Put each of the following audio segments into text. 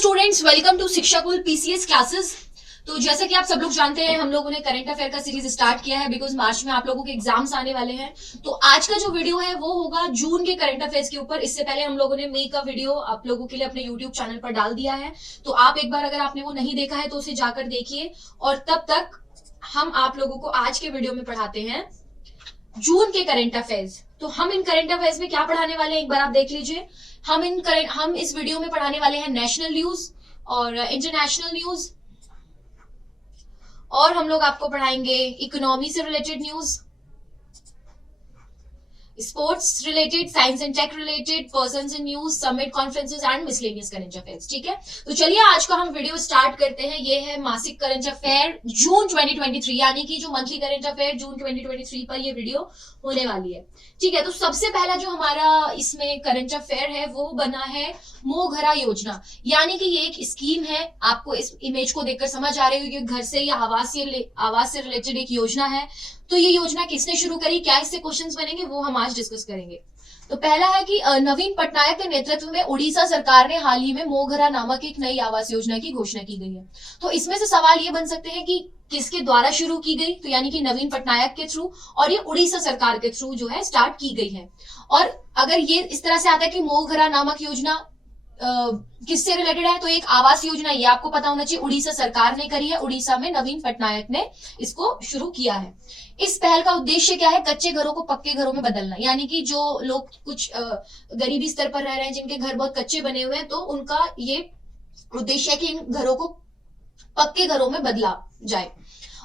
Students, welcome to Shikshakul PCS classes. तो जैसा कि आप सब लोग जानते हैं, हम लोगों ने करंट अफेयर का सीरीज स्टार्ट किया है बिकॉज मार्च में आप लोगों के एग्जाम्स आने वाले हैं। तो आज का जो वीडियो है वो होगा जून के करंट अफेयर्स के ऊपर। इससे पहले हम लोगों ने मई का वीडियो आप लोगों के लिए अपने यूट्यूब चैनल पर डाल दिया है, तो आप एक बार अगर आपने वो नहीं देखा है तो उसे जाकर देखिए। और तब तक हम आप लोगों को आज के वीडियो में पढ़ाते हैं जून के करंट अफेयर्स। तो हम इन करंट अफेयर्स में क्या पढ़ाने वाले हैं एक बार आप देख लीजिए। हम इस वीडियो में पढ़ाने वाले हैं नेशनल न्यूज और इंटरनेशनल न्यूज, और हम लोग आपको पढ़ाएंगे इकोनॉमी से related news, sports related, science and tech related, persons in news, summit, conferences and miscellaneous current affairs. ठीक है, तो चलिए आज का हम वीडियो स्टार्ट करते हैं। ये है मासिक करंट अफेयर जून 2023, यानी कि जो मंथली करंट अफेयर जून 2023 पर ये वीडियो होने वाली है। ठीक है, तो सबसे पहला जो हमारा इसमें करंट अफेयर है वो बना है मोघरा योजना, यानी कि ये एक स्कीम है। आपको इस इमेज को देखकर समझ आ रही होगी कि घर से या आवास से रिलेटेड एक योजना है। तो ये योजना किसने शुरू करी, क्या इससे क्वेश्चंस बनेंगे, वो हम आज डिस्कस करेंगे। तो पहला है कि नवीन पटनायक के नेतृत्व में उड़ीसा सरकार ने हाल ही में मोघरा नामक एक नई आवास योजना की घोषणा की गई है। तो इसमें से सवाल ये बन सकते हैं कि किसके द्वारा शुरू की गई, तो यानी कि नवीन पटनायक के थ्रू, और ये उड़ीसा सरकार के थ्रू जो है स्टार्ट की गई है। और अगर ये इस तरह से आता है कि मोघरा नामक योजना किससे रिलेटेड है, तो एक आवास योजना, ये आपको पता होना चाहिए, उड़ीसा सरकार ने करी है। उड़ीसा में नवीन पटनायक ने इसको शुरू किया है। इस पहल का उद्देश्य क्या है, कच्चे घरों को पक्के घरों में बदलना, यानी कि जो लोग कुछ गरीबी स्तर पर रह रहे हैं, जिनके घर बहुत कच्चे बने हुए हैं, तो उनका ये उद्देश्य है कि इन घरों को पक्के घरों में बदला जाए।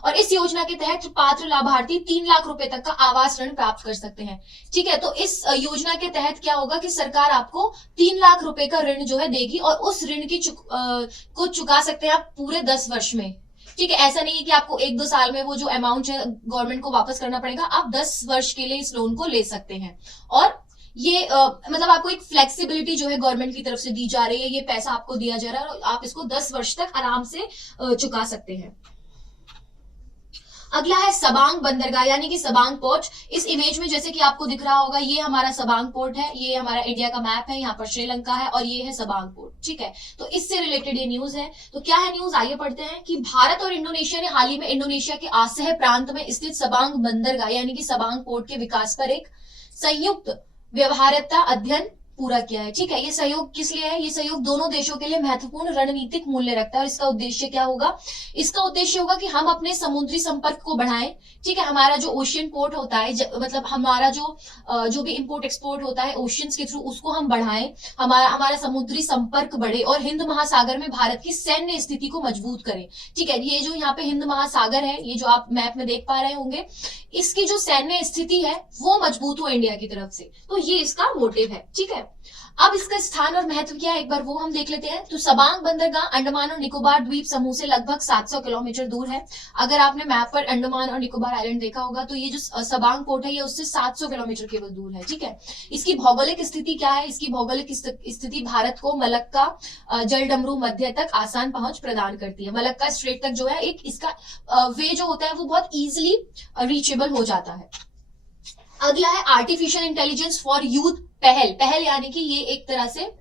और इस योजना के तहत पात्र लाभार्थी 3 लाख रुपए तक का आवास ऋण प्राप्त कर सकते हैं। ठीक है, तो इस योजना के तहत क्या होगा कि सरकार आपको 3 लाख रुपए का ऋण जो है देगी, और उस ऋण की को चुका सकते हैं आप पूरे 10 वर्ष में। ठीक है, ऐसा नहीं है कि आपको 1-2 साल में वो जो अमाउंट है गवर्नमेंट को वापस करना पड़ेगा। आप 10 वर्ष के लिए इस लोन को ले सकते हैं। और ये मतलब आपको एक फ्लेक्सिबिलिटी जो है गवर्नमेंट की तरफ से दी जा रही है। ये पैसा आपको दिया जा रहा है और आप इसको 10 वर्ष तक आराम से चुका सकते हैं। अगला है सबांग बंदरगाह, यानी कि सबांग पोर्ट। इस इमेज में जैसे कि आपको दिख रहा होगा, ये हमारा सबांग पोर्ट है, ये हमारा इंडिया का मैप है, यहाँ पर श्रीलंका है, और ये है सबांग पोर्ट। ठीक है, तो इससे रिलेटेड ये न्यूज है। तो क्या है न्यूज, आइए पढ़ते हैं कि भारत और इंडोनेशिया ने हाल ही में इंडोनेशिया के आसह प्रांत में स्थित सबांग बंदरगाह यानी कि सबांग पोर्ट के विकास पर एक संयुक्त व्यवहार्यता अध्ययन पूरा किया है। ठीक है, ये सहयोग किस लिए है, ये सहयोग दोनों देशों के लिए महत्वपूर्ण रणनीतिक मूल्य रखता है। और इसका उद्देश्य क्या होगा, इसका उद्देश्य होगा कि हम अपने समुद्री संपर्क को बढ़ाएं। ठीक है, हमारा जो ओशियन पोर्ट होता है, मतलब हमारा जो भी इंपोर्ट एक्सपोर्ट होता है ओशियंस के थ्रू, उसको हम बढ़ाएं, हमारा समुद्री संपर्क बढ़े, और हिंद महासागर में भारत की सैन्य स्थिति को मजबूत करें। ठीक है, ये जो यहाँ पे हिंद महासागर है, ये जो आप मैप में देख पा रहे होंगे, इसकी जो सैन्य स्थिति है वो मजबूत हो इंडिया की तरफ से। तो ये इसका मोटिव है। ठीक है, अब इसका स्थान और महत्व क्या है एक बार वो हम देख लेते हैं। तो सबांग बंदरगाह अंडमान और निकोबार द्वीप समूह से लगभग 700 किलोमीटर दूर है। अगर आपने मैप पर अंडमान और निकोबार आइलैंड देखा होगा, तो ये जो सबांग पोर्ट है ये उससे 700 किलोमीटर केवल दूर है। ठीक है, इसकी भौगोलिक स्थिति क्या है, इसकी भौगोलिक स्थिति भारत को मलक्का जलडमरू मध्य तक आसान पहुंच प्रदान करती है। मलक्का स्ट्रेट तक जो है एक इसका वे जो होता है वो बहुत इजिली रीचेबल हो जाता है। अगला है आर्टिफिशियल इंटेलिजेंस फॉर यूथ पहल यानी कि ये एक तरह से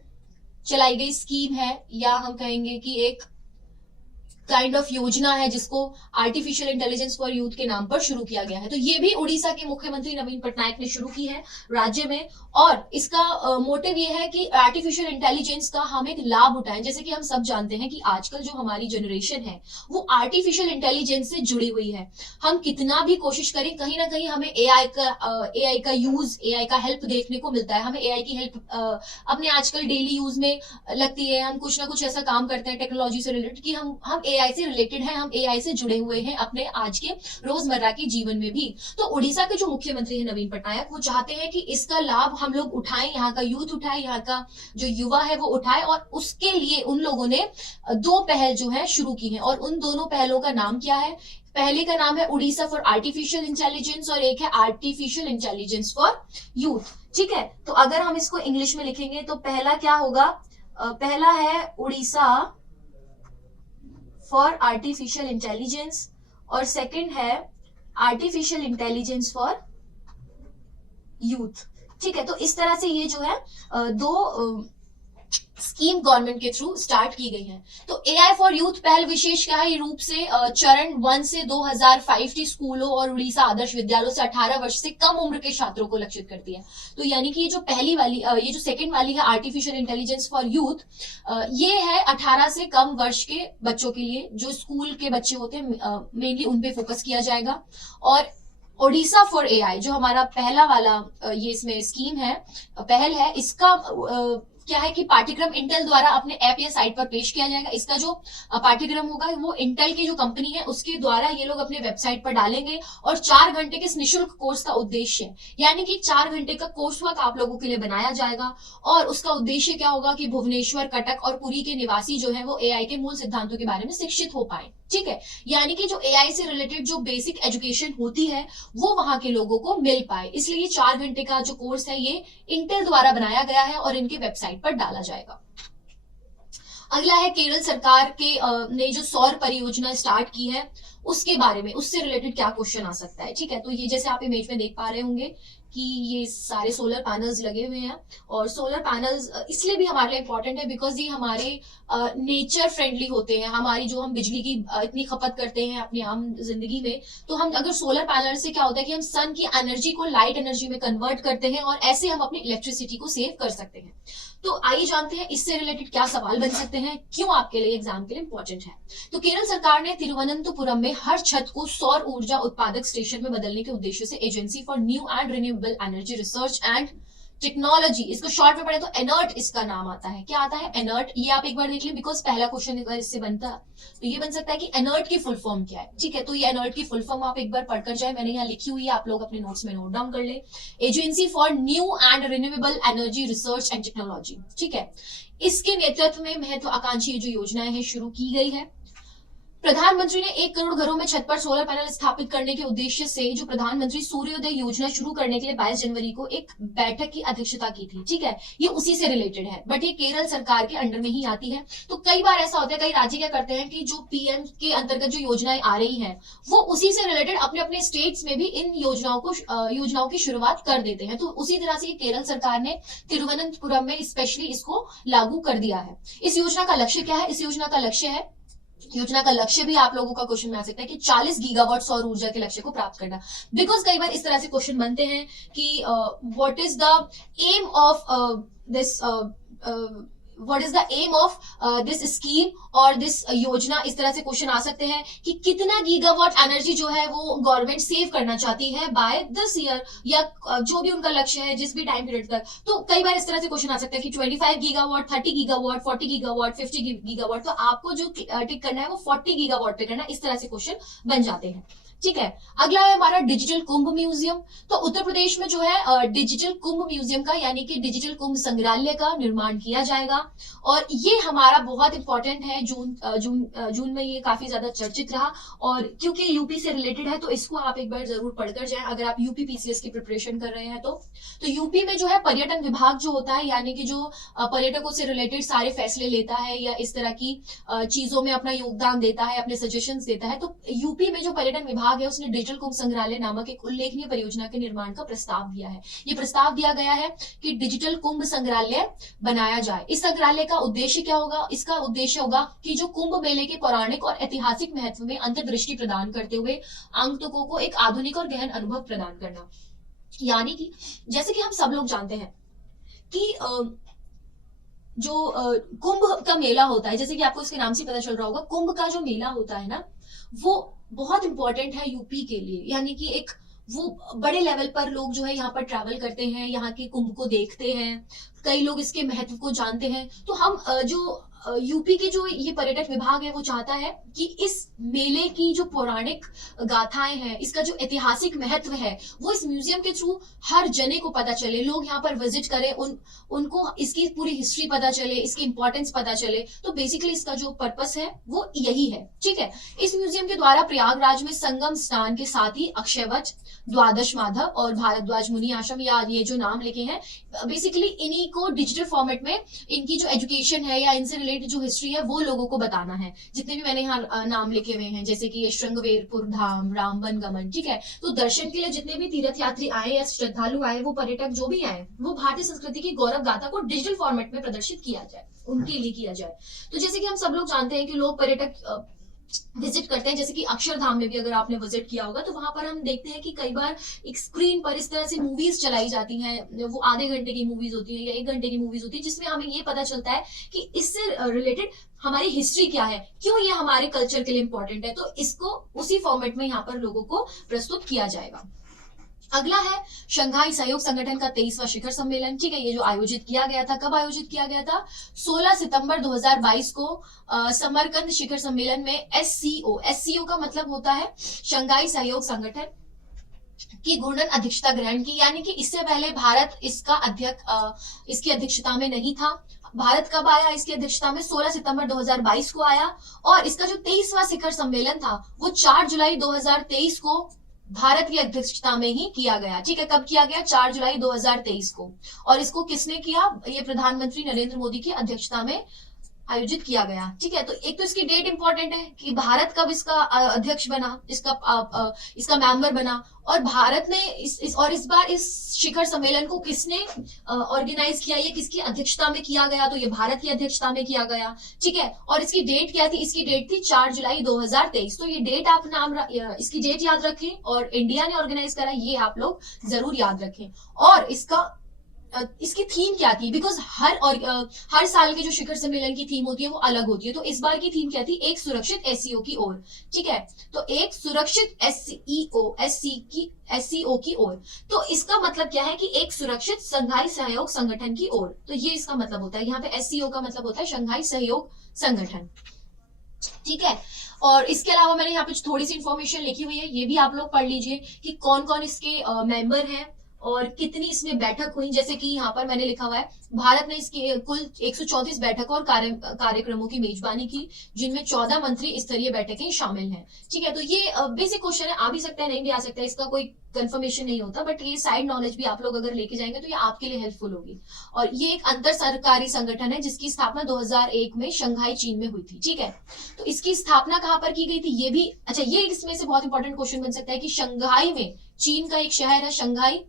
चलाई गई स्कीम है, या हम कहेंगे कि एक काइंड ऑफ योजना है जिसको आर्टिफिशियल इंटेलिजेंस फॉर यूथ के नाम पर शुरू किया गया है। तो ये भी उड़ीसा के मुख्यमंत्री नवीन पटनायक ने शुरू की है राज्य में। और इसका मोटिव ये है कि आर्टिफिशियल इंटेलिजेंस का हम एक लाभ उठाएं। जैसे कि हम सब जानते हैं कि आजकल जो हमारी जनरेशन है वो आर्टिफिशियल इंटेलिजेंस से जुड़ी हुई है। हम कितना भी कोशिश करें, कहीं ना कहीं हमें एआई का यूज, एआई का हेल्प देखने को मिलता है। हमें एआई की हेल्प अपने आजकल डेली यूज में लगती है। हम कुछ ना कुछ ऐसा काम करते हैं टेक्नोलॉजी से रिलेटेड कि हम एआई से रिलेटेड हैं, हम एआई से जुड़े हुए हैं अपने आज के रोजमर्रा के जीवन में भी। तो उड़ीसा के जो मुख्यमंत्री है नवीन पटनायक, वो चाहते हैं कि इसका लाभ हम लोग उठाएं, यहाँ का यूथ उठाए, यहाँ का जो युवा है वो उठाए। और उसके लिए उन लोगों ने 2 पहल जो है शुरू की है। और उन दोनों पहलों का नाम क्या है, पहले का नाम है उड़ीसा फॉर आर्टिफिशियल इंटेलिजेंस, और एक है आर्टिफिशियल इंटेलिजेंस फॉर यूथ। ठीक है, तो अगर हम इसको इंग्लिश में लिखेंगे तो पहला क्या होगा, पहला है उड़ीसा फॉर आर्टिफिशियल इंटेलिजेंस, और सेकंड है आर्टिफिशियल इंटेलिजेंस फॉर यूथ। ठीक है, तो इस तरह से ये जो है 2 स्कीम गवर्नमेंट के थ्रू स्टार्ट की गई है। तो एआई फॉर यूथ पहल विशेष क्या है रूप से चरण 1 से 2005 की स्कूलों और उड़ीसा आदर्श विद्यालयों से 18 वर्ष से कम उम्र के छात्रों को लक्षित करती है। तो यानी कि ये जो पहली वाली ये जो सेकंड वाली है आर्टिफिशियल इंटेलिजेंस फॉर यूथ, ये है 18 से कम वर्ष के बच्चों के लिए, जो स्कूल के बच्चे होते हैं मेनली उन पे फोकस किया जाएगा। और ओडिशा फॉर एआई जो हमारा पहला वाला ये इसमें स्कीम है, पहल है, इसका क्या है कि पाठ्यक्रम इंटेल द्वारा अपने ऐप या साइट पर पेश किया जाएगा। इसका जो पाठ्यक्रम होगा वो इंटेल की जो कंपनी है उसके द्वारा ये लोग अपने वेबसाइट पर डालेंगे। और 4 घंटे के इस निःशुल्क कोर्स का उद्देश्य, यानी कि 4 घंटे का कोर्स वर्क आप लोगों के लिए बनाया जाएगा। और उसका उद्देश्य क्या होगा कि भुवनेश्वर, कटक और पुरी के निवासी जो है वो एआई के मूल सिद्धांतों के बारे में शिक्षित हो पाए। ठीक है, यानी कि जो एआई से रिलेटेड जो बेसिक एजुकेशन होती है वो वहां के लोगों को मिल पाए। इसलिए ये 4 घंटे का जो कोर्स है ये इंटेल द्वारा बनाया गया है और इनके वेबसाइट पर डाला जाएगा। अगला है केरल सरकार के ने जो सौर परियोजना स्टार्ट की है उसके बारे में, उससे रिलेटेड क्या क्वेश्चन आ सकता है। ठीक है, तो ये जैसे आप इमेज में देख पा रहे होंगे कि ये सारे सोलर पैनल्स लगे हुए हैं। और सोलर पैनल्स इसलिए भी हमारे लिए इंपॉर्टेंट है बिकॉज ये हमारे नेचर फ्रेंडली होते हैं। हमारी जो हम बिजली की इतनी खपत करते हैं अपनी आम जिंदगी में, तो हम अगर सोलर पैनल से क्या होता है कि हम सन की एनर्जी को लाइट एनर्जी में कन्वर्ट करते हैं और ऐसे हम अपनी इलेक्ट्रिसिटी को सेव कर सकते हैं। तो आइए जानते हैं इससे रिलेटेड क्या सवाल बन सकते हैं, क्यों आपके लिए एग्जाम के लिए इंपॉर्टेंट है। तो केरल सरकार ने तिरुवनंतपुरम में हर छत को सौर ऊर्जा उत्पादक स्टेशन में बदलने के उद्देश्य से agency for new and renewable energy research and technology, इसको शॉर्ट में पढ़े तो एनर्ट इसका नाम आता है। क्या आता है? एनर्ट। ये आप एक बार देख लें बिकॉज पहला क्वेश्चन अगर इससे बनता तो ये बन सकता है कि एनर्ट की फुल फॉर्म क्या है। ठीक है, तो ये एनर्ट की फुल फॉर्म आप एक बार पढ़कर जाए, मैंने यहाँ लिखी हुई है, आप लोग अपने नोट्स में नोट डाउन कर ले। Agency for new and renewable energy research and technology. ठीक है, इसके नेतृत्व में महत्वाकांक्षी जो योजनाएं हैं शुरू की गई है। प्रधानमंत्री ने 1 करोड़ घरों में छत पर सोलर पैनल स्थापित करने के उद्देश्य से जो प्रधानमंत्री सूर्योदय योजना शुरू करने के लिए 22 जनवरी को एक बैठक की अध्यक्षता की थी। ठीक है, ये उसी से रिलेटेड है, बट ये केरल सरकार के अंडर में ही आती है। तो कई बार ऐसा होता है, कई राज्य क्या करते हैं कि जो पीएम के अंतर्गत जो योजनाएं आ रही हैं वो उसी से रिलेटेड अपने अपने स्टेट्स में भी इन योजनाओं की शुरुआत कर देते हैं। तो उसी तरह से केरल सरकार ने तिरुवनंतपुरम में स्पेशली इसको लागू कर दिया है। इस योजना का लक्ष्य क्या है? इस योजना का लक्ष्य भी आप लोगों का क्वेश्चन में आ सकता है कि 40 गीगावाट सौर ऊर्जा के लक्ष्य को प्राप्त करना। बिकॉज कई बार इस तरह से क्वेश्चन बनते हैं कि what is the aim of this scheme और दिस योजना, इस तरह से क्वेश्चन आ सकते हैं कि कितना गीगावाट एनर्जी जो है वो गवर्नमेंट सेव करना चाहती है बाय दिस ईयर, या जो भी उनका लक्ष्य है जिस भी टाइम पीरियड तक। तो कई बार इस तरह से क्वेश्चन आ सकता है कि 25 गीगावाट, 30 गीगावाट, 40 गीगावाट, 50 गीगावाट। तो आपको जो टिक करना है वो 40 गीगावाट पे करना है। इस तरह से क्वेश्चन बन जाते हैं। ठीक है, अगला है हमारा डिजिटल कुंभ म्यूजियम। तो उत्तर प्रदेश में जो है डिजिटल कुंभ म्यूजियम का यानी कि डिजिटल कुंभ संग्रहालय का निर्माण किया जाएगा। और ये हमारा बहुत इंपॉर्टेंट है, जून में ये काफी ज्यादा चर्चित रहा। और क्योंकि यूपी से रिलेटेड है तो इसको आप एक बार जरूर पढ़कर जाएं अगर आप यूपी पीसीएस की प्रिपरेशन कर रहे हैं तो यूपी में जो है पर्यटन विभाग जो होता है, यानी कि जो पर्यटकों से रिलेटेड सारे फैसले लेता है या इस तरह की चीजों में अपना योगदान देता है, अपने सजेशंस देता है। तो यूपी में जो पर्यटन विभाग है उसने डिजिटल कुंभ संग्रहालय नामक एक उल्लेखनीय परियोजना के निर्माण का प्रस्ताव दिया है। ये प्रस्ताव दिया गया है कि डिजिटल कुंभ संग्रहालय बनाया जाए। इस संग्रहालय का उद्देश्य क्या होगा? इसका उद्देश्य होगा कि जो कुंभ मेले के पौराणिक और ऐतिहासिक महत्व में अंतर्दृष्टि प्रदान करते हुए आगंतुकों को एक आधुनिक और गहन अनुभव प्रदान करना। यानी कि जैसे कि हम सब लोग जानते हैं कि जो कुंभ का मेला होता है, जैसे कि आपको इसके नाम से पता चल रहा होगा, कुंभ का जो मेला होता है ना वो बहुत इंपॉर्टेंट है यूपी के लिए। यानी कि एक वो बड़े लेवल पर लोग जो है यहाँ पर ट्रैवल करते हैं, यहाँ के कुंभ को देखते हैं, कई लोग इसके महत्व को जानते हैं। तो हम जो यूपी के जो ये पर्यटन विभाग है वो चाहता है कि इस मेले की जो पौराणिक गाथाएं हैं, इसका जो ऐतिहासिक महत्व है वो इस म्यूजियम के थ्रू हर जने को पता चले, लोग यहाँ पर विजिट करें, उनको इसकी पूरी हिस्ट्री पता चले, इसकी इंपॉर्टेंस पता चले। तो बेसिकली इसका जो पर्पस है वो यही है। ठीक है, इस म्यूजियम के द्वारा प्रयागराज में संगम स्नान के साथ ही अक्षयवट, द्वादश माधव और भारद्वाज मुनि आश्रम, या ये जो नाम लिखे हैं बेसिकली इन्हीं को डिजिटल फॉर्मेट में इनकी जो एजुकेशन है या इनसे रिलेटेड जो हिस्ट्री है वो लोगों को बताना है। जितने भी मैंने यहाँ नाम लिखे हुए हैं, जैसे कि ये श्रृंगवेरपुर धाम, रामबन गमन, ठीक है। तो दर्शन के लिए जितने भी तीर्थ यात्री आए या श्रद्धालु आए, वो पर्यटक जो भी आए, वो भारतीय संस्कृति की गौरव गाथा को डिजिटल फॉर्मेट में प्रदर्शित किया जाए, उनके लिए किया जाए। तो जैसे कि हम सब लोग जानते हैं कि लोग पर्यटक विजिट करते हैं, जैसे कि अक्षरधाम में भी अगर आपने विजिट किया होगा तो वहां पर हम देखते हैं कि कई बार एक स्क्रीन पर इस तरह से मूवीज चलाई जाती हैं, वो आधे घंटे की मूवीज होती है या 1 घंटे की मूवीज होती है, जिसमें हमें ये पता चलता है कि इससे रिलेटेड हमारी हिस्ट्री क्या है, क्यों ये हमारे कल्चर के लिए इंपॉर्टेंट है। तो इसको उसी फॉर्मेट में यहाँ पर लोगों को प्रस्तुत किया जाएगा। अगला है शंघाई सहयोग संगठन का 23वां शिखर सम्मेलन, ठीक है। ये जो आयोजित किया गया था, कब आयोजित किया गया था? 16 सितंबर 2022 को समरकंद शिखर सम्मेलन में एससीओ का मतलब होता है शंघाई सहयोग संगठन की घूर्णन अध्यक्षता ग्रहण की, यानी कि इससे पहले भारत इसकी अध्यक्षता में नहीं था। भारत कब आया इसकी अध्यक्षता में? 16 सितंबर 2022 को आया। और इसका जो 23वां शिखर सम्मेलन था वो 4 जुलाई 2023 को भारत की अध्यक्षता में ही किया गया, ठीक है। कब किया गया? 4 जुलाई 2023 को। और इसको किसने किया? ये प्रधानमंत्री नरेंद्र मोदी की अध्यक्षता में आयोजित किया गया, ठीक है। तो एक तो इसकी डेट इंपॉर्टेंट है कि भारत कब इसका अध्यक्ष बना, इसका मेंबर बना, और भारत ने इस बार इस शिखर सम्मेलन को किसने ऑर्गेनाइज किया, ये किसकी अध्यक्षता में किया गया? तो ये भारत की अध्यक्षता में किया गया, ठीक है। और इसकी डेट क्या थी? इसकी डेट थी 4 जुलाई 2023। तो ये डेट आप इसकी डेट याद रखें, और इंडिया ने ऑर्गेनाइज करा, ये आप लोग जरूर याद रखें। और इसकी थीम क्या थी? बिकॉज हर साल के जो शिखर सम्मेलन की थीम होती है वो अलग होती है। तो इस बार की थीम क्या थी? एक सुरक्षित एससीओ की ओर, ठीक है। तो एक सुरक्षित एससीओ की ओर, तो इसका मतलब क्या है कि एक सुरक्षित शंघाई सहयोग संगठन की ओर। तो ये इसका मतलब होता है। यहाँ पे एससीओ का मतलब होता है शंघाई सहयोग संगठन, ठीक है। और इसके अलावा मैंने यहाँ पे थोड़ी सी इंफॉर्मेशन लिखी हुई है, ये भी आप लोग पढ़ लीजिए कि कौन कौन इसके मेंबर हैं और कितनी इसमें बैठक हुई। जैसे कि यहाँ पर मैंने लिखा हुआ है, भारत ने इसकी कुल 134 बैठकों और कार्यक्रमों की मेजबानी की, जिनमें 14 मंत्री स्तरीय बैठकें शामिल हैं, ठीक है। तो ये बेसिक क्वेश्चन है, आ भी सकता है, नहीं भी आ सकता है, इसका कोई कंफर्मेशन नहीं होता, बट ये साइड नॉलेज भी आप लोग अगर लेके जाएंगे तो ये आपके लिए हेल्पफुल होगी। और ये एक अंतर सरकारी संगठन है जिसकी स्थापना 2001 में शंघाई चीन में हुई थी, ठीक है। तो इसकी स्थापना कहाँ पर की गई थी? ये भी अच्छा, ये इसमें से बहुत इंपॉर्टेंट क्वेश्चन बन सकता है कि शंघाई में, चीन का एक शहर है शंघाई,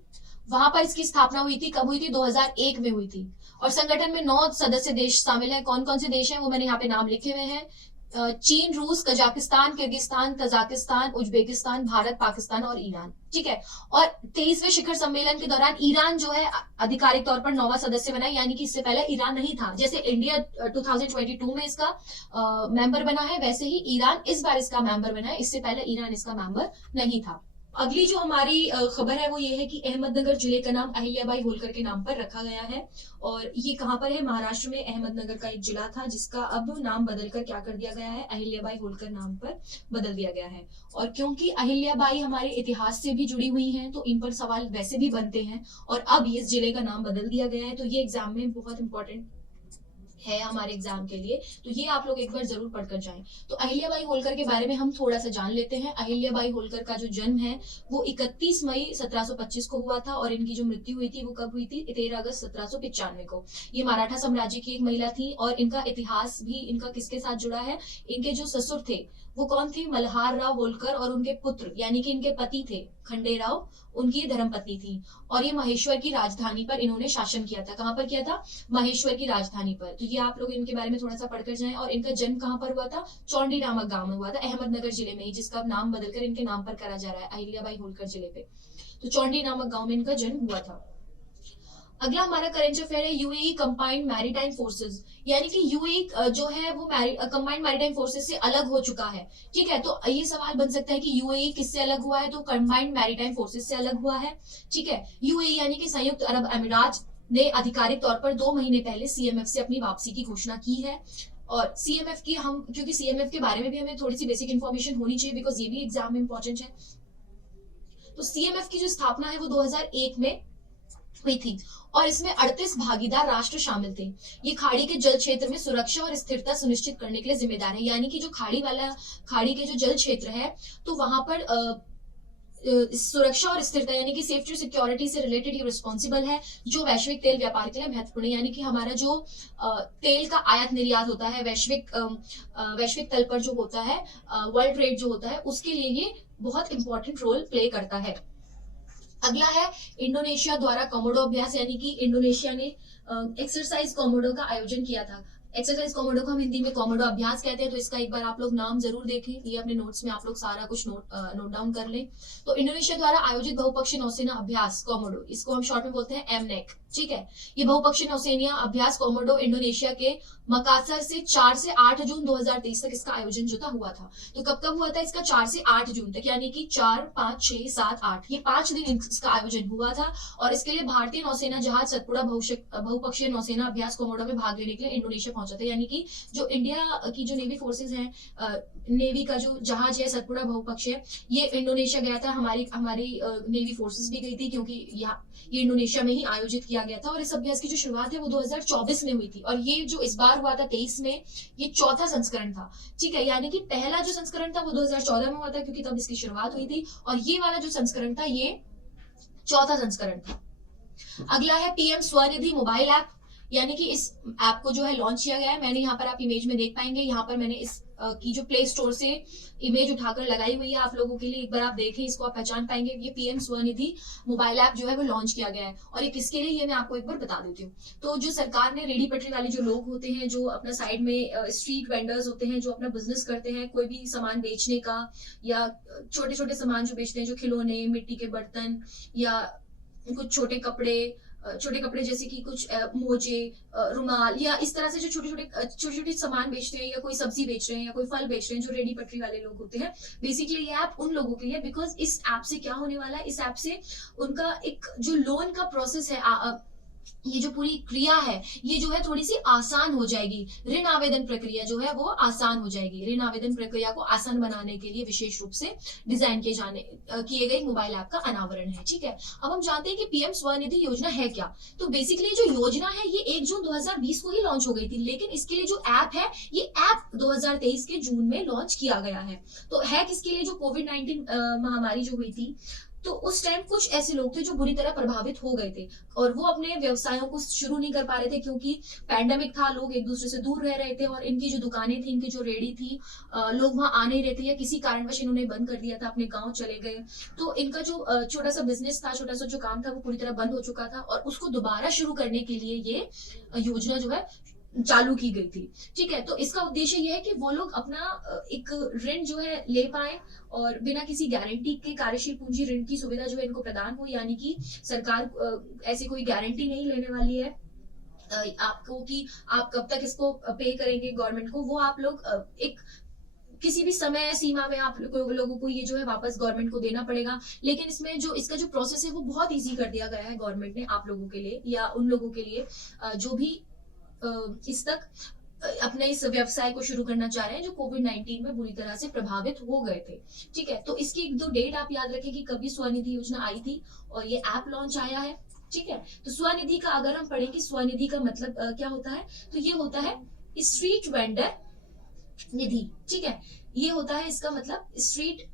वहां पर इसकी स्थापना हुई थी। कब हुई थी? 2001 में हुई थी। और संगठन में 9 सदस्य देश शामिल हैं। कौन कौन से देश हैं वो मैंने यहाँ पे नाम लिखे हुए हैं, चीन, रूस, Kazakhstan, Kyrgyzstan, Tajikistan, Uzbekistan, Bharat, Pakistan और ईरान, ठीक है। और 23वें शिखर सम्मेलन के दौरान ईरान जो है आधिकारिक तौर पर 9वां सदस्य बना, यानी कि इससे पहले ईरान नहीं था। जैसे इंडिया 2022 में इसका मेंबर बना है, वैसे ही ईरान इस बार इसका मेंबर बना है, इससे पहले ईरान इसका मेंबर नहीं था। अगली जो हमारी खबर है वो ये है कि अहमदनगर जिले का नाम अहिल्याबाई होलकर के नाम पर रखा गया है। और ये कहाँ पर है? महाराष्ट्र में अहमदनगर का एक जिला था जिसका अब नाम बदलकर क्या कर दिया गया है? अहिल्याबाई होलकर नाम पर बदल दिया गया है। और क्योंकि अहिल्याबाई हमारे इतिहास से भी जुड़ी हुई हैं तो इन पर सवाल वैसे भी बनते हैं, और अब इस जिले का नाम बदल दिया गया है, तो ये एग्जाम में बहुत इंपॉर्टेंट है हमारे एग्जाम के लिए, तो ये आप लोग एक बार जरूर पढ़कर जाएं। तो अहिल्याबाई होलकर के बारे में हम थोड़ा सा जान लेते हैं। अहिल्याबाई होलकर का जो जन्म है वो 31 मई 1725 को हुआ था, और इनकी जो मृत्यु हुई थी वो कब हुई थी? 13 अगस्त 1795 को। ये मराठा साम्राज्य की एक महिला थी, और इनका इतिहास भी इनका किसके साथ जुड़ा है? इनके जो ससुर थे वो कौन थे? मल्हार राव होलकर, और उनके पुत्र यानी कि इनके पति थे खंडेराव, उनकी धर्मपत्नी थी। और ये महेश्वर की राजधानी पर इन्होंने शासन किया था। कहां पर किया था? महेश्वर की राजधानी पर। तो ये आप लोग इनके बारे में थोड़ा सा पढ़कर जाएं। और इनका जन्म कहां पर हुआ था? चौंडी नामक गांव में हुआ था, अहमदनगर जिले में ही, जिसका नाम बदलकर इनके नाम पर करा जा रहा है, अहिल्याबाई होलकर जिले पे। तो चौंडी नामक गांव में इनका जन्म हुआ था। अगला हमारा करंट अफेयर है यूएई कंबाइंड मैरीटाइम फोर्सेस, यानी कि यूएई जो है वो कंबाइंड मैरीटाइम फोर्सेस से अलग हो चुका है, ठीक है। तो ये सवाल बन सकता है कि यूएई किससे अलग हुआ है? तो कंबाइंड मैरीटाइम फोर्सेस से अलग हुआ है, ठीक है। यूएई यानी कि संयुक्त अरब अमीरात ने आधिकारिक तौर पर 2 महीने पहले सीएमएफ से अपनी वापसी की घोषणा की है। और सीएमएफ की क्योंकि सीएमएफ के बारे में भी हमें थोड़ी सी बेसिक इंफॉर्मेशन होनी चाहिए, बिकॉज ये भी एग्जाम में इंपॉर्टेंट है। तो सीएमएफ की जो स्थापना है वो 2001 में हुई थी, और इसमें 38 भागीदार राष्ट्र शामिल थे। ये खाड़ी के जल क्षेत्र में सुरक्षा और स्थिरता सुनिश्चित करने के लिए जिम्मेदार है, यानी कि जो खाड़ी के जो जल क्षेत्र है तो वहां पर सुरक्षा और स्थिरता यानी कि सेफ्टी और सिक्योरिटी से रिलेटेड ये रिस्पॉन्सिबल है, जो वैश्विक तेल व्यापार के लिए महत्वपूर्ण है। यानी कि हमारा जो तेल का आयात निर्यात होता है वैश्विक तल पर जो होता है, वर्ल्ड ट्रेड जो होता है, उसके लिए ये बहुत इंपॉर्टेंट रोल प्ले करता है। अगला है इंडोनेशिया द्वारा कोमोडो अभ्यास, यानी कि इंडोनेशिया ने एक्सरसाइज कोमोडो का आयोजन किया था। एक्सरसाइज कोमोडो को हम हिंदी में कोमोडो अभ्यास कहते हैं, तो इसका एक बार आप लोग नाम जरूर देखें, ये अपने नोट्स में आप लोग सारा कुछ नोट डाउन कर लें। तो इंडोनेशिया द्वारा आयोजित बहुपक्षीय नौसेना अभ्यास कोमोडो, इसको हम शॉर्ट में बोलते हैं एमनेक, ठीक है। ये बहुपक्षीय नौसेना अभ्यास कोमोडो इंडोनेशिया के मकासर से 4 से 8 जून 2023 तक इसका आयोजन जो था हुआ था। तो कब कब हुआ था इसका? 4 से 8 जून तक, यानी कि 4, 5, 6, 7, 8 ये 5 दिन इसका आयोजन हुआ था। और इसके लिए भारतीय नौसेना जहाज सतपुड़ा बहुपक्षीय नौसेना अभ्यास कोमोडो में भाग लेने के लिए इंडोनेशिया पहुंचा था। यानी कि जो इंडिया की जो नेवी फोर्सेज हैं, नेवी का जो जहाज है सतपुड़ा बहुपक्षीय, ये इंडोनेशिया गया था। हमारी नेवी फोर्सेज भी गई थी, क्योंकि ये इंडोनेशिया में ही आयोजित किया गया था। और इस अभ्यास की जो शुरुआत है वो 2024 में हुई थी, और ये जो इस बार हुआ था 23 में, ये चौथा संस्करण था, ठीक है। यानी कि पहला जो संस्करण था वो 2014 में हुआ था, क्योंकि तब इसकी शुरुआत हुई थी, और ये वाला जो संस्करण था ये चौथा संस्करण था। अगला है पीएम स्वनिधि मोबाइल ऐप, यानी कि इस ऐप को जो है लॉन्च किया गया है। मैंने यहाँ पर आप इमेज में देख पाएंगे, यहाँ पर मैंने इस की जो प्ले स्टोर से इमेज उठाकर लगाई हुई है आप लोगों के लिए, एक बार आप देखें, इसको आप पहचान पाएंगे। ये पीएम स्वनिधि मोबाइल ऐप जो है वो लॉन्च किया गया है, और ये किसके लिए, ये मैं आपको एक बार बता देती हूँ। तो जो सरकार ने रेडी पटरी वाले जो लोग होते हैं, जो अपना साइड में स्ट्रीट वेंडर्स होते हैं, जो अपना बिजनेस करते हैं, कोई भी सामान बेचने का, या छोटे छोटे सामान जो बेचते हैं, जो खिलौने, मिट्टी के बर्तन, या कुछ छोटे कपड़े जैसे कि कुछ मोजे, रुमाल, या इस तरह से जो छोटे छोटे सामान बेचते हैं, या कोई सब्जी बेच रहे हैं, या कोई फल बेच रहे हैं, जो रेडी पटरी वाले लोग होते हैं, बेसिकली ये ऐप उन लोगों के लिए। बिकॉज इस ऐप से क्या होने वाला है, इस ऐप से उनका एक जो लोन का प्रोसेस है, ये जो पूरी क्रिया है, ये जो है थोड़ी सी आसान हो जाएगी। ऋण आवेदन प्रक्रिया जो है वो आसान हो जाएगी। ऋण आवेदन प्रक्रिया को आसान बनाने के लिए विशेष रूप से डिजाइन किए गए मोबाइल ऐप का अनावरण है, ठीक है। अब हम जानते हैं कि पीएम स्वनिधि योजना है क्या। तो बेसिकली जो योजना है ये 1 जून 2020 को ही लॉन्च हो गई थी, लेकिन इसके लिए जो ऐप है, ये ऐप 2023 के जून में लॉन्च किया गया है। तो है किसके लिए? जो कोविड-19 महामारी जो हुई थी, तो उस टाइम कुछ ऐसे लोग थे जो बुरी तरह प्रभावित हो गए थे, और वो अपने व्यवसायों को शुरू नहीं कर पा रहे थे, क्योंकि पैंडेमिक था, लोग एक दूसरे से दूर रह रहे थे, और इनकी जो दुकानें थी, इनकी जो रेडी थी, लोग वहां आ नहीं रहे थे, या किसी कारणवश इन्होंने बंद कर दिया था, अपने गांव चले गए। तो इनका जो छोटा सा बिजनेस था, छोटा सा जो काम था, वो पूरी तरह बंद हो चुका था, और उसको दोबारा शुरू करने के लिए ये योजना जो है चालू की गई थी, ठीक है। तो इसका उद्देश्य यह है कि वो लोग अपना एक ऋण जो है ले पाए, और बिना किसी गारंटी के कार्यशील पूंजी ऋण की सुविधा जो है इनको प्रदान हो। यानी कि सरकार ऐसी कोई गारंटी नहीं लेने वाली है आपको कि आप कब तक इसको पे करेंगे गवर्नमेंट को, वो आप लोग एक किसी भी समय सीमा में आप लोगों को ये जो है वापस गवर्नमेंट को देना पड़ेगा। लेकिन इसमें जो इसका जो प्रोसेस है वो बहुत इजी कर दिया गया है गवर्नमेंट ने आप लोगों के लिए, या उन लोगों के लिए जो भी इस तक अपने इस व्यवसाय को शुरू करना चाह रहे हैं, जो कोविड-19 में बुरी तरह से प्रभावित हो गए थे, ठीक है। तो इसकी 1-2 डेट आप याद रखें कि कभी स्वनिधि योजना आई थी और ये ऐप लॉन्च आया है, ठीक है। तो स्वनिधि का अगर हम पढ़ें कि स्वनिधि का मतलब क्या होता है, तो ये होता है स्ट्रीट वेंडर निधि, ठीक है। ये होता है इसका मतलब स्ट्रीट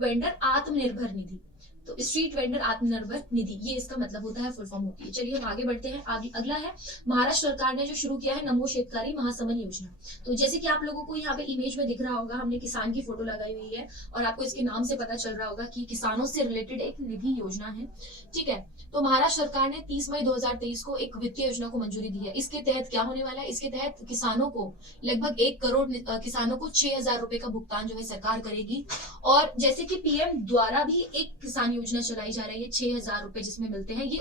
वेंडर आत्मनिर्भर निधि। तो स्ट्रीट वेंडर आत्मनिर्भर निधि, ये इसका मतलब होता है, फुल फॉर्म होती है। चलिए हम आगे बढ़ते हैं। आगे अगला है महाराष्ट्र सरकार ने जो शुरू किया है नमो शेतकारी महासमन योजना। तो जैसे कि आप लोगों को यहाँ पे इमेज में दिख रहा होगा, हमने किसान की फोटो लगाई हुई है, और आपको इसके नाम से पता चल रहा होगा कि किसानों से रिलेटेड एक निधि योजना है, ठीक है। तो महाराष्ट्र सरकार ने 30 मई 2023 को एक वित्तीय योजना को मंजूरी दी है। इसके तहत क्या होने वाला है, इसके तहत किसानों को लगभग 1 करोड़ किसानों को 6,000 रुपए का भुगतान जो है सरकार करेगी। और जैसे कि पीएम द्वारा भी एक किसान योजना चलाई जा रही है 6,000 रुपए जिसमें मिलते हैं, ये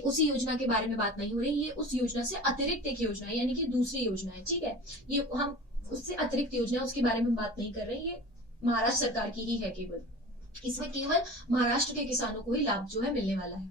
उसी योजना के बारे में बात नहीं हो रही, ये उस योजना से अतिरिक्त एक योजना है, यानी कि दूसरी योजना है, ठीक है। ये हम उससे अतिरिक्त योजना, उसके बारे में बात नहीं कर रहे, ये महाराष्ट्र सरकार की ही है केवल। इसमें केवल महाराष्ट्र के किसानों को ही लाभ जो है मिलने वाला है।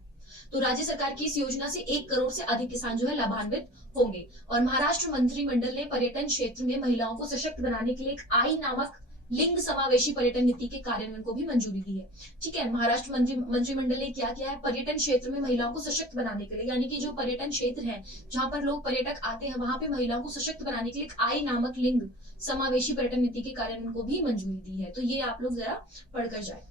तो राज्य सरकार की इस योजना से 1 करोड़ से अधिक किसान जो है लाभान्वित होंगे। और महाराष्ट्र मंत्रिमंडल ने पर्यटन क्षेत्र में महिलाओं को सशक्त बनाने के लिए एक आई नामक लिंग समावेशी पर्यटन नीति के कार्यान्वयन को भी मंजूरी दी है, ठीक है। महाराष्ट्र मंत्रिमंडल ने क्या किया है, पर्यटन क्षेत्र में महिलाओं को सशक्त बनाने के लिए, यानी कि जो पर्यटन क्षेत्र है जहां पर लोग पर्यटक आते हैं, वहां पे महिलाओं को सशक्त बनाने के लिए एक आई नामक लिंग समावेशी पर्यटन नीति के कार्यान्वयन को भी मंजूरी दी है। तो ये आप लोग जरा पढ़कर जाए।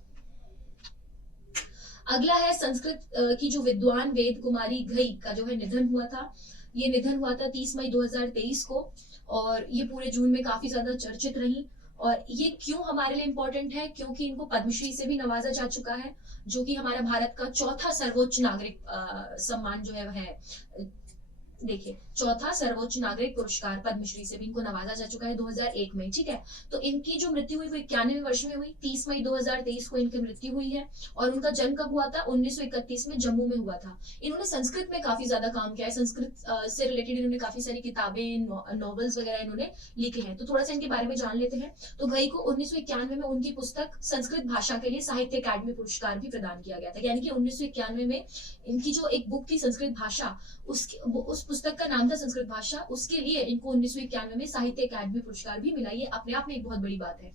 अगला है संस्कृत की जो विद्वान वेद कुमारी घई का जो है निधन हुआ था। ये निधन हुआ था 30 मई 2023 को, और ये पूरे जून में काफी ज्यादा चर्चित रही। और ये क्यों हमारे लिए इंपॉर्टेंट है, क्योंकि इनको पद्मश्री से भी नवाजा जा चुका है, जो कि हमारा भारत का चौथा सर्वोच्च नागरिक सम्मान जो है देखिए, चौथा सर्वोच्च नागरिक पुरस्कार पद्मश्री से भी इनको नवाजा जा चुका है 2001 में। ठीक है, तो इनकी जो मृत्यु हुई वो 91 वर्ष में हुई, 30 मई 2023 को इनकी मृत्यु हुई है। और उनका जन्म कब हुआ था? 1931 में जम्मू में हुआ था। इन्होंने संस्कृत में काफी ज्यादा काम किया है, संस्कृत से रिलेटेड इन्होंने काफी सारी किताबें, नॉवेल्स वगैरह इन्होंने लिखे हैं। तो थोड़ा सा इनके बारे में जान लेते हैं। तो घई को 1991 में उनकी पुस्तक संस्कृत भाषा के लिए साहित्य अकादमी पुरस्कार भी प्रदान किया गया था। यानी कि 1991 में इनकी जो एक बुक थी संस्कृत भाषा, उस पुस्तक का नाम था संस्कृत भाषा, उसके लिए इनको 1991 में साहित्य अकादमी पुरस्कार भी मिला। ये अपने आप में एक बहुत बड़ी बात है।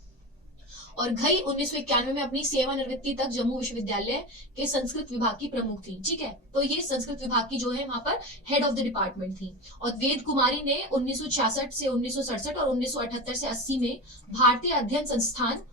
और घई 1991 में अपनी सेवानिवृत्ति तक जम्मू विश्वविद्यालय के संस्कृत विभाग की प्रमुख थी। ठीक है, तो ये संस्कृत विभाग की जो है वहां पर हेड ऑफ द डिपार्टमेंट थी। और वेद कुमारी ने 1966 से 1967 और 1978 से 80 में भारतीय अध्ययन संस्थान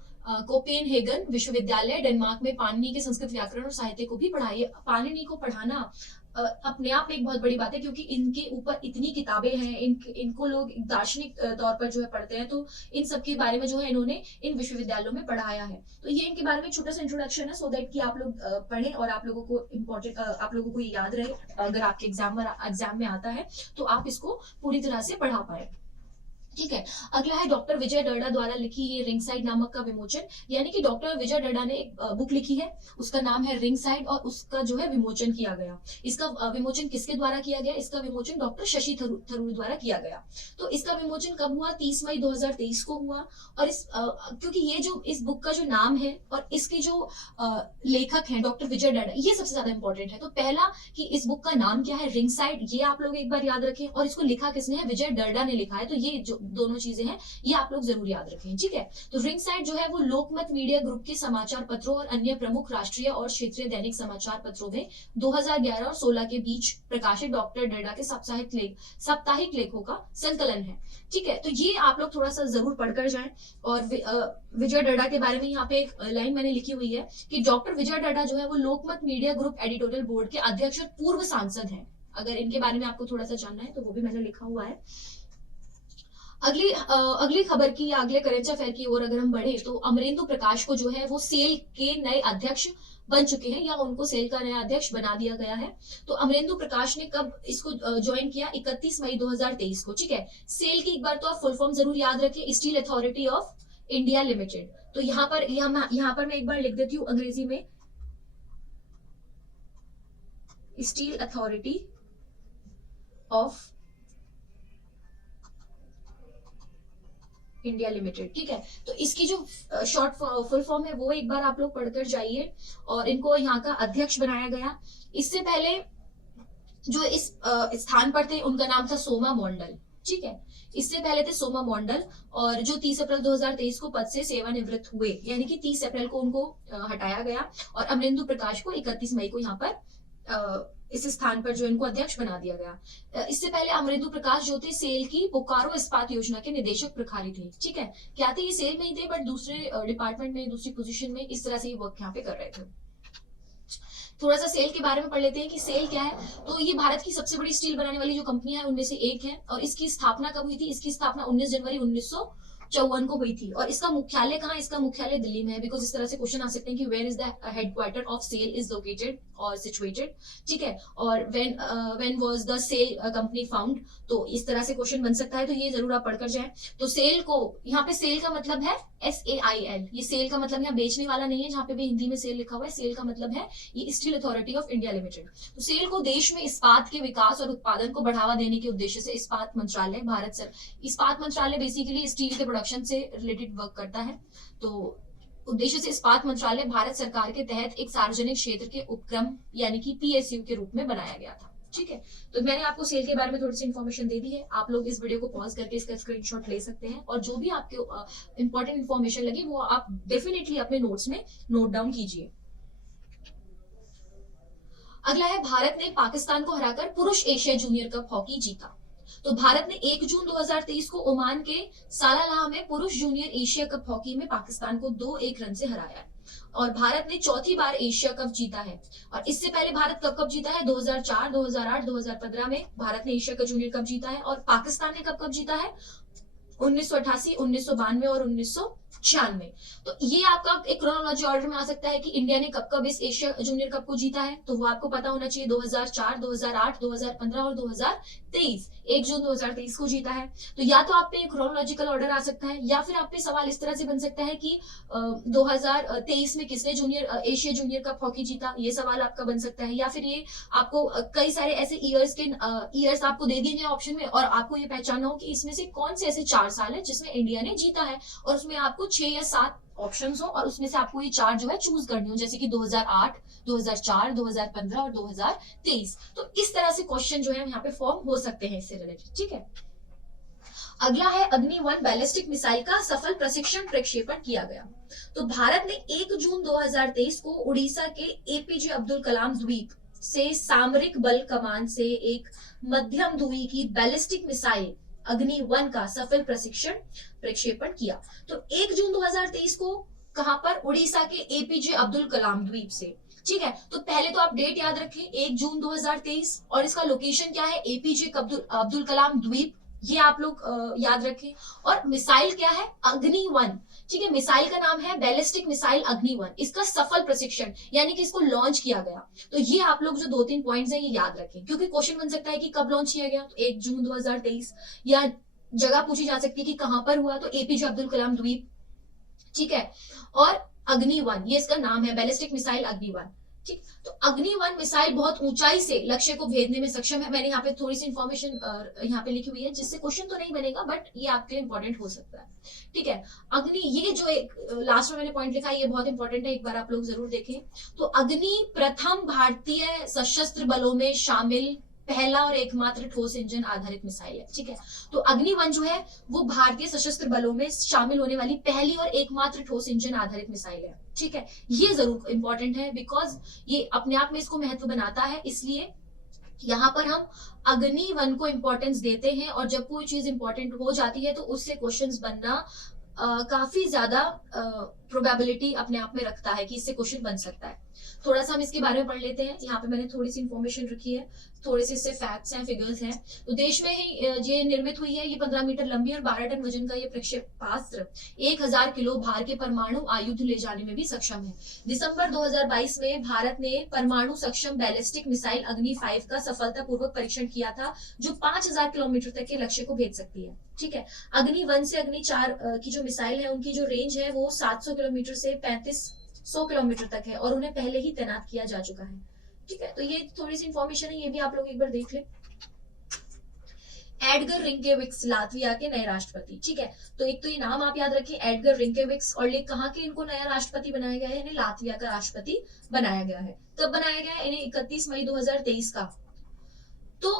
कोपेनहेगन विश्वविद्यालय डेनमार्क में पाणिनि के संस्कृत व्याकरण और साहित्य को भी पढ़ाई। पाणिनि को पढ़ाना अपने आप में एक बहुत बड़ी बात है, क्योंकि इनके ऊपर इतनी किताबें हैं, इनको लोग दार्शनिक तौर पर जो है पढ़ते हैं। तो इन सब के बारे में जो है इन्होंने इन विश्वविद्यालयों में पढ़ाया है। तो ये इनके बारे में छोटा सा इंट्रोडक्शन है, सो दैट कि आप लोग पढ़ें और आप लोगों को इम्पोर्टेंट, आप लोगों को याद रहे। अगर आपके एग्जाम में आता है तो आप इसको पूरी तरह से पढ़ा पाए। ठीक है, अगला है डॉक्टर विजय डड्डा द्वारा लिखी ये रिंग साइड नामक का विमोचन। यानी कि डॉक्टर विजय डड्डा ने एक बुक लिखी है, उसका नाम है रिंग साइड, और उसका जो है विमोचन किया गया। इसका विमोचन किसके द्वारा किया गया? इसका विमोचन डॉक्टर शशि थरूर द्वारा किया गया। तो इसका विमोचन कब हुआ? 30 मई 2023 को हुआ। और क्योंकि ये जो इस बुक का जो नाम है और इसके जो लेखक हैं डॉक्टर विजय डड्डा, ये सबसे ज्यादा इंपॉर्टेंट है। तो पहला कि इस बुक का नाम क्या है, रिंग साइड, ये आप लोग एक बार याद रखें। और इसको लिखा किसने है? विजय डड्डा ने लिखा है। तो ये जो दोनों चीजें हैं ये आप लोग जरूर याद रखें। ठीक है, तो रिंग साइड जो है वो लोकमत मीडिया ग्रुप के समाचार पत्रों और अन्य प्रमुख राष्ट्रीय और क्षेत्रीय दैनिक समाचार पत्रों में 2011 और 16 के बीच प्रकाशित डॉक्टर डड्डा के साप्ताहिक लेखों का संकलन है। ठीक है, तो ये आप लोग थोड़ा सा जरूर पढ़कर जाएं। और विजय डड्डा के बारे में यहाँ पे एक लाइन मैंने लिखी हुई है कि डॉक्टर विजय डड्डा जो है वो लोकमत मीडिया ग्रुप एडिटोरियल बोर्ड के अध्यक्ष और पूर्व सांसद हैं। अगर इनके बारे में आपको थोड़ा सा जानना है तो वो भी मैंने लिखा हुआ है। अगली खबर की या अगले करेंट अफेयर की ओर अगर हम बढ़े तो अमरेंदु प्रकाश को जो है वो सेल के नए अध्यक्ष बन चुके हैं, या उनको सेल का नया अध्यक्ष बना दिया गया है। तो अमरेंदु प्रकाश ने कब इसको ज्वाइन किया? 31 मई 2023 को। ठीक है, सेल की एक बार तो आप फुल फॉर्म जरूर याद रखें, steel authority of India limited. तो यहाँ पर मैं एक बार लिख देती हूँ अंग्रेजी में, steel authority of India limited. ठीक है, तो इसकी जो शॉर्ट फुल फॉर्म है वो एक बार आप लोग पढ़कर जाइए। और इनको यहाँ का अध्यक्ष बनाया गया। इससे पहले जो इस स्थान पर थे उनका नाम था सोमा मॉन्डल। ठीक है, इससे पहले थे सोमा मॉन्डल, और जो 30 अप्रैल 2023 को पद से सेवानिवृत्त हुए, यानी कि 30 अप्रैल को उनको हटाया गया। और अमरेंदु प्रकाश को 31 मई को यहाँ पर इस स्थान पर जो इनको अध्यक्ष बना दिया गया। इससे पहले अमरेंदु प्रकाश जो थे सेल की बोकारो इस्पात योजना के निदेशक प्रभारी थे। ठीक है, क्या थे? ये सेल में ही थे बट दूसरे डिपार्टमेंट में, दूसरी पोजीशन में इस तरह से ये वर्क यहाँ पे कर रहे थे। थोड़ा सा सेल के बारे में पढ़ लेते हैं कि सेल क्या है। तो ये भारत की सबसे बड़ी स्टील बनाने वाली जो कंपनियां है उनमें से एक है। और इसकी स्थापना कब हुई थी? इसकी स्थापना 19 जनवरी 1954 को हुई थी। और इसका मुख्यालय कहाँ? इसका मुख्यालय दिल्ली में है। बिकॉज इस तरह से क्वेश्चन आ सकते हैं कि where is the headquarter of SAIL is located और सिचुएटेड। ठीक है, और when was the SAIL company found, तो इस तरह से क्वेश्चन बन सकता है। तो ये जरूर आप पढ़कर जाएं। तो सेल को, यहाँ पे सेल का मतलब है SAIL। ये सेल का मतलब यहाँ बेचने वाला नहीं है, जहाँ पे भी हिंदी में सेल लिखा हुआ है। सेल का मतलब है ये steel authority of India limited. तो सेल को देश में इस्पात के विकास और उत्पादन को बढ़ावा देने के उद्देश्य से इस्पात मंत्रालय इस्पात मंत्रालय बेसिकली स्टील के प्रोडक्शन से रिलेटेड वर्क करता है। तो उद्देश्य से इस्पात मंत्रालय भारत सरकार के तहत एक सार्वजनिक क्षेत्र के उपक्रम यानी कि PSU के रूप में बनाया गया था। ठीक है, तो मैंने आपको सेल के बारे में थोड़ी सी इन्फॉर्मेशन दे दी है। आप लोग इस वीडियो को पॉज करके इसका स्क्रीनशॉट ले सकते हैं, और जो भी आपके इंपॉर्टेंट इन्फॉर्मेशन लगे वो आप डेफिनेटली अपने नोट्स में नोट डाउन कीजिए। अगला है, भारत ने पाकिस्तान को हराकर पुरुष एशिया जूनियर कप हॉकी जीता। तो भारत ने 1 जून 2023 को ओमान के सालालाह में पुरुष जूनियर एशिया कप हॉकी में पाकिस्तान को 2-1 रन से हराया है। और भारत ने चौथी बार एशिया कप जीता है। और इससे पहले भारत कब कब जीता है, 2004, 2008, 2015 में भारत ने एशिया का जूनियर कप जीता है। और पाकिस्तान ने कब कब जीता है, 1988, 1992 और 1996। तो ये आपका एक क्रोनोलॉजी ऑर्डर में आ सकता है कि इंडिया ने कब कब इस एशिया जूनियर कप को जीता है, तो वो आपको पता होना चाहिए, 2004, 2008, 2015 और 2023। 1 जून 2023 को जीता है। तो या तो आप पे क्रोनोलॉजिकल ऑर्डर आ सकता है, या फिर आप पे सवाल इस तरह से बन सकता है कि 2023 में किसने एशिया जूनियर कप हॉकी जीता, ये सवाल आपका बन सकता है। या फिर ये आपको कई सारे ऐसे ईयर्स आपको दे दिए गए ऑप्शन में, और आपको ये पहचानना हो कि इसमें से कौन से ऐसे 4 साल है जिसमें इंडिया ने जीता है, और उसमें आपको 6 या 7 ऑप्शंस हो, और उसमें से आपको ये 4 जो है चूज करनी हो, जैसे कि 2008, 2004, 2015 और 2023। तो इस तरह से क्वेश्चन जो है यहाँ पे फॉर्म हो सकते हैं इससे रिलेटेड, ठीक है। अगला है अग्नि-1 बैलिस्टिक मिसाइल का सफल प्रशिक्षण प्रक्षेपण किया गया। तो भारत ने 1 जून 2023 को उड़ीसा के एपीजे अब्दुल कलाम द्वीप से सामरिक बल कमान से एक मध्यम दूरी की बैलिस्टिक मिसाइल अग्नि-1 का सफल प्रशिक्षण प्रक्षेपण किया। तो 1 जून 2023 को कहां पर, उड़ीसा के एपीजे अब्दुल कलाम द्वीप से, ठीक है। तो पहले तो आप डेट याद रखें, 1 जून 2023, और इसका लोकेशन क्या है, एपीजे अब्दुल कलाम द्वीप, ये आप लोग याद रखें। और मिसाइल क्या है, अग्नि-1, ठीक है। मिसाइल का नाम है बैलिस्टिक मिसाइल अग्नि-1, इसका सफल प्रशिक्षण यानी कि इसको लॉन्च किया गया। तो ये आप लोग जो 2-3 पॉइंट्स हैं ये याद रखें, क्योंकि क्वेश्चन बन सकता है कि कब लॉन्च किया गया, तो 1 जून 2023, या जगह पूछी जा सकती है कि कहां पर हुआ, तो एपीजे अब्दुल कलाम द्वीप, ठीक है। और अग्नि-1 ये इसका नाम है, बैलिस्टिक मिसाइल अग्नि-1, ठीक। तो अग्नि-1 मिसाइल बहुत ऊंचाई से लक्ष्य को भेदने में सक्षम है। मैंने यहाँ पे थोड़ी सी इंफॉर्मेशन यहाँ पे लिखी हुई है, जिससे क्वेश्चन तो नहीं बनेगा, बट ये आपके लिए इंपॉर्टेंट हो सकता है, ठीक है। अग्नि, ये जो एक लास्ट में मैंने पॉइंट लिखा है ये बहुत इंपॉर्टेंट है, एक बार आप लोग जरूर देखें। तो अग्नि प्रथम भारतीय सशस्त्र बलों में शामिल पहला और एकमात्र ठोस इंजन आधारित मिसाइल है, ठीक है। तो अग्नि-1 जो है वो भारतीय सशस्त्र बलों में शामिल होने वाली पहली और एकमात्र ठोस इंजन आधारित मिसाइल है, ठीक है। ये जरूर इंपॉर्टेंट है, बिकॉज ये अपने आप में इसको महत्व बनाता है, इसलिए यहाँ पर हम अग्नि-1 को इंपॉर्टेंस देते हैं। और जब कोई चीज इंपॉर्टेंट हो जाती है तो उससे क्वेश्चंस बनना काफी ज्यादा प्रोबेबिलिटी अपने आप में रखता है कि इससे क्वेश्चन बन सकता है। थोड़ा सा हम इसके बारे में पढ़ लेते हैं। यहाँ पे मैंने थोड़ी सी इंफॉर्मेशन रखी है, थोड़े से इससे फैक्ट्स हैं, फिगर्स हैं। तो देश में ही ये निर्मित हुई है, ये 15 मीटर लंबी और 12 टन वजन का ये प्रक्षेपास्त्र 1000 किलो भार के परमाणु आयुध ले जाने में भी सक्षम है। दिसंबर 2022 में भारत ने परमाणु सक्षम बैलिस्टिक मिसाइल अग्नि-5 का सफलतापूर्वक परीक्षण किया था, जो 5000 किलोमीटर तक के लक्ष्य को भेद सकती है, ठीक है। अग्नि-1 से अग्नि-4 की जो मिसाइल है उनकी जो रेंज है वो 700 किलोमीटर से 3500 किलोमीटर तक है, और उन्हें पहले ही तैनात किया जा चुका है, ठीक है। तो ये थोड़ी सी इंफॉर्मेशन है, ये भी आप लोग एक बार देख लें। एडगर रिंकेविक्स लातविया के नए राष्ट्रपति, ठीक है। तो एक तो ये नाम आप याद रखें, एडगर रिंकेविक्स, और ये कहाँ के इनको नया राष्ट्रपति बनाया गया है, इन्हें लातविया का राष्ट्रपति बनाया गया है। कब बनाया गया है, इन्हें 31 मई 2023 का। तो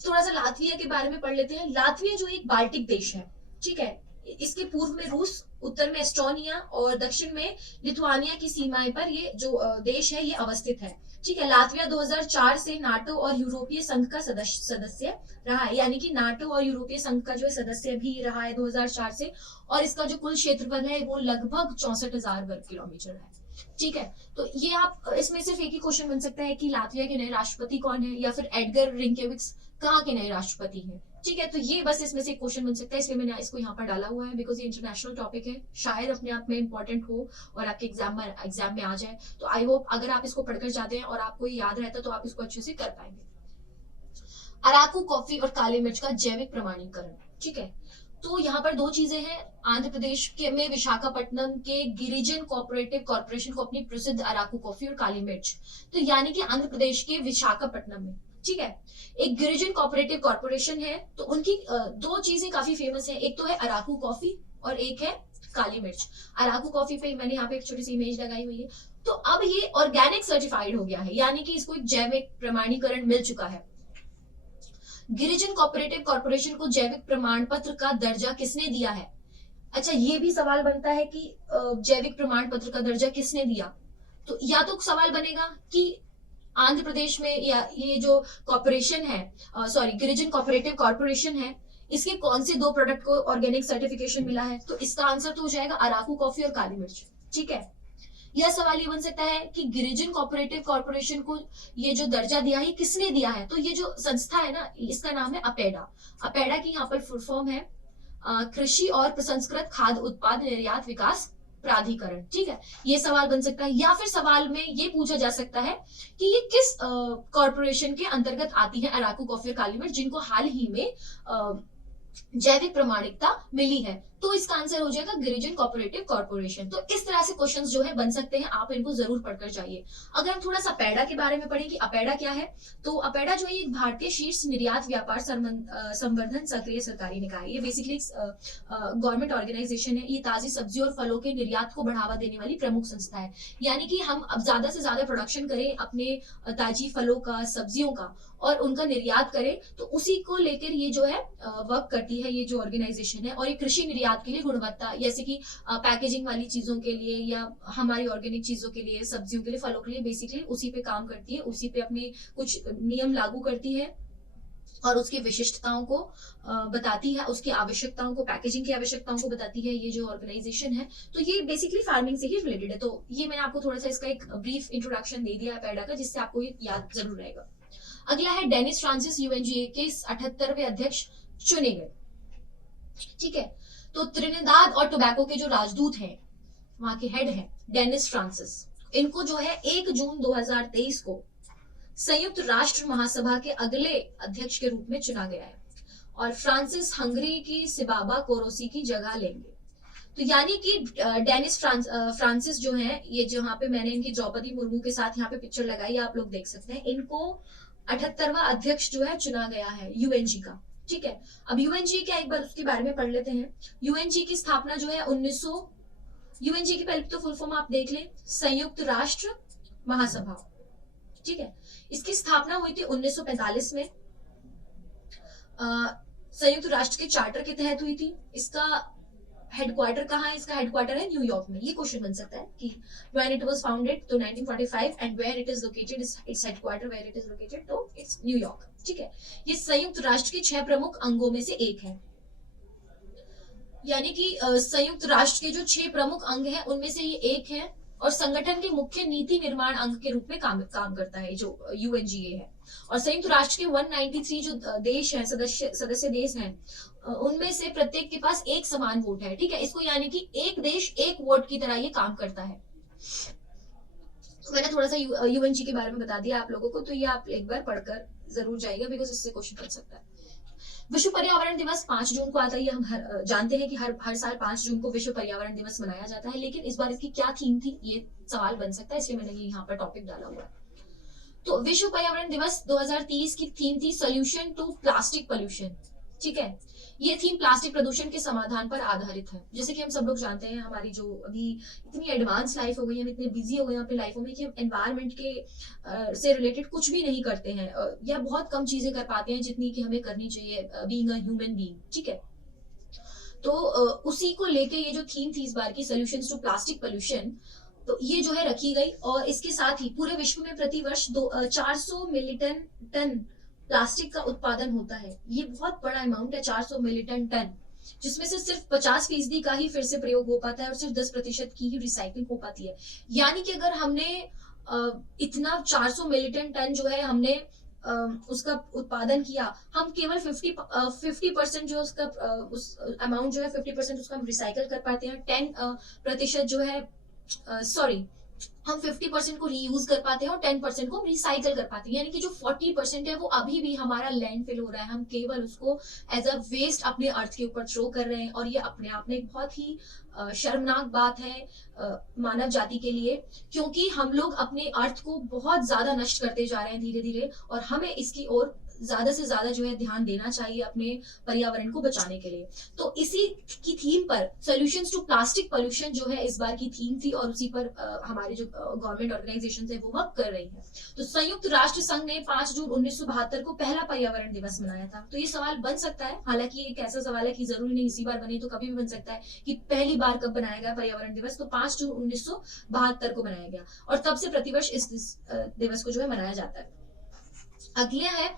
थोड़ा सा लातविया के बारे में पढ़ लेते हैं। लातविया जो एक बाल्टिक देश है, ठीक है, इसके पूर्व में रूस, उत्तर में एस्टोनिया और दक्षिण में लिथुआनिया की सीमाएं पर ये जो देश है ये अवस्थित है, ठीक है। लातविया 2004 से नाटो और यूरोपीय संघ का सदस्य रहा है, यानी कि नाटो और यूरोपीय संघ का जो है सदस्य भी रहा है 2004 से, और इसका जो कुल क्षेत्रफल है वो लगभग 64,000 वर्ग किलोमीटर है, ठीक है। तो ये आप इसमें सिर्फ एक ही क्वेश्चन बन सकता है कि लातविया के नए राष्ट्रपति कौन है, या फिर एडगर रिंकेविक्स कहाँ के नए राष्ट्रपति हैं, ठीक है। तो ये बस इसमें से एक क्वेश्चन बन सकता है, इसलिए मैंने इसको यहाँ पर डाला हुआ है, बिकॉज ये इंटरनेशनल टॉपिक है, शायद अपने आप में इंपॉर्टेंट हो और आपके एग्जाम में आ जाए। तो आई होप अगर आप इसको पढ़कर जाते हैं और आपको ये याद रहता है तो आप इसको अच्छे से कर पाएंगे। अराकू कॉफी और काली मिर्च का जैविक प्रमाणीकरण, ठीक है। तो यहाँ पर 2 चीजें हैं। आंध्र प्रदेश के में विशाखापट्टनम के गिरिजन कोऑपरेटिव कॉर्पोरेशन को अपनी प्रसिद्ध अराकू कॉफी और काली मिर्च, तो यानी कि आंध्र प्रदेश के विशाखापट्टनम में, ठीक है, एक गिरिजन कोऑपरेटिव कॉर्पोरेशन है। तो उनकी 2 चीजें काफी फेमस है, एक तो है अराकू कॉफी और एक है काली मिर्च। अराकू कॉफी पे मैंने यहाँ पे एक छोटी सी इमेज लगाई हुई है। तो अब ये ऑर्गेनिक सर्टिफाइड हो गया है, यानी कि इसको एक जैविक प्रमाणीकरण मिल चुका है। गिरिजन कोऑपरेटिव कॉर्पोरेशन को जैविक प्रमाण पत्र का दर्जा किसने दिया है? अच्छा, ये भी सवाल बनता है कि जैविक प्रमाण पत्र का दर्जा किसने दिया। तो या तो सवाल बनेगा कि आंध्र प्रदेश में, या ये जो कॉर्पोरेशन है, गिरिजन कोऑपरेटिव कॉर्पोरेशन है, इसके कौन से 2 प्रोडक्ट को ऑर्गेनिक सर्टिफिकेशन मिला है। तो इसका आंसर तो हो जाएगा अराकू कॉफी और काली मिर्च, ठीक है। यह सवाल ये बन सकता है कि गिरिजन कोऑपरेटिव कॉर्पोरेशन को ये जो दर्जा दिया है किसने दिया है, तो ये जो संस्था है ना, इसका नाम है अपेडा। अपेडा की यहाँ पर फुल फॉर्म है कृषि और प्रसंस्कृत खाद्य उत्पाद निर्यात विकास प्राधिकरण। ठीक है, ये सवाल बन सकता है। या फिर सवाल में ये पूछा जा सकता है कि ये किस कॉर्पोरेशन के अंतर्गत आती है अराकू कॉफी और काली मिर्च, जिनको हाल ही में जैविक प्रमाणिकता मिली है, तो इसका आंसर हो जाएगा गिरिजन कोऑपरेटिव कॉर्पोरेशन। तो इस तरह से क्वेश्चंस जो है बन सकते हैं, आप इनको जरूर पढ़कर जाइए। अगर हम थोड़ा सा अपेडा के बारे में पढ़ें कि अपेडा क्या है, तो अपेडा जो है एक भारतीय शीर्ष निर्यात व्यापार संवर्धन सक्रिय सरकारी निकाय है। ये बेसिकली गवर्नमेंट ऑर्गेनाइजेशन है। ये ताजी सब्जियों और फलों के निर्यात को बढ़ावा देने वाली प्रमुख संस्था है। यानी कि हम अब ज्यादा से ज्यादा प्रोडक्शन करें अपने ताजी फलों का, सब्जियों का, और उनका निर्यात करें, तो उसी को लेकर ये जो है वर्क करती है ये जो ऑर्गेनाइजेशन है। और ये कृषि निर्यात के लिए गुणवत्ता, जैसे कि पैकेजिंग वाली चीजों के लिए या हमारी ऑर्गेनिक चीजों के लिए, सब्जियों के लिए, फलों के लिए, बेसिकली उसी पे काम करती है, उसी पे अपने कुछ नियम लागू करती है और उसकी विशिष्टताओं को बताती है, उसकी आवश्यकताओं को, पैकेजिंग की आवश्यकताओं को बताती है ये जो ऑर्गेनाइजेशन है। तो ये बेसिकली फार्मिंग से ही रिलेटेड है। तो ये मैंने आपको थोड़ा सा इसका एक ब्रीफ इंट्रोडक्शन दे दिया है पैडा का, जिससे आपको ये याद जरूर रहेगा। अगला है डेनिस फ्रांसिस, यूएनजीए के 78वें अध्यक्ष चुने गए। ठीक है, तो त्रिनिदाद और टोबैको के जो राजदूत हैं, वहां के हेड हैं डेनिस फ्रांसिस, इनको जो है 1 जून 2023 को संयुक्त राष्ट्र महासभा के अगले अध्यक्ष के रूप में चुना गया है। और फ्रांसिस हंगरी की सिबाबा कोरोसी की जगह लेंगे। तो यानी कि डेनिस फ्रांसिस जो है, ये जहां पे मैंने इनकी द्रौपदी मुर्मू के साथ यहाँ पे पिक्चर लगाई, आप लोग देख सकते हैं, इनको 78वां अध्यक्ष जो है चुना गया है यूएनजी का। ठीक है, अब यूएनजी क्या, एक बार उसके बारे में पढ़ लेते हैं। यूएनजी की स्थापना जो है 1900, यूएनजी की पहले तो फुल फॉर्म आप देख लें, संयुक्त राष्ट्र महासभा। ठीक है, इसकी स्थापना हुई थी 1945 में, संयुक्त राष्ट्र के चार्टर के तहत हुई थी। इसका हेडक्वार्टर कहाँ है, इसका हेडक्वार्टर है न्यूयॉर्क में। ये क्वेश्चन बन सकता है कि व्हेन इट वाज फाउंडेड, तो 1945, and where it is located, its headquarter where it is located, तो इट्स न्यूयॉर्क। ठीक है, ये संयुक्त राष्ट्र के 6 प्रमुख अंगों में से एक है। यानी कि संयुक्त राष्ट्र के जो 6 प्रमुख अंग हैं उनमें से ये एक है, और संगठन के मुख्य नीति निर्माण अंग के रूप में काम करता है जो यूएनजीए है। और संयुक्त राष्ट्र के 193 जो देश हैं, सदस्य देश हैं, उनमें से प्रत्येक के पास एक समान वोट है। ठीक है, इसको यानी कि एक देश एक वोट की तरह ये काम करता है। तो मैंने थोड़ा सा यूएनजी के बारे में बता दिया आप लोगों को, तो ये आप एक बार पढ़कर जरूर जाइएगा, बिकॉज इससे क्वेश्चन बन सकता है। विश्व पर्यावरण दिवस 5 जून को आता है। ये हम जानते हैं कि हर साल 5 जून को विश्व पर्यावरण दिवस मनाया जाता है, लेकिन इस बार इसकी क्या थीम थी, ये सवाल बन सकता है, इसलिए मैंने ये यहाँ पर टॉपिक डाला हुआ है। तो विश्व पर्यावरण दिवस 2030 की थीम थी सोल्यूशन टू प्लास्टिक पोल्यूशन। ठीक है, ये थीम प्लास्टिक प्रदूषण के समाधान पर आधारित है। जैसे कि हम सब लोग जानते हैं, हमारी जो अभी इतनी एडवांस लाइफ हो गई है, हम इतने बिजी हो गए हैं अपनी लाइफों में कि हम एनवायरनमेंट के से रिलेटेड कुछ भी नहीं करते हैं, या बहुत कम चीजें कर पाते हैं जितनी कि हमें करनी चाहिए बीइंग अ ह्यूमन बीइंग। ठीक है, तो उसी को लेके ये जो थीम थी इस बार की, सोल्यूशंस टू प्लास्टिक पोल्यूशन, तो ये जो है रखी गई। और इसके साथ ही पूरे विश्व में प्रतिवर्ष 400 मिलियन टन प्लास्टिक का उत्पादन होता है। ये बहुत बड़ा अमाउंट है, 400 मिलियन टन, जिसमें से सिर्फ 50% का ही फिर से प्रयोग हो पाता है और सिर्फ 10% की ही रिसाइकलिंग हो पाती है। यानी कि अगर हमने इतना 400 मिलियन टन जो है हमने उसका उत्पादन किया, हम केवल 50% जो उसका उस अमाउंट जो है 50% उसका हम रिसाइकल कर पाते हैं। 10% जो है हम 50% को रीयूज कर पाते हैं और 10% को रिसाइकल कर पाते हैं। यानी कि जो 40% है वो अभी भी हमारा लैंडफिल हो रहा है, हम केवल उसको एज अ वेस्ट अपने अर्थ के ऊपर थ्रो कर रहे हैं। और ये अपने आप में एक बहुत ही शर्मनाक बात है मानव जाति के लिए, क्योंकि हम लोग अपने अर्थ को बहुत ज्यादा नष्ट करते जा रहे हैं धीरे धीरे, और हमें इसकी ओर ज्यादा से ज्यादा जो है ध्यान देना चाहिए अपने पर्यावरण को बचाने के लिए। तो इसी की थीम पर सॉल्यूशंस टू प्लास्टिक पोल्यूशन जो है इस बार की थीम थी, और उसी पर हमारे जो गवर्नमेंट ऑर्गेनाइजेशन है वो वर्क कर रही है। तो संयुक्त राष्ट्र संघ ने 5 जून 1972 को पहला पर्यावरण दिवस मनाया था। तो ये सवाल बन सकता है, हालांकि एक ऐसा सवाल है कि जरूरी नहीं इसी बार बने, तो कभी भी बन सकता है कि पहली बार कब बनाया गया पर्यावरण दिवस। तो 5 जून 1972 को बनाया गया, और तब से प्रतिवर्ष इस दिवस को जो है मनाया जाता है। अगला है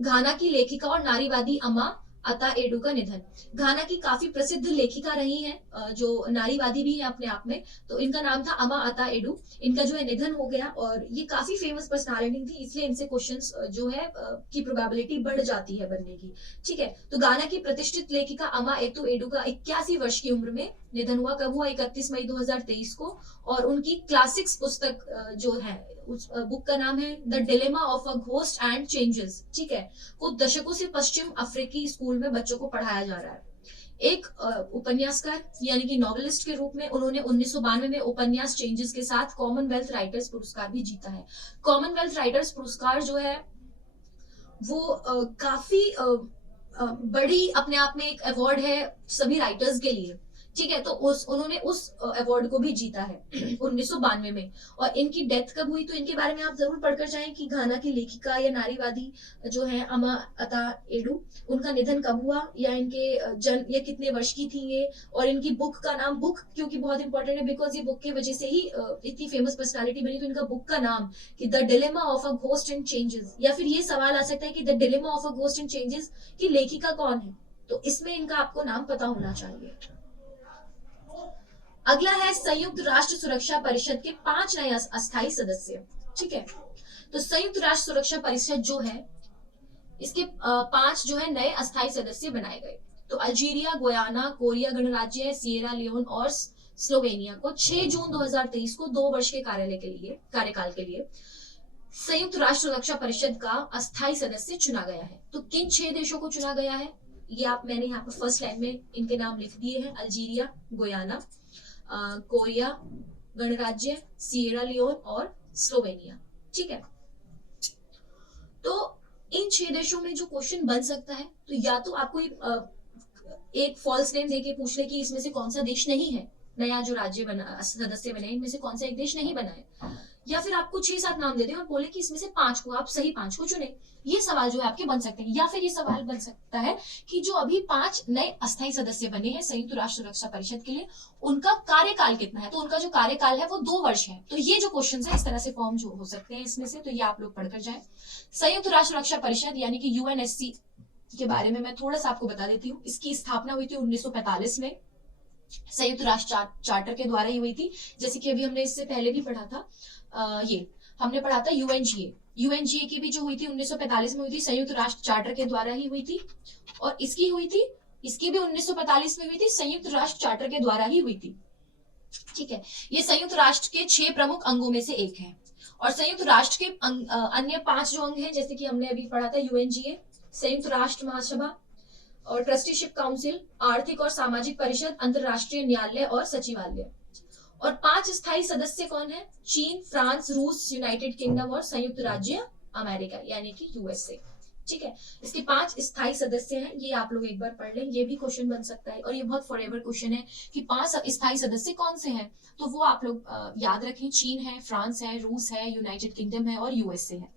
घाना की लेखिका और नारीवादी अम्मा अता एडू का निधन। घाना की काफी प्रसिद्ध लेखिका रही हैं, जो नारीवादी भी है अपने आप में। तो इनका नाम था अमा अता एडू। इनका जो है निधन हो गया, और ये काफी फेमस पर्सनालिटी थी, इसलिए इनसे क्वेश्चंस जो है की प्रोबेबिलिटी बढ़ जाती है बनने की। ठीक है, तो घाना की प्रतिष्ठित लेखिका अमा एतू एडू का 81 वर्ष की उम्र में निधन हुआ। कब हुआ? 31 मई 2023 को। और उनकी क्लासिक्स पुस्तक जो है, उस बुक का नाम है the dilemma of a ghost and changes. ठीक है, वो दशकों से पश्चिम अफ्रीकी स्कूल में बच्चों को पढ़ाया जा रहा है। एक उपन्यासकार यानी कि नॉवेलिस्ट के रूप में उन्होंने 1992 में उपन्यास चेंजेस के साथ कॉमनवेल्थ राइटर्स पुरस्कार भी जीता है। कॉमनवेल्थ राइटर्स पुरस्कार जो है वो काफी बड़ी अपने आप में एक अवार्ड है सभी राइटर्स के लिए। ठीक है, तो उन्होंने उस अवार्ड को भी जीता है 1992 में। और इनकी डेथ कब हुई, तो इनके बारे में आप जरूर पढ़कर जाएं कि घाना की लेखिका या नारीवादी जो है अमा अता एडू, उनका निधन कब हुआ, या इनके जन्म, या कितने वर्ष की थी ये, और इनकी बुक का नाम, बुक क्योंकि बहुत इंपॉर्टेंट है बिकॉज ये बुक की वजह से ही इतनी फेमस पर्सनालिटी बनी। तो इनका बुक का नाम कि the dilemma of a ghost and changes, या फिर ये सवाल आ सकता है कि the dilemma of a ghost and changes की लेखिका कौन है, तो इसमें इनका आपको नाम पता होना चाहिए। अगला है संयुक्त राष्ट्र सुरक्षा परिषद के 5 नए अस्थायी सदस्य। ठीक है, तो संयुक्त राष्ट्र सुरक्षा परिषद जो है, इसके 5 जो है नए अस्थायी सदस्य बनाए गए। तो अल्जीरिया, गुयाना, कोरिया गणराज्य, सिएरा लियोन और स्लोवेनिया को 6 जून 2023 को 2 वर्ष के कार्यकाल के लिए संयुक्त राष्ट्र सुरक्षा परिषद का अस्थायी सदस्य चुना गया है। तो किन 6 देशों को चुना गया है, ये मैंने यहाँ पर फर्स्ट लाइन में इनके नाम लिख दिए हैं। अल्जीरिया, गुयाना, कोरिया गणराज्य, सिएरा लियोन और स्लोवेनिया। ठीक है, तो इन 6 देशों में जो क्वेश्चन बन सकता है, तो या तो आपको एक फॉल्स नेम देके पूछ ले कि इसमें से कौन सा देश नहीं है, नया जो राज्य बना, सदस्य बने, इनमें से कौन सा एक देश नहीं बना है, या फिर आपको 6-7 नाम दे दे और बोले कि इसमें से 5 को, आप सही 5 को चुने। ये सवाल जो है आपके बन सकते हैं। या फिर ये सवाल बन सकता है कि जो अभी 5 नए अस्थायी सदस्य बने हैं संयुक्त राष्ट्र सुरक्षा परिषद के लिए, उनका कार्यकाल कितना है, तो उनका जो कार्यकाल है वो 2 वर्ष है। तो ये जो क्वेश्चन है इस तरह से फॉर्म जो हो सकते हैं इसमें से, तो ये आप लोग पढ़कर जाए। संयुक्त राष्ट्र सुरक्षा परिषद यानी कि यूएनएससी के बारे में मैं थोड़ा सा आपको बता देती हूँ। इसकी स्थापना हुई थी 1945 में, संयुक्त राष्ट्र चार्टर के द्वारा ही हुई थी। जैसे कि अभी हमने इससे पहले भी पढ़ा था, ये हमने पढ़ा था यूएनजीए की भी जो हुई थी 1945 में हुई थी, संयुक्त राष्ट्र चार्टर के द्वारा ही हुई थी। और इसकी भी 1945 में हुई थी, संयुक्त राष्ट्र चार्टर के द्वारा ही हुई थी। ठीक है, ये संयुक्त राष्ट्र के 6 प्रमुख अंगों में से एक है। और संयुक्त राष्ट्र के अन्य 5 जो अंग हैं, जैसे कि हमने अभी पढ़ा था यूएनजीए, संयुक्त राष्ट्र महासभा और ट्रस्टीशिप काउंसिल, आर्थिक और सामाजिक परिषद, अंतरराष्ट्रीय न्यायालय और सचिवालय। और 5 स्थायी सदस्य कौन है? चीन, फ्रांस, रूस, यूनाइटेड किंगडम और संयुक्त राज्य अमेरिका यानी कि यूएसए। ठीक है, इसके 5 स्थायी सदस्य हैं, ये आप लोग एक बार पढ़ लें, ये भी क्वेश्चन बन सकता है। और ये बहुत फॉरएवर क्वेश्चन है कि 5 स्थायी सदस्य कौन से हैं, तो वो आप लोग याद रखें। चीन है, फ्रांस है, रूस है, यूनाइटेड किंगडम है और यूएसए है।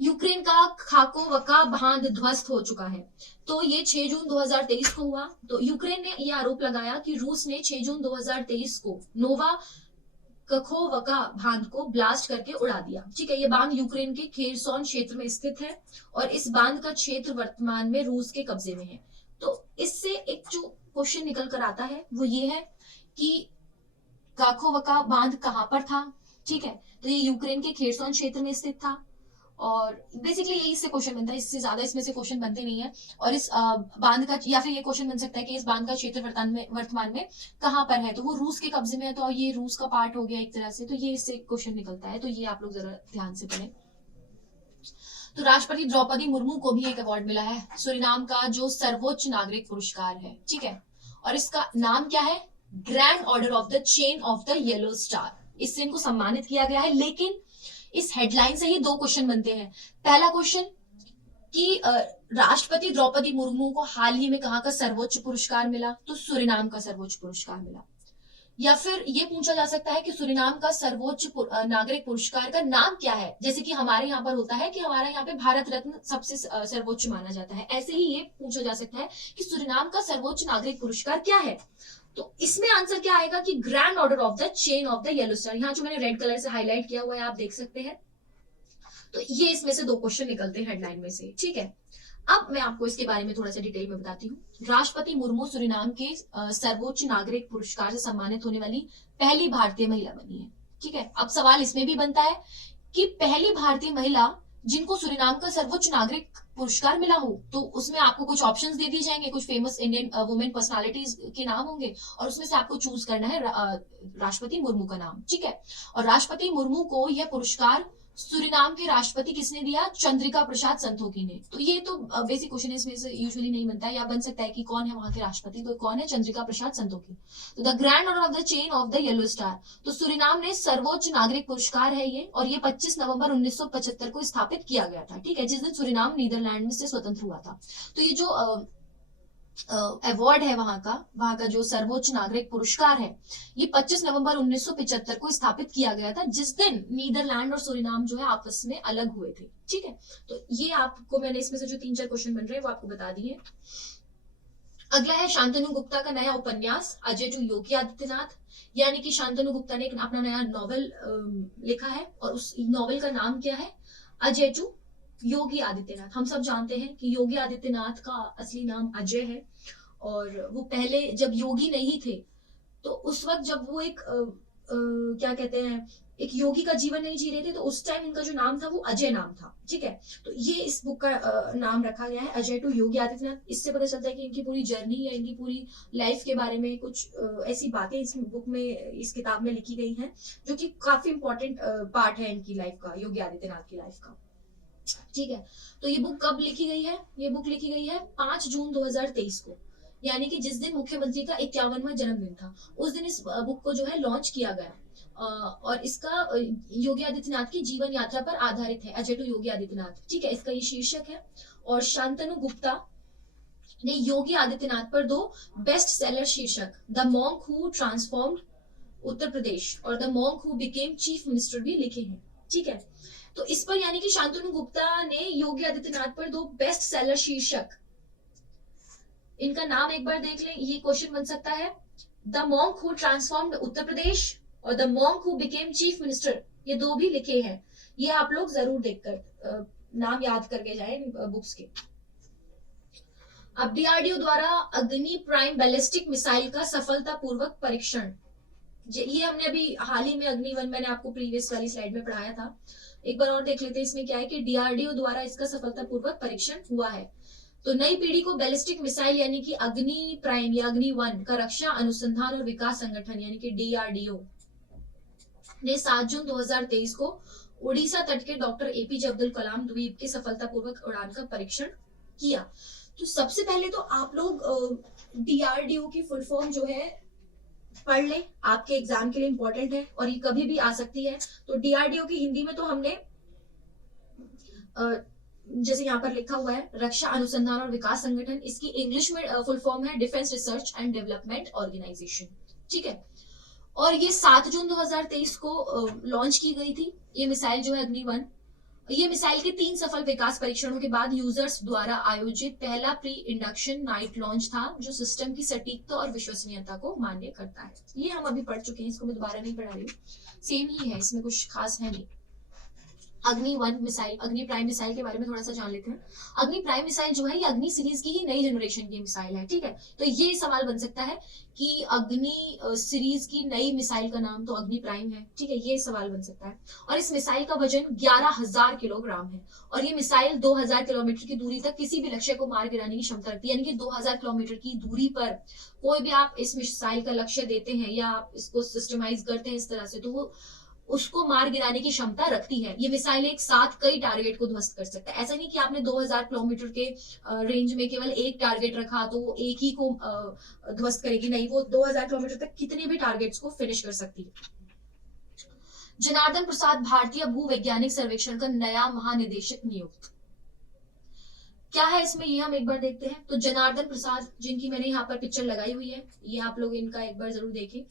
यूक्रेन का खाकोवका बांध ध्वस्त हो चुका है, तो ये 6 जून 2023 को हुआ। तो यूक्रेन ने यह आरोप लगाया कि रूस ने 6 जून 2023 को नोवा कखोवका बांध को ब्लास्ट करके उड़ा दिया। ठीक है, ये बांध यूक्रेन के खेरसोन क्षेत्र में स्थित है और इस बांध का क्षेत्र वर्तमान में रूस के कब्जे में है। तो इससे एक जो क्वेश्चन निकल कर आता है वो ये है कि काखोवका बांध कहां पर था। ठीक है, तो ये यूक्रेन के खेरसोन क्षेत्र में स्थित था और बेसिकली यही इससे क्वेश्चन बनता है, इससे ज्यादा इसमें से क्वेश्चन बनते नहीं है। और इस बांध का, या फिर ये क्वेश्चन बन सकता है कि इस बांध का क्षेत्र वर्तमान में कहां पर है, तो वो रूस के कब्जे में है, तो ये रूस का पार्ट हो गया एक तरह से। तो ये इससे क्वेश्चन निकलता है, तो ये आप लोग जरा ध्यान से पढ़ें। तो राष्ट्रपति द्रौपदी मुर्मू को भी एक अवार्ड मिला है, सूरीनाम का जो सर्वोच्च नागरिक पुरस्कार है। ठीक है, और इसका नाम क्या है? Grand order of the chain of the yellow star. इससे इनको सम्मानित किया गया है। लेकिन इस हेडलाइन से ही 2 क्वेश्चन बनते हैं। पहला क्वेश्चन कि राष्ट्रपति द्रौपदी मुर्मू को हाल ही में कहां का सर्वोच्च पुरस्कार मिला, तो सूरीनाम का सर्वोच्च पुरस्कार मिला। या फिर ये पूछा जा सकता है कि सूरीनाम का सर्वोच्च नागरिक पुरस्कार का नाम क्या है, जैसे कि हमारे यहाँ पर होता है कि हमारे यहाँ पे भारत रत्न सबसे सर्वोच्च माना जाता है, ऐसे ही ये पूछा जा सकता है कि सूरीनाम का सर्वोच्च नागरिक पुरस्कार क्या है। तो इसमें आंसर क्या आएगा कि grand order of the chain of the yellow star. यहाँ जो मैंने रेड कलर से हाईलाइट किया हुआ है आप देख सकते हैं। तो ये इसमें से 2 क्वेश्चन निकलते हैं हेडलाइन में से। ठीक है, अब मैं आपको इसके बारे में थोड़ा सा डिटेल में बताती हूँ। राष्ट्रपति मुर्मू सूरीनाम के सर्वोच्च नागरिक पुरस्कार से सम्मानित होने वाली पहली भारतीय महिला बनी है। ठीक है, अब सवाल इसमें भी बनता है कि पहली भारतीय महिला जिनको सूरीनाम का सर्वोच्च नागरिक पुरस्कार मिला हो, तो उसमें आपको कुछ ऑप्शंस दे दिए जाएंगे, कुछ फेमस इंडियन वुमेन पर्सनालिटीज के नाम होंगे और उसमें से आपको चूज करना है राष्ट्रपति मुर्मू का नाम। ठीक है, और राष्ट्रपति मुर्मू को यह पुरस्कार सूरीनाम के राष्ट्रपति किसने दिया? चंद्रिका प्रसाद संतोखी ने। तो ये तो बेसिक क्वेश्चन है, इसमें से यूजुअली नहीं बनता है, या बन सकता है कि कौन है वहां के राष्ट्रपति, तो कौन है? चंद्रिका प्रसाद संतोखी। तो the grand order of the chain of the yellow star, तो सूरीनाम ने सर्वोच्च नागरिक पुरस्कार है ये, और ये 25 नवंबर 1975 को स्थापित किया गया था। ठीक है, जिस दिन सूरीनाम नीदरलैंड में से स्वतंत्र हुआ था। तो ये जो अवार्ड है वहां का जो सर्वोच्च नागरिक पुरस्कार है, ये 25 नवंबर 1975 को स्थापित किया गया था, जिस दिन नीदरलैंड और सूरीनाम जो है आपस में अलग हुए थे। ठीक है, तो ये आपको मैंने इसमें से जो 3-4 क्वेश्चन बन रहे हैं वो आपको बता दिए। अगला है शांतनु गुप्ता का नया उपन्यास अजय टू योगी आदित्यनाथ, यानी कि शांतनु गुप्ता ने अपना नया नॉवेल लिखा है, और उस नॉवेल का नाम क्या है? अजय टू योगी आदित्यनाथ। हम सब जानते हैं कि योगी आदित्यनाथ का असली नाम अजय है, और वो पहले जब योगी नहीं थे तो उस वक्त जब वो एक क्या कहते हैं, एक योगी का जीवन नहीं जी रहे थे, तो उस टाइम इनका जो नाम था वो अजय नाम था। ठीक है, तो ये इस बुक का नाम रखा गया है, अजय टू योगी आदित्यनाथ। इससे पता चलता है कि इनकी पूरी जर्नी या इनकी पूरी लाइफ के बारे में कुछ ऐसी बातें इस बुक में, इस किताब में लिखी गई हैं, जो कि काफी इंपॉर्टेंट पार्ट है इनकी लाइफ का, योगी आदित्यनाथ की लाइफ का। ठीक है, तो ये बुक कब लिखी गई है? ये बुक लिखी गई है 5 जून 2023 को, यानी कि जिस दिन मुख्यमंत्री का 51वां जन्मदिन था, उस दिन इस बुक को जो है लॉन्च किया गया। और इसका योगी आदित्यनाथ की जीवन यात्रा पर आधारित है, अजय टू योगी आदित्यनाथ। ठीक है, इसका ये शीर्षक है। और शांतनु गुप्ता ने योगी आदित्यनाथ पर 2 बेस्ट सेलर शीर्षक, the monk who transformed Uttar Pradesh और the monk who became chief minister भी लिखे हैं। ठीक है, तो इस पर यानी कि शांतनु गुप्ता ने योगी आदित्यनाथ पर 2 बेस्ट सेलर शीर्षक, इनका नाम एक बार देख लें, ये क्वेश्चन बन सकता है, the monk who transformed Uttar Pradesh और the monk who became chief minister, ये 2 भी लिखे हैं। ये आप लोग जरूर देखकर नाम याद करके जाए बुक्स के। अब डीआरडीओ द्वारा अग्नि प्राइम बैलिस्टिक मिसाइल का सफलतापूर्वक परीक्षण, ये हमने अभी हाल ही में अग्नि 1 मैंने आपको प्रीवियस वाली स्लाइड में पढ़ाया था, एक बार और देख लेते हैं। इसमें क्या है कि डीआरडीओ द्वारा इसका सफलतापूर्वक परीक्षण हुआ है। तो नई पीढ़ी को बैलिस्टिक मिसाइल यानी कि अग्नि प्राइम या अग्नि 1 का रक्षा अनुसंधान और विकास संगठन यानी कि डीआरडीओ ने 7 जून 2023 को ओडिशा तट के डॉक्टर एपीजे अब्दुल कलाम द्वीप के सफलतापूर्वक उड़ान का परीक्षण किया। तो सबसे पहले तो आप लोग डीआरडीओ की फुल फॉर्म जो है पढ़ ले, आपके एग्जाम के लिए इंपॉर्टेंट है और ये कभी भी आ सकती है। तो डीआरडीओ की हिंदी में तो हमने जैसे यहाँ पर लिखा हुआ है रक्षा अनुसंधान और विकास संगठन, इसकी इंग्लिश में फुल फॉर्म है defence research and development organisation. ठीक है, और ये 7 जून 2023 को लॉन्च की गई थी ये मिसाइल जो है अग्नि 1। ये मिसाइल के 3 सफल विकास परीक्षणों के बाद यूजर्स द्वारा आयोजित पहला प्री इंडक्शन नाइट लॉन्च था, जो सिस्टम की सटीकता और विश्वसनीयता को मान्य करता है। ये हम अभी पढ़ चुके हैं, इसको मैं दोबारा नहीं पढ़ा रही हूँ, सेम ही है, इसमें कुछ खास है नहीं। अग्नि 1 मिसाइल, अग्नि प्राइम मिसाइल के बारे में थोड़ा सा जान लेते हैं। अग्नि प्राइम मिसाइल जो है ये अग्नि सीरीज की ही नई जनरेशन की मिसाइल है। ठीक है, तो ये सवाल बन सकता है कि अग्नि सीरीज की नई मिसाइल का नाम तो अग्नि प्राइम है। ठीक है, ये सवाल बन सकता है। और इस मिसाइल का वजन 11,000 किलोग्राम है और ये मिसाइल 2000 किलोमीटर की दूरी तक किसी भी लक्ष्य को मार गिराने की क्षमता रखती है। यानी कि 2000 किलोमीटर की दूरी पर कोई भी आप इस मिसाइल का लक्ष्य देते हैं या आप इसको सिस्टमाइज करते हैं इस तरह से, तो वो उसको मार गिराने की क्षमता रखती है। ये मिसाइल एक साथ कई टारगेट को ध्वस्त कर सकता है। ऐसा नहीं कि आपने 2000 किलोमीटर के रेंज में केवल एक टारगेट रखा तो वो एक ही को ध्वस्त करेगी, नहीं, वो 2000 किलोमीटर तक कितने भी टारगेट्स को फिनिश कर सकती है। जनार्दन प्रसाद भारतीय भूवैज्ञानिक सर्वेक्षण का नया महानिदेशक नियुक्त। क्या है इसमें ये हम एक बार देखते हैं। तो जनार्दन प्रसाद, जिनकी मैंने यहाँ पर पिक्चर लगाई हुई है, ये आप लोग इनका एक बार जरूर देखें,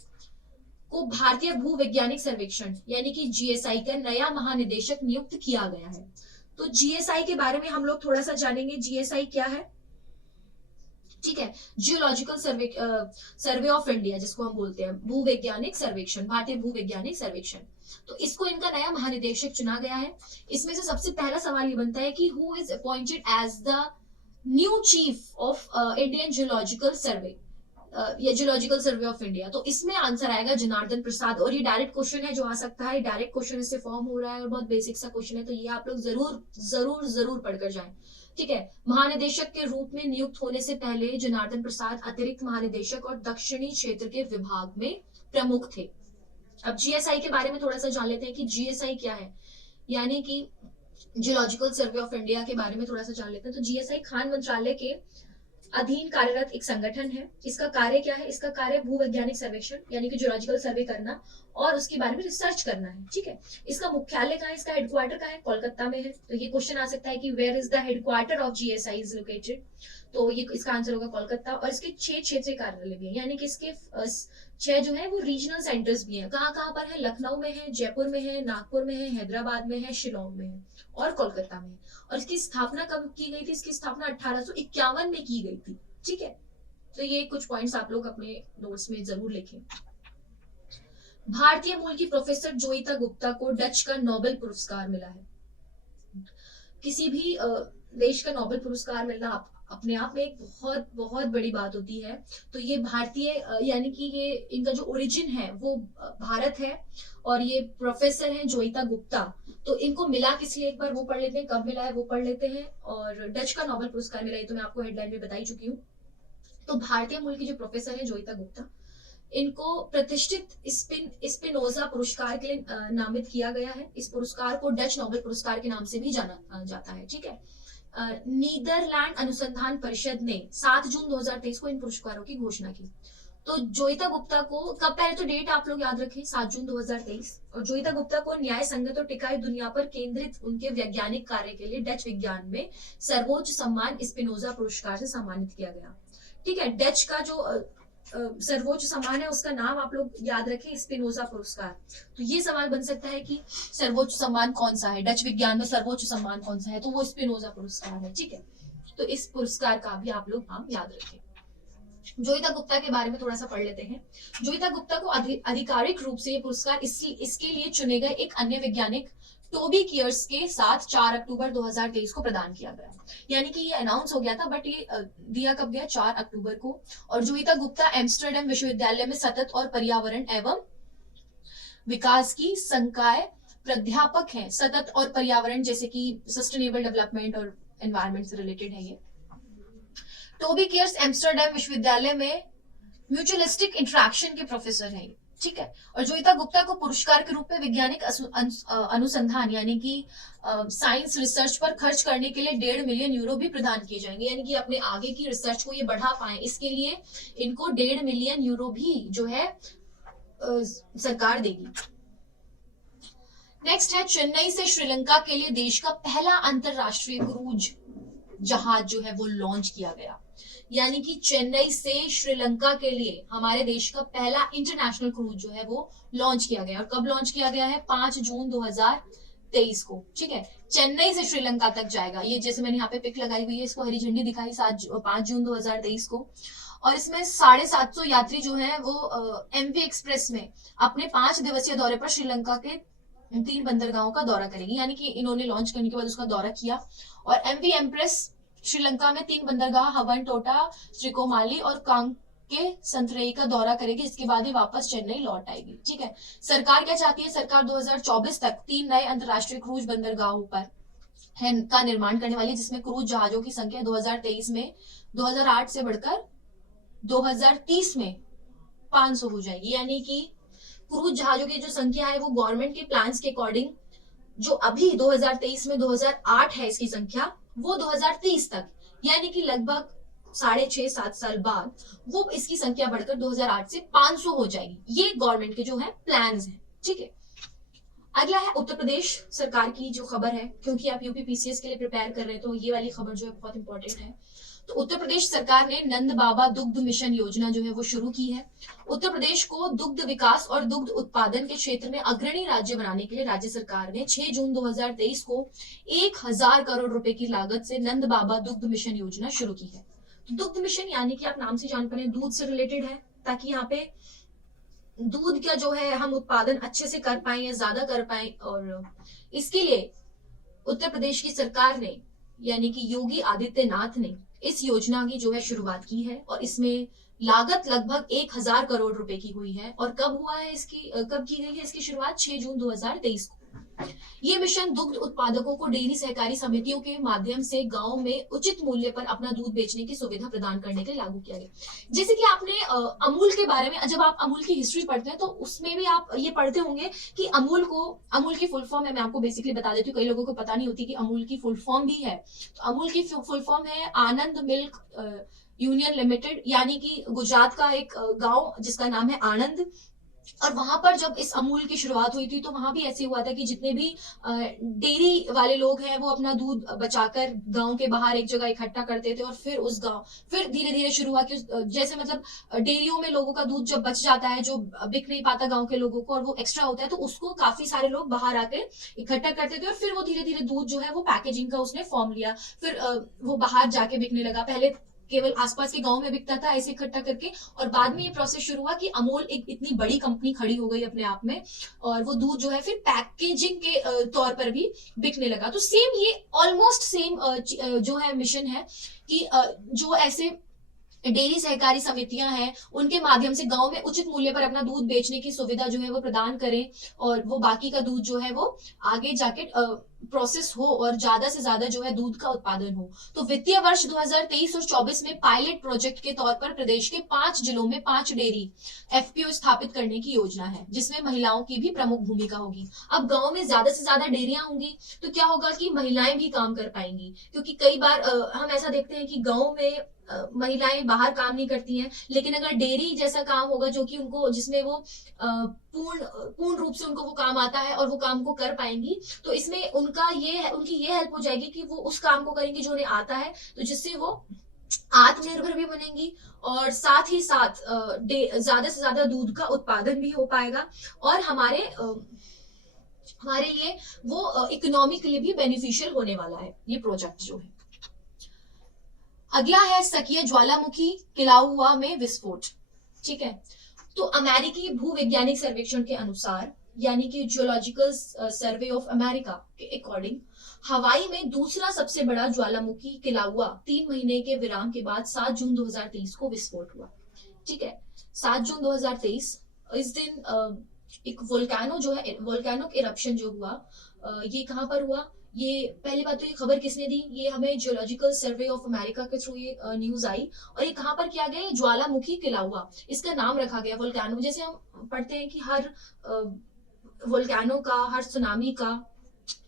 को भारतीय भूवैज्ञानिक सर्वेक्षण यानी कि जीएसआई का नया महानिदेशक नियुक्त किया गया है। तो जीएसआई के बारे में हम लोग थोड़ा सा जानेंगे। जीएसआई क्या है? ठीक है, जियोलॉजिकल सर्वे ऑफ इंडिया, जिसको हम बोलते हैं भूवैज्ञानिक सर्वेक्षण, भारतीय भूवैज्ञानिक सर्वेक्षण। तो इसको इनका नया महानिदेशक चुना गया है। इसमें से सबसे पहला सवाल ये बनता है कि who is appointed as the new chief of Indian geological survey या जियोलॉजिकल सर्वे ऑफ इंडिया। तो इसमें आंसर आएगा जनार्दन प्रसाद। और ये डायरेक्ट क्वेश्चन है जो आ सकता है, डायरेक्ट क्वेश्चन इससे फॉर्म हो रहा है और बहुत बेसिक सा क्वेश्चन है, तो ये आप लोग जरूर जरूर जरूर पढ़कर जाएं। ठीक है, महानिदेशक के रूप में नियुक्त होने से पहले जनार्दन प्रसाद अतिरिक्त महानिदेशक और दक्षिणी क्षेत्र के विभाग में प्रमुख थे। अब जीएसआई के बारे में थोड़ा सा जान लेते हैं कि जीएसआई क्या है, यानी कि जियोलॉजिकल सर्वे ऑफ इंडिया के बारे में थोड़ा सा जान लेते हैं। तो जीएसआई खान मंत्रालय के अधीन कार्यरत एक संगठन है। इसका कार्य क्या है? इसका कार्य भूवैज्ञानिक सर्वेक्षण यानी कि जियोलॉजिकल सर्वे करना और उसके बारे में रिसर्च करना है। ठीक है, इसका मुख्यालय कहाँ है, इसका हेडक्वार्टर कहाँ है? कोलकाता में है। तो ये क्वेश्चन आ सकता है कि where is the headquarter of GSI is located, तो ये इसका आंसर होगा कोलकाता। और इसके 6 क्षेत्रीय कार्यालय भी है, यानी कि इसके 6 जो है वो रीजनल सेंटर्स भी हैं। कहाँ कहाँ पर है? लखनऊ में है, जयपुर में है, नागपुर में है, हैदराबाद में है, शिलोंग में है और कोलकाता में। और इसकी स्थापना कब की गई थी? इसकी स्थापना 1851 में की गई थी। ठीक है, तो ये कुछ पॉइंट्स आप लोग अपने नोट्स में जरूर लिखें। भारतीय मूल की प्रोफेसर जोईता गुप्ता को डच का नोबेल पुरस्कार मिला है। किसी भी देश का नोबेल पुरस्कार मिलना अपने आप में एक बहुत बहुत बड़ी बात होती है। तो ये भारतीय यानी कि ये इनका जो ओरिजिन है वो भारत है और ये प्रोफेसर हैं जोईता गुप्ता। तो इनको मिला किस लिए, एक बार वो पढ़ लेते हैं, कब मिला है वो पढ़ लेते हैं। और डच का नोबेल पुरस्कार मिला है तो मैं आपको हेडलाइन में बता ही चुकी हूँ। तो भारतीय मूल की जो प्रोफेसर है जोईता गुप्ता, इनको प्रतिष्ठित स्पिनोजा पुरस्कार के लिए नामित किया गया है। इस पुरस्कार को डच नोबेल पुरस्कार के नाम से भी जाना जाता है। ठीक है, नीदरलैंड अनुसंधान परिषद ने 7 जून 2023 को इन पुरस्कारों की घोषणा की। तो जोईता गुप्ता को कब, पहले तो डेट आप लोग याद रखें 7 जून 2023। और जोईता गुप्ता को न्याय संगत और टिकाऊ दुनिया पर केंद्रित उनके वैज्ञानिक कार्य के लिए डच विज्ञान में सर्वोच्च सम्मान स्पिनोजा पुरस्कार से सम्मानित किया गया। ठीक है, डच का जो सर्वोच्च सम्मान है उसका नाम आप लोग याद रखें, स्पिनोजा पुरस्कार। तो ये सवाल बन सकता है कि सर्वोच्च सम्मान कौन सा है, डच विज्ञान में सर्वोच्च सम्मान कौन सा है, तो वो स्पिनोजा पुरस्कार है। ठीक है, तो इस पुरस्कार का भी आप लोग नाम याद रखें। जोईता गुप्ता के बारे में थोड़ा सा पढ़ लेते हैं। जोईता गुप्ता को आधिकारिक रूप से ये पुरस्कार इसके लिए चुने गए एक अन्य वैज्ञानिक टोबी कियर्स के साथ 4 अक्टूबर 2023 को प्रदान किया गया। यानी कि ये अनाउंस हो गया था बट ये दिया कब गया? 4 अक्टूबर को। और जोईता गुप्ता एम्स्टर्डम विश्वविद्यालय में सतत और पर्यावरण एवं विकास की संकाय प्राध्यापक हैं। सतत और पर्यावरण जैसे कि सस्टेनेबल डेवलपमेंट और एनवायरमेंट से रिलेटेड है ये। टोबी कियर्स एम्स्टर्डम विश्वविद्यालय में म्यूचुअलिस्टिक इंटरेक्शन के प्रोफेसर हैं। ठीक है, और जोईता गुप्ता को पुरस्कार के रूप में वैज्ञानिक अनुसंधान यानी कि साइंस रिसर्च पर खर्च करने के लिए 1.5 मिलियन यूरो भी प्रदान किए जाएंगे। यानी कि अपने आगे की रिसर्च को ये बढ़ा पाए इसके लिए इनको 1.5 मिलियन यूरो भी जो है सरकार देगी। नेक्स्ट है, चेन्नई से श्रीलंका के लिए देश का पहला अंतरराष्ट्रीय क्रूज जहाज जो है वो लॉन्च किया गया। यानी कि चेन्नई से श्रीलंका के लिए हमारे देश का पहला इंटरनेशनल क्रूज जो है वो लॉन्च किया गया। और कब लॉन्च किया गया है? 5 जून 2023 को। ठीक है, चेन्नई से श्रीलंका तक जाएगा। ये जैसे मैंने यहाँ पे पिक लगाई हुई है, इसको हरी झंडी दिखाई 5 जून 2023 को। और इसमें 750 यात्री जो है वो एमवी एक्सप्रेस में अपने 5 दिवसीय दौरे पर श्रीलंका के 3 बंदरगाहों का दौरा करेगी। यानी कि इन्होंने लॉन्च करने के बाद उसका दौरा किया। और एमवी एम्प्रेस श्रीलंका में 3 बंदरगाह हवन टोटा, त्रिकोमाली और कांके संतरेई का दौरा करेगी। इसके बाद ही वापस चेन्नई लौट आएगी। ठीक है, सरकार क्या चाहती है? सरकार 2024 तक 3 नए अंतरराष्ट्रीय क्रूज बंदरगाहों पर का निर्माण करने वाली, जिसमें क्रूज जहाजों की संख्या 2023 में 2008 से बढ़कर 2030 में 500 हो जाएगी। यानी कि क्रूज जहाजों की जो संख्या है वो गवर्नमेंट के प्लान्स के अकॉर्डिंग जो अभी 2023 में 2008 है इसकी संख्या, वो 2030 तक यानी कि लगभग 6.5-7 साल बाद वो इसकी संख्या बढ़कर 2008 से 500 हो जाएगी। ये गवर्नमेंट के जो है प्लान्स हैं। ठीक है, अगला है उत्तर प्रदेश सरकार की जो खबर है, क्योंकि आप यूपीपीसीएस के लिए प्रिपेयर कर रहे हैं तो ये वाली खबर जो है बहुत इंपॉर्टेंट है। तो उत्तर प्रदेश सरकार ने नंद बाबा दुग्ध मिशन योजना जो है वो शुरू की है। उत्तर प्रदेश को दुग्ध विकास और दुग्ध उत्पादन के क्षेत्र में अग्रणी राज्य बनाने के लिए राज्य सरकार ने 6 जून 2023 को 1000 करोड़ रुपए की लागत से नंद बाबा दुग्ध मिशन योजना शुरू की है। तो दुग्ध मिशन यानी कि आप नाम से जान पाए दूध से रिलेटेड है, ताकि यहाँ पे दूध का जो है हम उत्पादन अच्छे से कर पाए या ज्यादा कर पाए। और इसके लिए उत्तर प्रदेश की सरकार ने यानी कि योगी आदित्यनाथ ने इस योजना की जो है शुरुआत की है और इसमें लागत लगभग 1000 करोड़ रुपए की हुई है। और कब हुआ है इसकी कब की गई है इसकी शुरुआत? 6 जून 2023 को। ये मिशन दुग्ध उत्पादकों को डेयरी सहकारी समितियों के माध्यम से गांव में उचित मूल्य पर अपना दूध बेचने की सुविधा प्रदान करने के लिए लागू किया गया। जैसे कि आपने अमूल के बारे में, जब आप अमूल की हिस्ट्री पढ़ते हैं तो उसमें भी आप ये पढ़ते होंगे कि अमूल की फुल फॉर्म है। मैं आपको बेसिकली बता देती हूँ, कई लोगों को पता नहीं होती कि अमूल की फुल फॉर्म भी है। तो अमूल की फुल फॉर्म है आनंद मिल्क यूनियन लिमिटेड, यानी कि गुजरात का एक गांव जिसका नाम है आनंद। और वहां पर जब इस अमूल की शुरुआत हुई थी तो वहां भी ऐसे हुआ था कि जितने भी डेयरी वाले लोग हैं वो अपना दूध बचाकर गांव के बाहर एक जगह इकट्ठा करते थे और फिर धीरे धीरे शुरू हुआ कि जैसे मतलब डेयरियों में लोगों का दूध जब बच जाता है, जो बिक नहीं पाता गांव के लोगों को और वो एक्स्ट्रा होता है, तो उसको काफी सारे लोग बाहर आके इकट्ठा करते थे और फिर वो धीरे धीरे दूध जो है वो पैकेजिंग का उसने फॉर्म लिया। फिर वो बाहर जाके बिकने लगा। पहले केवल आसपास के गांव में बिकता था ऐसे इकट्ठा करके, और बाद में ये प्रोसेस शुरू हुआ कि अमूल एक इतनी बड़ी कंपनी खड़ी हो गई अपने आप में और वो दूध जो है फिर पैकेजिंग के तौर पर भी बिकने लगा। तो सेम ये ऑलमोस्ट सेम जो है मिशन है कि जो ऐसे डेयरी सहकारी समितियां हैं उनके माध्यम से गांव में उचित मूल्य पर अपना दूध बेचने की सुविधा जो है वो प्रदान करें और वो बाकी का दूध जो है वो आगे जाके प्रोसेस हो और ज्यादा से ज्यादा जो है दूध का उत्पादन हो। तो वित्तीय वर्ष 2023 और 24 में पायलट प्रोजेक्ट के तौर पर प्रदेश के 5 जिलों में 5 डेयरी एफपीओ स्थापित करने की योजना है, जिसमें महिलाओं की भी प्रमुख भूमिका होगी। अब गांव में ज्यादा से ज्यादा डेयरियां होंगी तो क्या होगा कि महिलाएं भी काम कर पाएंगी, क्योंकि कई बार हम ऐसा देखते हैं कि गांव में महिलाएं बाहर काम नहीं करती हैं, लेकिन अगर डेयरी जैसा काम होगा जो कि उनको, जिसमें वो पूर्ण रूप से उनको वो काम आता है और वो काम को कर पाएंगी, तो इसमें उनकी ये हेल्प हो जाएगी कि वो उस काम को करेंगी जो उन्हें आता है, तो जिससे वो आत्मनिर्भर भी बनेंगी और साथ ही साथ ज्यादा से ज्यादा दूध का उत्पादन भी हो पाएगा और हमारे लिए वो इकोनॉमिकली भी बेनिफिशियल होने वाला है ये प्रोजेक्ट जो है। अगला है सक्रिय ज्वालामुखी किलाउआ में विस्फोट। ठीक है, तो अमेरिकी भूवैज्ञानिक सर्वेक्षण के अनुसार, यानी कि जियोलॉजिकल सर्वे ऑफ अमेरिका के अकॉर्डिंग, हवाई में दूसरा सबसे बड़ा ज्वालामुखी किलाउआ 3 महीने के विराम के बाद 7 जून 2023 को विस्फोट हुआ। ठीक है, 7 जून 2023 इस दिन एक वोल्केनो जो है, वोल्केनो इरप्शन जो हुआ, ये कहां पर हुआ? ये पहली बात तो ये खबर किसने दी? ये हमें जियोलॉजिकल सर्वे ऑफ अमेरिका के थ्रू ये न्यूज आई और ये कहां पर किया गया? ज्वालामुखी किलाउआ, इसका नाम रखा गया वोल्केनो। जैसे हम पढ़ते हैं कि हर वोल्केनो का, हर सुनामी का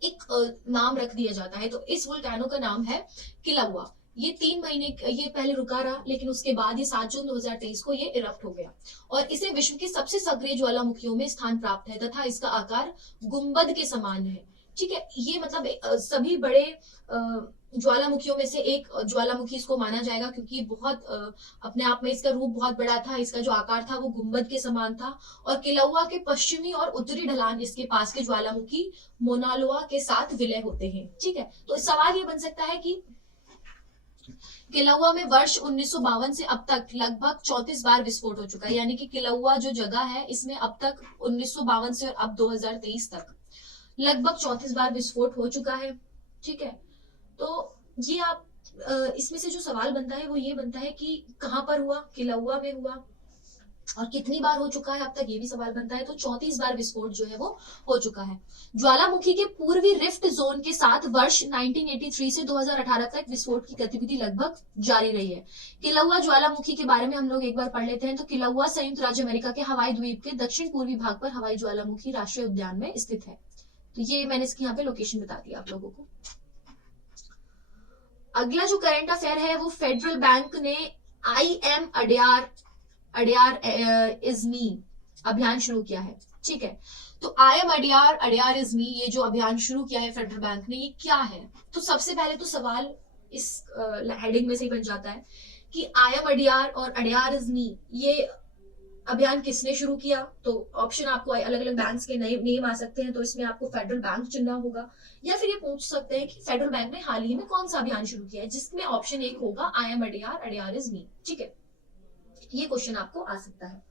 एक नाम रख दिया जाता है, तो इस वोल्केनो का नाम है किलाउआ। ये 3 महीने ये पहले रुका रहा, लेकिन उसके बाद ये 7 जून 2023 को ये इरप्ट हो गया और इसे विश्व के सबसे सक्रिय ज्वालामुखियों में स्थान प्राप्त है तथा इसका आकार गुंबद के समान है। ठीक है, ये मतलब सभी बड़े ज्वालामुखियों में से एक ज्वालामुखी इसको माना जाएगा, क्योंकि बहुत अपने आप में इसका रूप बहुत बड़ा था, इसका जो आकार था वो गुंबद के समान था और किलाउआ के पश्चिमी और उत्तरी ढलान इसके पास के ज्वालामुखी मोनालोआ के साथ विलय होते हैं। ठीक है, तो सवाल ये बन सकता है कि किलाउआ में वर्ष 1952 से अब तक लगभग 34 बार विस्फोट हो चुका है, यानी कि किलाउआ जो जगह है इसमें अब तक 1952 से अब 2023 तक लगभग 34 बार विस्फोट हो चुका है। ठीक है, तो ये आप इसमें से जो सवाल बनता है वो ये बनता है कि कहां पर हुआ? किलाउआ में हुआ और कितनी बार हो चुका है अब तक, ये भी सवाल बनता है। तो 34 बार विस्फोट जो है वो हो चुका है। ज्वालामुखी के पूर्वी रिफ्ट जोन के साथ वर्ष 1983 से 2018 तक विस्फोट की गतिविधि लगभग जारी रही है। किलाउआ ज्वालामुखी के बारे में हम लोग एक बार पढ़ लेते हैं। तो किलाउआ संयुक्त राज्य अमेरिका के हवाई द्वीप के दक्षिण पूर्वी भाग पर हवाई ज्वालामुखी राष्ट्रीय उद्यान में स्थित है। तो ये मैंने इसकी यहाँ पे लोकेशन बता दी आप लोगों को। अगला जो करंट अफेयर है वो फेडरल बैंक ने I am Adyar is me अभियान शुरू किया है। ठीक है, तो I am Adyar is me, ये जो अभियान शुरू किया है फेडरल बैंक ने, ये क्या है? तो सबसे पहले तो सवाल इस हेडिंग में से ही बन जाता है कि आई एम अडयार और अडयार इज मी ये अभियान किसने शुरू किया? तो ऑप्शन आपको अलग अलग बैंक्स के नेम आ सकते हैं, तो इसमें आपको फेडरल बैंक चुनना होगा, या फिर ये पूछ सकते हैं कि फेडरल बैंक ने हाल ही में कौन सा अभियान शुरू किया है, जिसमें ऑप्शन एक होगा I am Adyar is me. ठीक है, ये क्वेश्चन आपको आ सकता है।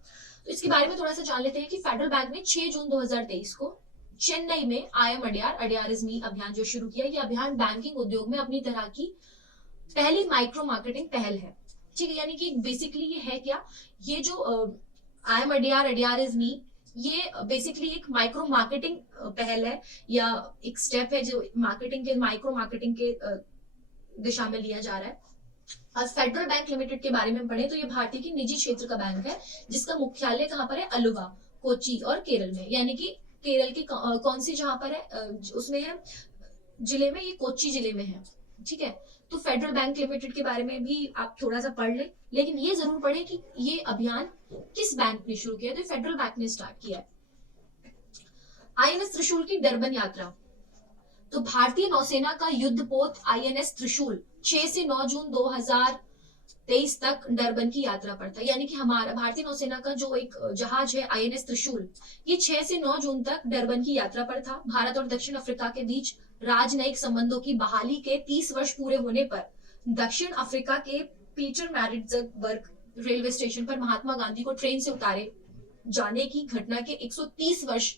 तो इसके बारे में थोड़ा सा जान लेते हैं कि फेडरल बैंक ने 6 जून 2023 को चेन्नई में I am Adyar is me अभियान जो शुरू किया, ये अभियान बैंकिंग उद्योग में अपनी तरह की पहली माइक्रो मार्केटिंग पहल है, ठीक है। यानी कि बेसिकली ये है क्या, ये जो I am Adyar, Adyar is me, ये बेसिकली एक माइक्रो मार्केटिंग पहल है या एक स्टेप है जो मार्केटिंग के, माइक्रो मार्केटिंग के दिशा में लिया जा रहा है। और फेडरल बैंक लिमिटेड के बारे में पढ़े तो ये भारतीय की निजी क्षेत्र का बैंक है, जिसका मुख्यालय कहाँ पर है, अलुवा, कोची और केरल में। यानी कि केरल की कौन सी जहां पर है, उसमें है जिले में, ये कोच्चि जिले में है, ठीक है। तो फेडरल बैंक लिमिटेड के बारे में भी आप थोड़ा सा पढ़ लें, लेकिन ये जरूर पढ़े कि ये अभियान किस बैंक ने शुरू किया, तो फेडरल बैंक ने स्टार्ट किया है। आईएनएस त्रिशूल की डरबन यात्रा, तो भारतीय नौसेना का युद्धपोत आईएनएस त्रिशूल 6 से 9 जून 2023 तक डरबन की यात्रा पर था। यानी कि हमारा भारतीय नौसेना का जो एक जहाज है आईएनएस त्रिशूल, ये 6 से 9 जून तक डरबन की यात्रा पर था। भारत और दक्षिण अफ्रीका के बीच राजनयिक संबंधों की बहाली के 30 वर्ष पूरे होने पर दक्षिण अफ्रीका के पीटरमैरिट्जबर्ग रेलवे स्टेशन पर महात्मा गांधी को ट्रेन से उतारे जाने की घटना के 130 वर्ष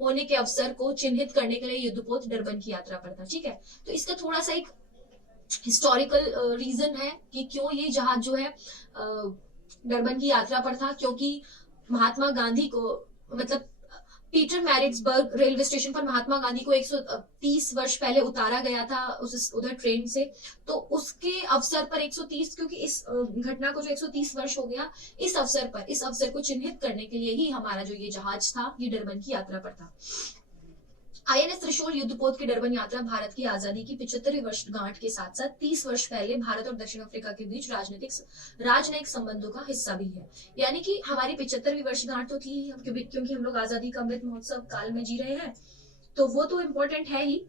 होने के अवसर को चिन्हित करने के लिए युद्धपोत डरबन की यात्रा पर था, ठीक है। तो इसका थोड़ा सा एक हिस्टोरिकल रीजन है कि क्यों ये जहाज जो है डरबन की यात्रा पर था, क्योंकि महात्मा गांधी को, मतलब पीटर मैरिट्सबर्ग रेलवे स्टेशन पर महात्मा गांधी को 130 वर्ष पहले उतारा गया था उस उधर ट्रेन से, तो उसके अवसर पर 130, क्योंकि इस घटना को जो 130 वर्ष हो गया, इस अवसर को चिन्हित करने के लिए ही हमारा जो ये जहाज था ये डरबन की यात्रा पर था। आईएनएस त्रिशूल युद्धपोत की डरबन यात्रा भारत की आजादी की 75वीं वर्षगांठ के साथ साथ 30 वर्ष पहले भारत और दक्षिण अफ्रीका के बीच राजनयिक संबंधों का हिस्सा भी है। यानी कि हमारी 75वीं वर्षगांठ तो थी, क्योंकि हम लोग आजादी का अमृत महोत्सव काल में जी रहे हैं, तो वो तो इम्पोर्टेंट है ही,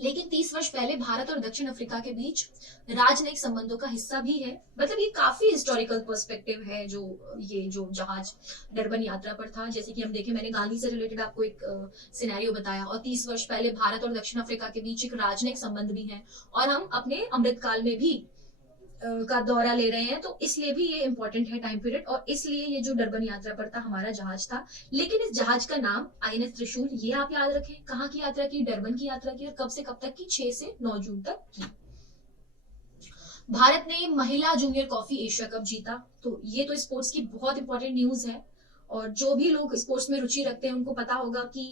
लेकिन 30 वर्ष पहले भारत और दक्षिण अफ्रीका के बीच राजनयिक संबंधों का हिस्सा भी है। मतलब ये काफी हिस्टोरिकल पर्सपेक्टिव है जो ये जो जहाज डरबन यात्रा पर था। जैसे कि हम देखें, मैंने गांधी से रिलेटेड आपको एक सिनेरियो बताया, और 30 वर्ष पहले भारत और दक्षिण अफ्रीका के बीच एक राजनयिक संबंध भी है, और हम अपने अमृतकाल में भी का दौरा ले रहे हैं, तो इसलिए भी ये इंपॉर्टेंट है टाइम पीरियड, और इसलिए ये जो डरबन यात्रा पर था हमारा जहाज था। लेकिन इस जहाज का नाम आईएनएस त्रिशूल, ये आप याद रखें, कहाँ की यात्रा की, डरबन की यात्रा की, और कब से कब तक की, 6 से 9 जून तक की। भारत ने महिला जूनियर कॉफी एशिया कप जीता, तो ये तो स्पोर्ट्स की बहुत इंपॉर्टेंट न्यूज है, और जो भी लोग स्पोर्ट्स में रुचि रखते हैं उनको पता होगा कि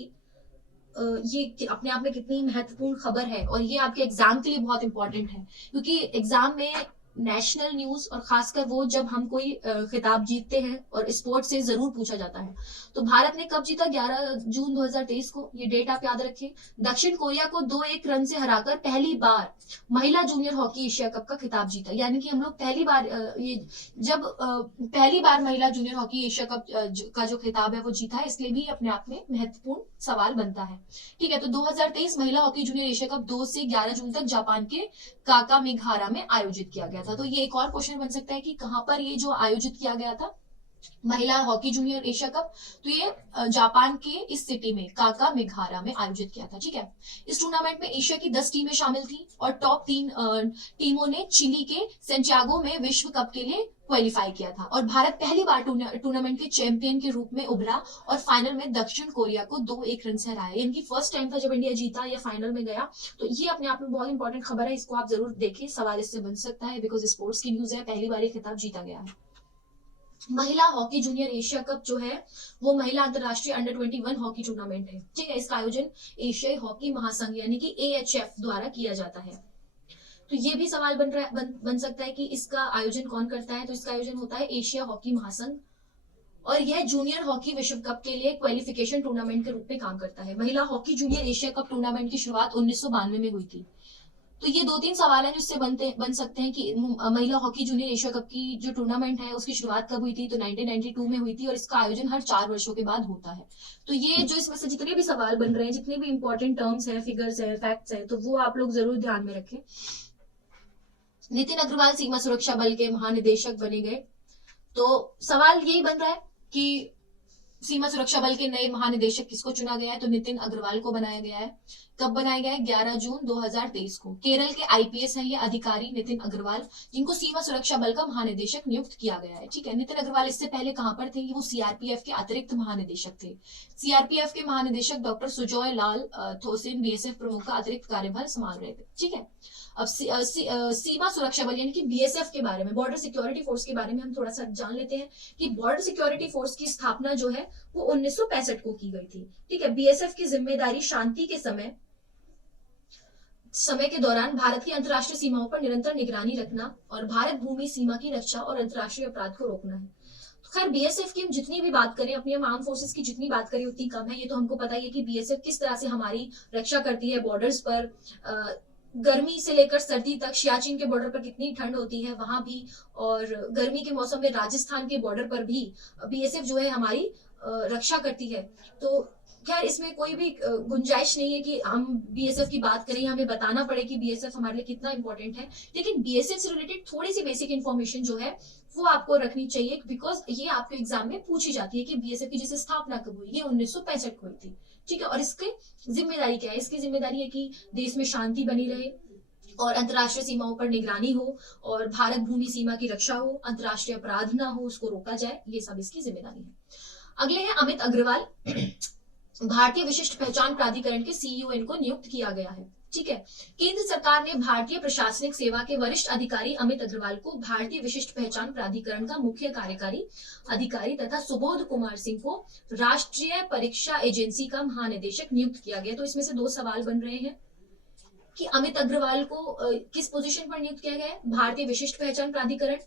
ये अपने आप में कितनी महत्वपूर्ण खबर है, और ये आपके एग्जाम के लिए बहुत इंपॉर्टेंट है, क्योंकि एग्जाम में नेशनल न्यूज, और खासकर वो जब हम कोई खिताब जीतते हैं, और स्पोर्ट्स से जरूर पूछा जाता है। तो भारत ने कब जीता, 11 जून 2023 को, ये डेट आप याद रखें। दक्षिण कोरिया को 2-1 रन से हराकर पहली बार महिला जूनियर हॉकी एशिया कप का खिताब जीता। यानी कि हम लोग पहली बार पहली बार महिला जूनियर हॉकी एशिया कप का जो खिताब है वो जीता है, इसलिए भी अपने आप में महत्वपूर्ण सवाल बनता है, ठीक है। तो 2023 महिला हॉकी जूनियर एशिया कप 2 से 11 जून तक जापान के काकामिगारा में आयोजित किया गया था। तो ये एक और क्वेश्चन बन सकता है कि कहां पर ये जो आयोजित किया गया था महिला हॉकी जूनियर एशिया कप, तो ये जापान के इस सिटी में काकामिगारा में आयोजित किया था, ठीक है। इस टूर्नामेंट में एशिया की 10 टीमें शामिल थी, और टॉप 3 टीमों ने चिली के सेंटियागो में विश्व कप के लिए क्वालिफाई किया था, और भारत पहली बार टूर्नामेंट के चैंपियन के रूप में उभरा, और फाइनल में दक्षिण कोरिया को 2-1 रन से हराया। इनकी फर्स्ट टाइम था जब इंडिया जीता या फाइनल में गया, तो ये अपने आप में बहुत इंपॉर्टेंट खबर है, इसको आप जरूर देखें, सवाल इससे बन सकता है, बिकॉज स्पोर्ट्स की न्यूज है, पहली बार ये खिताब जीता गया है। महिला हॉकी जूनियर एशिया कप जो है वो महिला अंतरराष्ट्रीय अंडर 21 हॉकी टूर्नामेंट है, ठीक है। इसका आयोजन एशियाई हॉकी महासंघ यानी कि AHF द्वारा किया जाता है। तो ये भी सवाल बन सकता है कि इसका आयोजन कौन करता है, तो इसका आयोजन होता है एशिया हॉकी महासंघ, और यह जूनियर हॉकी विश्व कप के लिए क्वालिफिकेशन टूर्नामेंट के रूप में काम करता है। महिला hockey junior Asia cup tournament की शुरुआत 1992 में हुई थी। तो ये 2-3 सवाल हैं जिससे बन सकते हैं कि महिला हॉकी जूनियर एशिया कप की जो टूर्नामेंट है उसकी शुरुआत कब हुई थी, तो 1992 में हुई थी, और इसका आयोजन हर 4 वर्षों के बाद होता है। तो ये जो इसमें से जितने भी सवाल बन रहे हैं, जितने भी इंपॉर्टेंट टर्म्स हैं, फिगर्स हैं, फैक्ट्स हैं, तो वो आप लोग जरूर ध्यान में रखें। नितिन अग्रवाल सीमा सुरक्षा बल के महानिदेशक बने गए, तो सवाल यही बन रहा है कि सीमा सुरक्षा बल के नए महानिदेशक किसको चुना गया है, तो नितिन अग्रवाल को बनाया गया है। कब बनाया गया है? 11 जून 2023 को। केरल के आईपीएस हैं ये अधिकारी नितिन अग्रवाल, जिनको सीमा सुरक्षा बल का महानिदेशक नियुक्त किया गया है। ठीक है, नितिन अग्रवाल इससे पहले कहां पर थे? वो सीआरपीएफ के अतिरिक्त महानिदेशक थे। सीआरपीएफ के महानिदेशक डॉक्टर सुजॉय लाल थोसिन बीएसएफ प्रमुख का अतिरिक्त कार्यभार संभाल रहे थे। ठीक है, अब सीमा सुरक्षा बल यानी कि बीएसएफ के बारे में, बॉर्डर सिक्योरिटी फोर्स के बारे में हम थोड़ा सा जान लेते हैं कि बॉर्डर सिक्योरिटी फोर्स की स्थापना जो है वो 1965 को की गई थी। ठीक है, बीएसएफ की जिम्मेदारी शांति के समय के दौरान भारत की अंतर्राष्ट्रीय सीमाओं पर निरंतर निगरानी रखना और भारत भूमि सीमा की रक्षा और अंतर्राष्ट्रीय अपराध को रोकना है। तो खैर बीएसएफ की हम जितनी भी बात करें, अपनी आर्म फोर्सेस की जितनी बात करें उतनी कम है। ये तो हमको पता ही है कि बीएसएफ किस तरह से हमारी रक्षा करती है बॉर्डर्स पर, गर्मी से लेकर सर्दी तक, सियाचिन के बॉर्डर पर कितनी ठंड होती है वहां भी, और गर्मी के मौसम में राजस्थान के बॉर्डर पर भी बीएसएफ जो है हमारी रक्षा करती है। तो खैर इसमें कोई भी गुंजाइश नहीं है कि हम बीएसएफ की बात करें, हमें बताना पड़े कि बीएसएफ हमारे लिए कितना इंपॉर्टेंट है। लेकिन बीएसएफ से रिलेटेड थोड़ी सी बेसिक इन्फॉर्मेशन जो है वो आपको रखनी चाहिए, बिकॉज ये आपके एग्जाम में पूछी जाती है कि बीएसएफ की जैसे स्थापना कब हुई, ये 1965 को हुई थी। ठीक है, और इसकी जिम्मेदारी क्या है? इसकी जिम्मेदारी है कि देश में शांति बनी रहे और अंतर्राष्ट्रीय सीमाओं पर निगरानी हो और भारत भूमि सीमा की रक्षा हो, अंतर्राष्ट्रीय अपराध ना हो, उसको रोका जाए, ये सब इसकी जिम्मेदारी है। अगले हैं अमित अग्रवाल। भारतीय विशिष्ट पहचान प्राधिकरण के सीईओ इनको नियुक्त किया गया है। ठीक है, केंद्र सरकार ने भारतीय प्रशासनिक सेवा के वरिष्ठ अधिकारी अमित अग्रवाल को भारतीय विशिष्ट पहचान प्राधिकरण का मुख्य कार्यकारी अधिकारी तथा सुबोध कुमार सिंह को राष्ट्रीय परीक्षा एजेंसी का महानिदेशक नियुक्त किया गया। तो इसमें से दो सवाल बन रहे हैं कि अमित अग्रवाल को किस पोजीशन पर नियुक्त किया गया है? भारतीय विशिष्ट पहचान प्राधिकरण,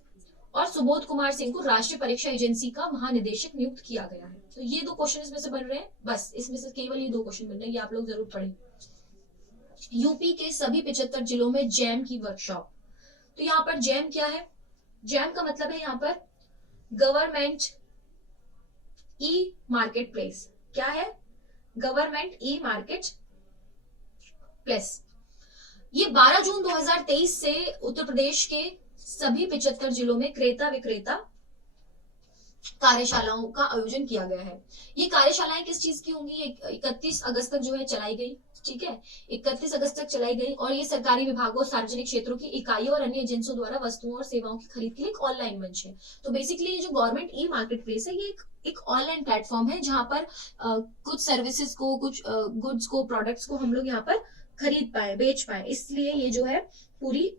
और सुबोध कुमार सिंह को राष्ट्रीय परीक्षा एजेंसी का महानिदेशक नियुक्त किया गया है। तो ये दो क्वेश्चन इसमें से बन रहे हैं, बस इसमें से केवल ये दो क्वेश्चन बन रहे हैं, ये आप लोग जरूर पढ़ें। यूपी के सभी 75 जिलों में जैम की वर्कशॉप। तो यहाँ पर जैम क्या है? जैम का मतलब है यहाँ पर गवर्नमेंट ई मार्केट प्लेस। क्या है? Government e market place. ये 12 जून 2023 से उत्तर प्रदेश के सभी 75 जिलों में क्रेता विक्रेता कार्यशालाओं का आयोजन किया गया है। ये कार्यशालाएं किस चीज की होंगी? 31 अगस्त तक जो है चलाई गई। ठीक है, 31 अगस्त तक चलाई गई, और ये सरकारी विभागों, सार्वजनिक क्षेत्रों की इकाइयों और अन्य एजेंसियों द्वारा वस्तुओं और सेवाओं की खरीद के लिए एक ऑनलाइन मंच है। तो बेसिकली ये जो गवर्नमेंट ई मार्केट प्लेस है, ये एक ऑनलाइन प्लेटफॉर्म है जहां पर कुछ सर्विसेज को, कुछ गुड्स को, प्रोडक्ट्स को हम लोग यहाँ पर खरीद पाए, बेच पाए। इसलिए ये जो है पूरी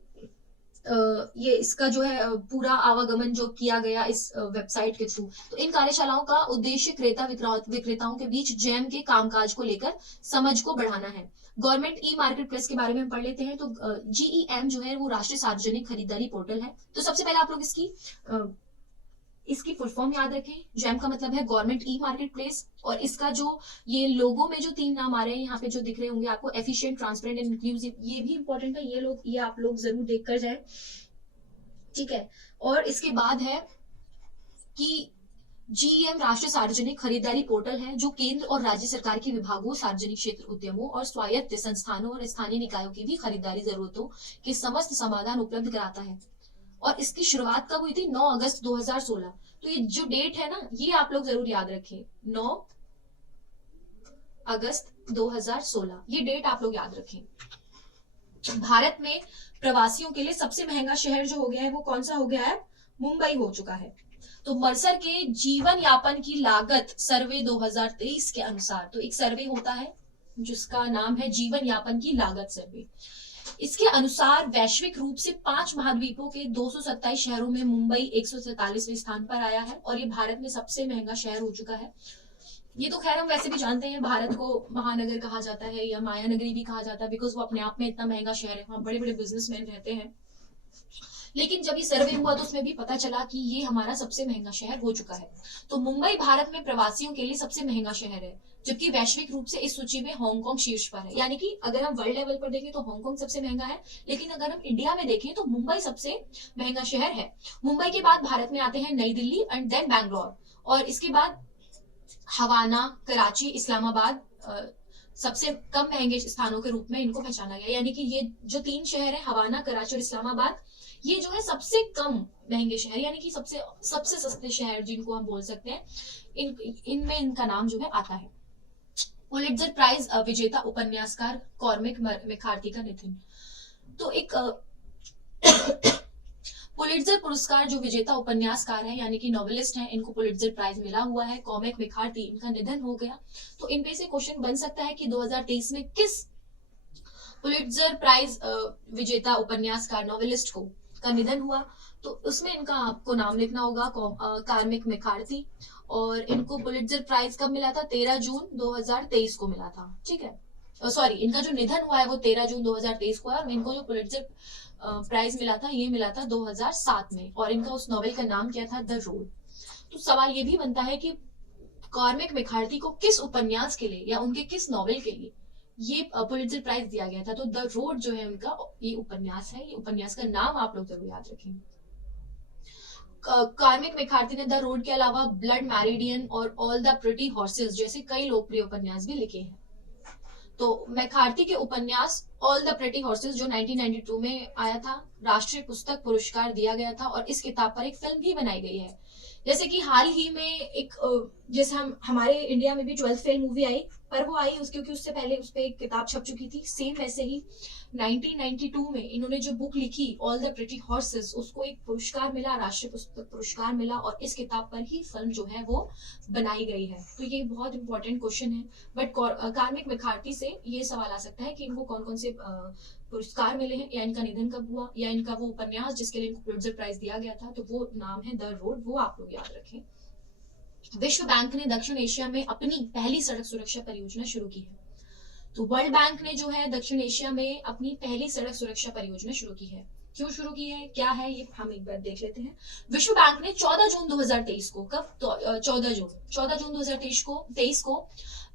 ये इसका जो है पूरा आवागमन जो किया गया इस वेबसाइट के थ्रू। तो इन कार्यशालाओं का उद्देश्य क्रेता विक्रेताओं के बीच जैम के कामकाज को लेकर समझ को बढ़ाना है। गवर्नमेंट ई मार्केट प्लेस के बारे में हम पढ़ लेते हैं। तो जीईएम जो है वो राष्ट्रीय सार्वजनिक खरीदारी पोर्टल है। तो सबसे पहले आप लोग इसकी फुल फॉर्म याद रखें। जैम का मतलब है गवर्नमेंट ई मार्केट प्लेस, और इसका जो ये लोगो में जो 3 नाम आ रहे हैं यहाँ पे जो दिख रहे होंगे आपको, एफिशिएंट, ट्रांसपेरेंट एंड इंक्लूसिव, ये भी इंपॉर्टेंट है। ये आप लोग जरूर देख कर जाए। ठीक है, और इसके बाद है कि जीईएम राष्ट्रीय सार्वजनिक खरीदारी पोर्टल है जो केंद्र और राज्य सरकार के विभागों, सार्वजनिक क्षेत्र उद्यमों और स्वायत्त संस्थानों और स्थानीय निकायों की भी खरीदारी जरूरतों के समस्त समाधान उपलब्ध कराता है। और इसकी शुरुआत कब हुई थी? 9 अगस्त 2016। तो ये जो डेट है ना, ये आप लोग जरूर याद रखें, 9 अगस्त 2016, ये डेट आप लोग याद रखें। भारत में प्रवासियों के लिए सबसे महंगा शहर जो हो गया है वो कौन सा हो गया है? मुंबई हो चुका है। तो मर्सर के जीवन यापन की लागत सर्वे 2023 के अनुसार, तो एक सर्वे होता है जिसका नाम है जीवन यापन की लागत सर्वे। इसके अनुसार वैश्विक रूप से 5 महाद्वीपों के 227 शहरों में मुंबई 147वें स्थान पर आया है, और ये भारत में सबसे महंगा शहर हो चुका है। ये तो खैर हम वैसे भी जानते हैं, भारत को महानगर कहा जाता है या माया नगरी भी कहा जाता है, बिकॉज वो अपने आप में इतना महंगा शहर है, वहां बड़े बड़े बिजनेसमैन रहते हैं। लेकिन जब ये सर्वे हुआ तो उसमें भी पता चला कि ये हमारा सबसे महंगा शहर हो चुका है। तो मुंबई भारत में प्रवासियों के लिए सबसे महंगा शहर है, जबकि वैश्विक रूप से इस सूची में हांगकांग शीर्ष पर है। यानी कि अगर हम वर्ल्ड लेवल पर देखें तो हांगकांग सबसे महंगा है, लेकिन अगर हम इंडिया में देखें तो मुंबई सबसे महंगा शहर है। मुंबई के बाद भारत में आते हैं नई दिल्ली एंड देन बैंगलोर, और इसके बाद हवाना, कराची, इस्लामाबाद सबसे कम महंगे स्थानों के रूप में इनको पहचाना गया। यानी कि ये जो 3 शहर है, हवाना, कराची और इस्लामाबाद, ये जो है सबसे कम महंगे शहर, यानी कि सबसे सस्ते शहर जिनको हम बोल सकते हैं, इनमें इनका नाम जो है आता है। पुलिट्जर प्राइज विजेता उपन्यासकार कॉर्मिक मैकार्थी का निधन। तो एक पुलिट्जर पुरस्कार जो विजेता उपन्यासकार है यानी कि नॉवेलिस्ट हैं, इनको पुलिट्जर प्राइज मिला हुआ है, कॉर्मिक मैकार्थी, इनका निधन हो गया। तो इन पे से क्वेश्चन बन सकता है कि 2023 में किस पुलिट्जर प्राइज विजेता उपन्यासकार नॉवेलिस्ट का निधन हुआ। तो उसमें इनका आपको नाम लिखना होगा, कॉर्मिक मैकार्थी, और इनको पुलिट्जर प्राइज कब मिला था? 13 जून 2023 को मिला था। ठीक है, सॉरी, इनका जो निधन हुआ है वो 13 जून 2023 को है, और इनको जो पुलिट्जर प्राइज मिला था, ये मिला था 2007 में, और इनका उस नॉवेल का नाम क्या था? The road. तो सवाल ये भी बनता है कि कॉर्मिक मैकार्थी को किस उपन्यास के लिए या उनके किस नॉवेल के लिए ये पुलिट्जर प्राइज दिया गया था? तो द रोड जो है उनका ये उपन्यास है, ये उपन्यास का नाम आप लोग जरूर याद रखें। कॉर्मिक मैकार्थी ने द रोड के अलावा ब्लड मैरिडियन और ऑल द प्रिटी हॉर्सेस जैसे कई लोकप्रिय उपन्यास भी लिखे हैं। तो मैकार्थी के उपन्यास ऑल द प्रिटी हॉर्सेस जो 1992 में आया था, राष्ट्रीय पुस्तक पुरस्कार दिया गया था, और इस किताब पर एक फिल्म भी बनाई गई है। जैसे कि हाल ही में एक जैसे हमारे इंडिया में भी 12th फेल मूवी आई, पर वो आई क्योंकि उससे पहले उस पर एक किताब छप चुकी थी। सेम वैसे ही 1992 में इन्होंने जो बुक लिखी ऑल द प्रिटी हॉर्सेस, उसको एक पुरस्कार मिला, राष्ट्रीय पुस्तक पुरस्कार मिला, और इस किताब पर ही फिल्म जो है वो बनाई गई है। तो ये बहुत इंपॉर्टेंट क्वेश्चन है। बट कॉर्मिक मैकार्थी से ये सवाल आ सकता है कि इनको कौन कौन से पुरस्कार मिले हैं, या इनका निधन कब हुआ, या इनका वो उपन्यास जिसके लिए इनको पुलिट्जर प्राइज दिया गया था, तो वो नाम है द रोड, वो आप लोग याद रखें। विश्व बैंक ने दक्षिण एशिया में अपनी पहली सड़क सुरक्षा परियोजना शुरू की है। तो वर्ल्ड बैंक ने जो है दक्षिण एशिया में अपनी पहली सड़क सुरक्षा परियोजना शुरू की है। क्यों शुरू की है, क्या है, ये हम एक बार देख लेते हैं। विश्व बैंक ने 14 जून 2023 को, कब? 14 जून 2023 को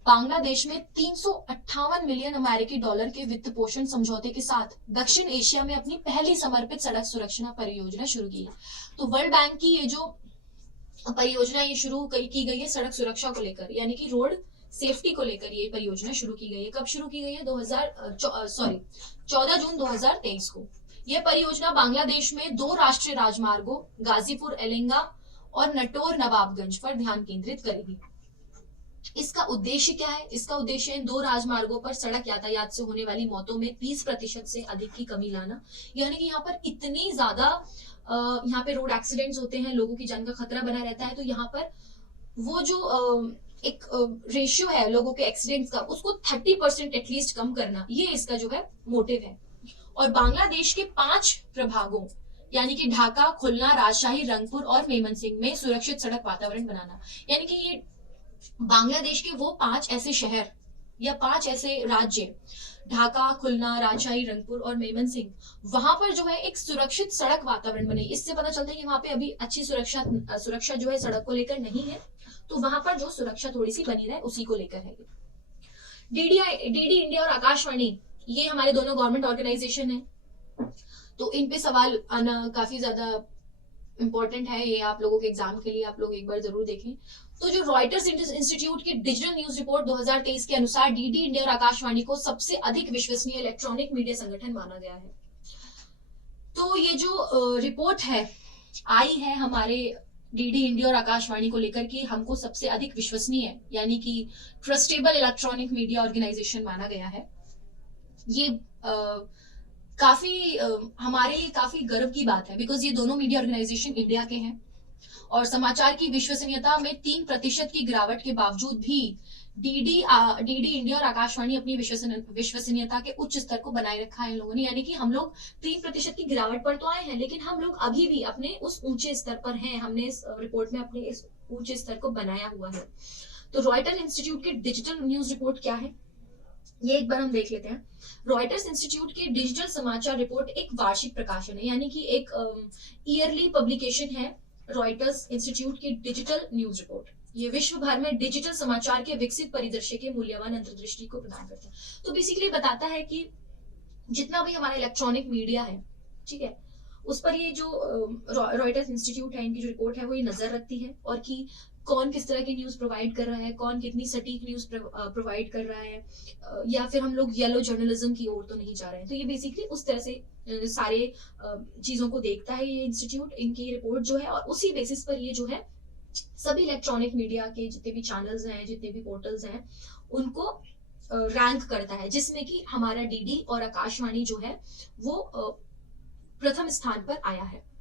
बांग्लादेश में 358 मिलियन अमेरिकी डॉलर के वित्त पोषण समझौते के साथ दक्षिण एशिया में अपनी पहली समर्पित सड़क सुरक्षा परियोजना शुरू की है। तो वर्ल्ड बैंक की ये जो परियोजना ये शुरू की गई है सड़क सुरक्षा को लेकर, यानी कि रोड सेफ्टी को लेकर ये परियोजना शुरू की गई है। कब शुरू की गई है? 14 जून 2023 को। यह परियोजना बांग्लादेश में 2 राष्ट्रीय राजमार्गों गाजीपुर एलेंगा और नटोर नवाबगंज पर ध्यान केंद्रित करेगी। इसका उद्देश्य क्या है? इसका उद्देश्य इन 2 राजमार्गों पर सड़क यातायात से होने वाली मौतों में 30% से अधिक की कमी लाना। यानी कि यहाँ पर इतनी ज्यादा यहाँ पे रोड एक्सीडेंट्स होते हैं, लोगों की जान का खतरा बना रहता है, तो यहाँ पर वो जो एक रेशियो है लोगों के एक्सीडेंट्स का, उसको 30% एटलीस्ट कम करना, ये इसका जो है मोटिव है। और बांग्लादेश के 5 प्रभागों यानी कि ढाका, खुलना, राजशाही, रंगपुर और मेमनसिंह में सुरक्षित सड़क वातावरण बनाना। यानी कि ये बांग्लादेश के वो 5 ऐसे शहर या 5 ऐसे राज्य, ढाका, खुलना, राजशाही, रंगपुर और मेमनसिंह, वहां पर जो है एक सुरक्षित सड़क वातावरण बने। इससे पता चलता है कि वहां पे अभी अच्छी सुरक्षा जो है सड़क को लेकर नहीं है, तो वहां पर जो सुरक्षा थोड़ी सी बनी रहे उसी को लेकर है। डीडी इंडिया और आकाशवाणी, ये हमारे दोनों गवर्नमेंट ऑर्गेनाइजेशन है, तो इन पे सवाल आना काफी ज्यादा इंपॉर्टेंट है। ये आप लोगों के एग्जाम के लिए आप लोग एक बार जरूर देखें। तो जो रॉयटर्स इंस्टीट्यूट की डिजिटल न्यूज रिपोर्ट 2023 के अनुसार डीडी इंडिया और आकाशवाणी को सबसे अधिक विश्वसनीय इलेक्ट्रॉनिक मीडिया संगठन माना गया है। तो ये जो रिपोर्ट है आई है हमारे डीडी इंडिया और आकाशवाणी को लेकर कि हमको सबसे अधिक विश्वसनीय यानी कि ट्रस्टेबल इलेक्ट्रॉनिक मीडिया ऑर्गेनाइजेशन माना गया है। ये काफी हमारे लिए काफी गर्व की बात है, बिकॉज ये दोनों मीडिया ऑर्गेनाइजेशन इंडिया के हैं, और समाचार की विश्वसनीयता में 3% की गिरावट के बावजूद भी डीडी इंडिया और आकाशवाणी अपनी विश्वसनीयता के उच्च स्तर को बनाए रखा है इन लोगों ने। यानी कि हम लोग 3% की गिरावट पर तो आए हैं, लेकिन हम लोग अभी भी अपने उस ऊंचे स्तर पर हैं। हमने इस रिपोर्ट में अपने इस ऊंचे स्तर को बनाया हुआ है। तो रॉयटर्स इंस्टीट्यूट की डिजिटल न्यूज रिपोर्ट क्या है, ये एक बार हम देख लेते हैं। रॉयटर्स इंस्टीट्यूट की डिजिटल समाचार रिपोर्ट एक वार्षिक प्रकाशन है, यानी कि एक ईयरली पब्लिकेशन है। रॉयटर्स इंस्टीट्यूट की डिजिटल न्यूज रिपोर्ट ये विश्व भर में डिजिटल समाचार के विकसित परिदृश्य के मूल्यवान अंतर्दृष्टि को प्रदान करता है। तो बेसिकली बताता है कि जितना भी हमारा इलेक्ट्रॉनिक मीडिया है, ठीक है, उस पर ये जो रॉयटर्स इंस्टीट्यूट है, इनकी जो रिपोर्ट है वो ये नजर रखती है, और कि कौन किस तरह की न्यूज प्रोवाइड कर रहा है, कौन कितनी सटीक न्यूज प्रोवाइड कर रहा है, या फिर हम लोग येलो जर्नलिज्म की ओर तो नहीं जा रहे हैं। तो ये बेसिकली उस तरह से सारे चीजों को देखता है ये इंस्टीट्यूट, इनकी रिपोर्ट जो है, और उसी बेसिस पर ये जो है सभी इलेक्ट्रॉनिक मीडिया के जितने भी चैनल्स हैं, जितने भी पोर्टल्स हैं, उनको रैंक करता है, जिसमें कि हमारा डीडी और आकाशवाणी जो है वो प्रथम स्थान पर आया है।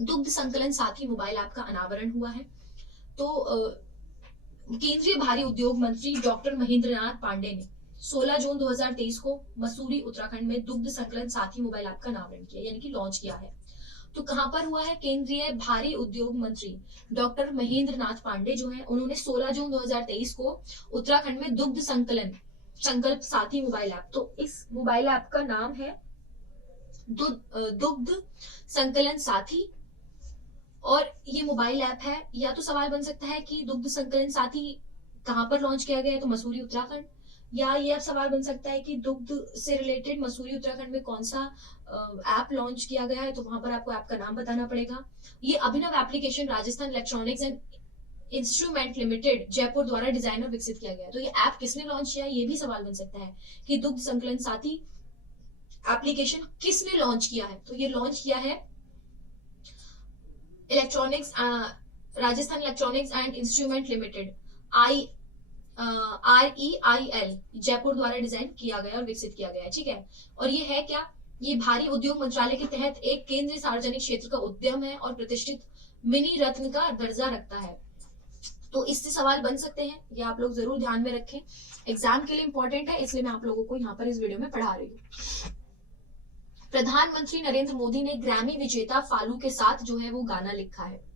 दुग्ध संकलन साथी मोबाइल ऐप का अनावरण हुआ है। तो केंद्रीय भारी उद्योग मंत्री डॉक्टर महेंद्र नाथ पांडे ने 16 जून 2023 को मसूरी उत्तराखंड में दुग्ध संकलन साथी मोबाइल ऐप का अनावरण किया, यानी कि लॉन्च किया है। तो कहां पर हुआ है? केंद्रीय भारी उद्योग मंत्री डॉक्टर महेंद्र नाथ पांडे जो है, उन्होंने 16 जून 2023 को उत्तराखंड में दुग्ध संकलन संकल्प साथी मोबाइल ऐप, तो इस मोबाइल ऐप का नाम है दुग्ध संकलन साथी। और ये मोबाइल ऐप है। या तो सवाल बन सकता है कि दुग्ध संकलन साथी कहां पर लॉन्च किया गया है, तो मसूरी उत्तराखंड। या ये अब सवाल बन सकता है कि दुग्ध से रिलेटेड मसूरी उत्तराखंड में कौन सा ऐप लॉन्च किया गया है, तो वहां पर आपको ऐप का नाम बताना पड़ेगा। ये Abhinav application Rajasthan electronics and instrument limited Jaipur द्वारा डिजाइन और विकसित किया गया है। तो ये ऐप किसने लॉन्च किया, ये भी सवाल बन सकता है कि दुग्ध संकलन साथी एप्लीकेशन किसने लॉन्च किया है। तो ये लॉन्च किया है electronics Rajasthan electronics and instrument limited REIL Jaipur द्वारा डिजाइन किया गया और विकसित किया गया है। ठीक है, और ये है क्या? ये भारी उद्योग मंत्रालय के तहत एक केंद्रीय सार्वजनिक क्षेत्र का उद्यम है और प्रतिष्ठित मिनी रत्न का दर्जा रखता है। तो इससे सवाल बन सकते हैं, ये आप लोग जरूर ध्यान में रखें, एग्जाम के लिए इंपॉर्टेंट है, इसलिए मैं आप लोगों को यहाँ पर इस वीडियो में पढ़ा रही हूँ। प्रधानमंत्री नरेंद्र मोदी ने ग्रैमी विजेता फालू के साथ जो है वो गाना लिखा है।